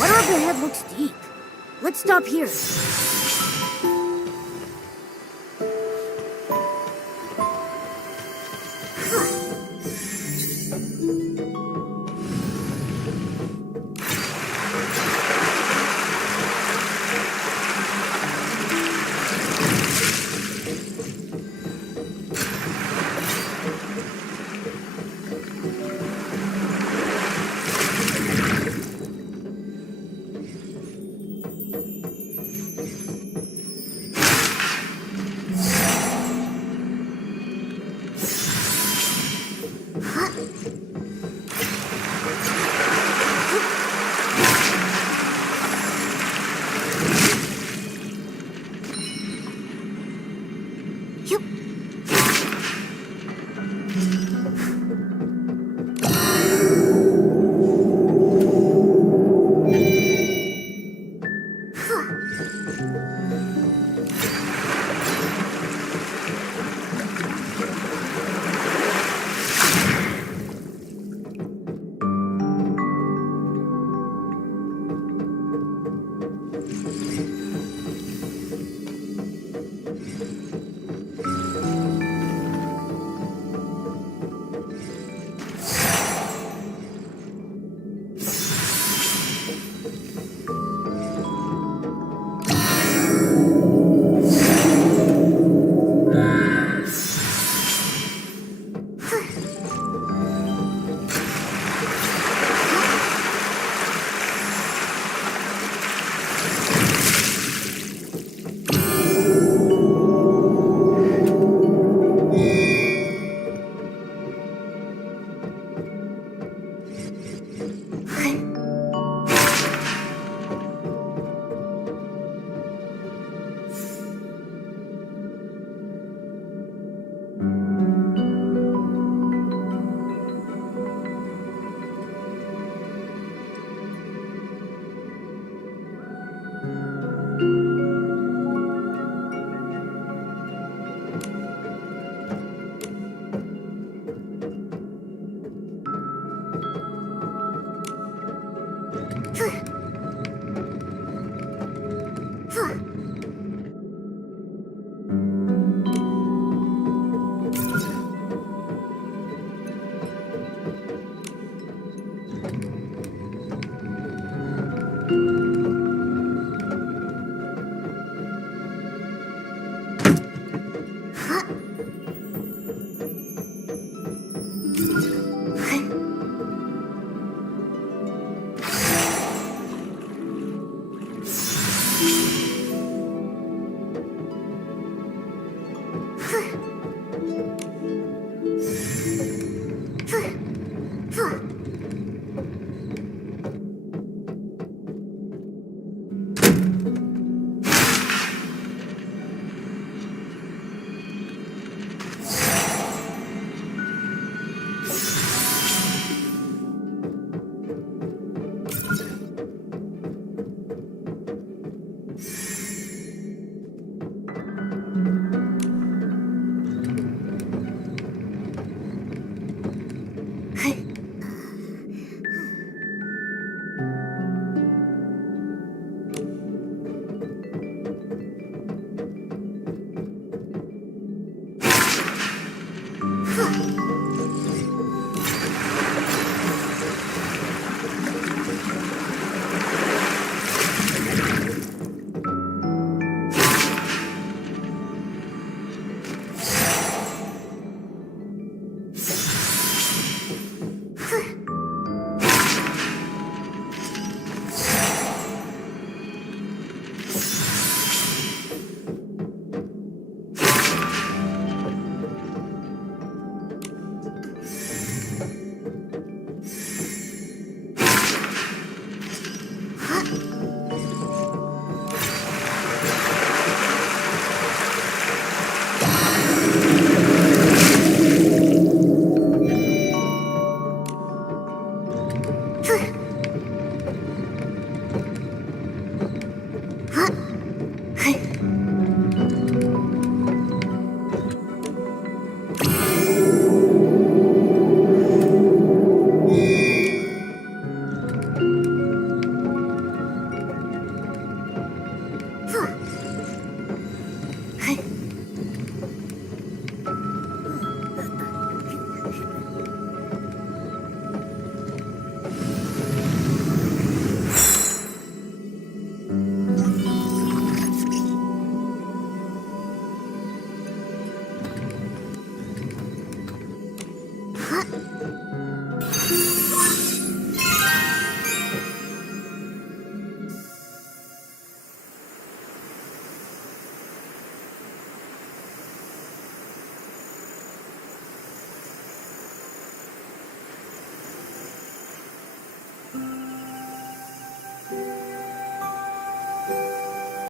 Water up ahead looks deep. Let's stop here.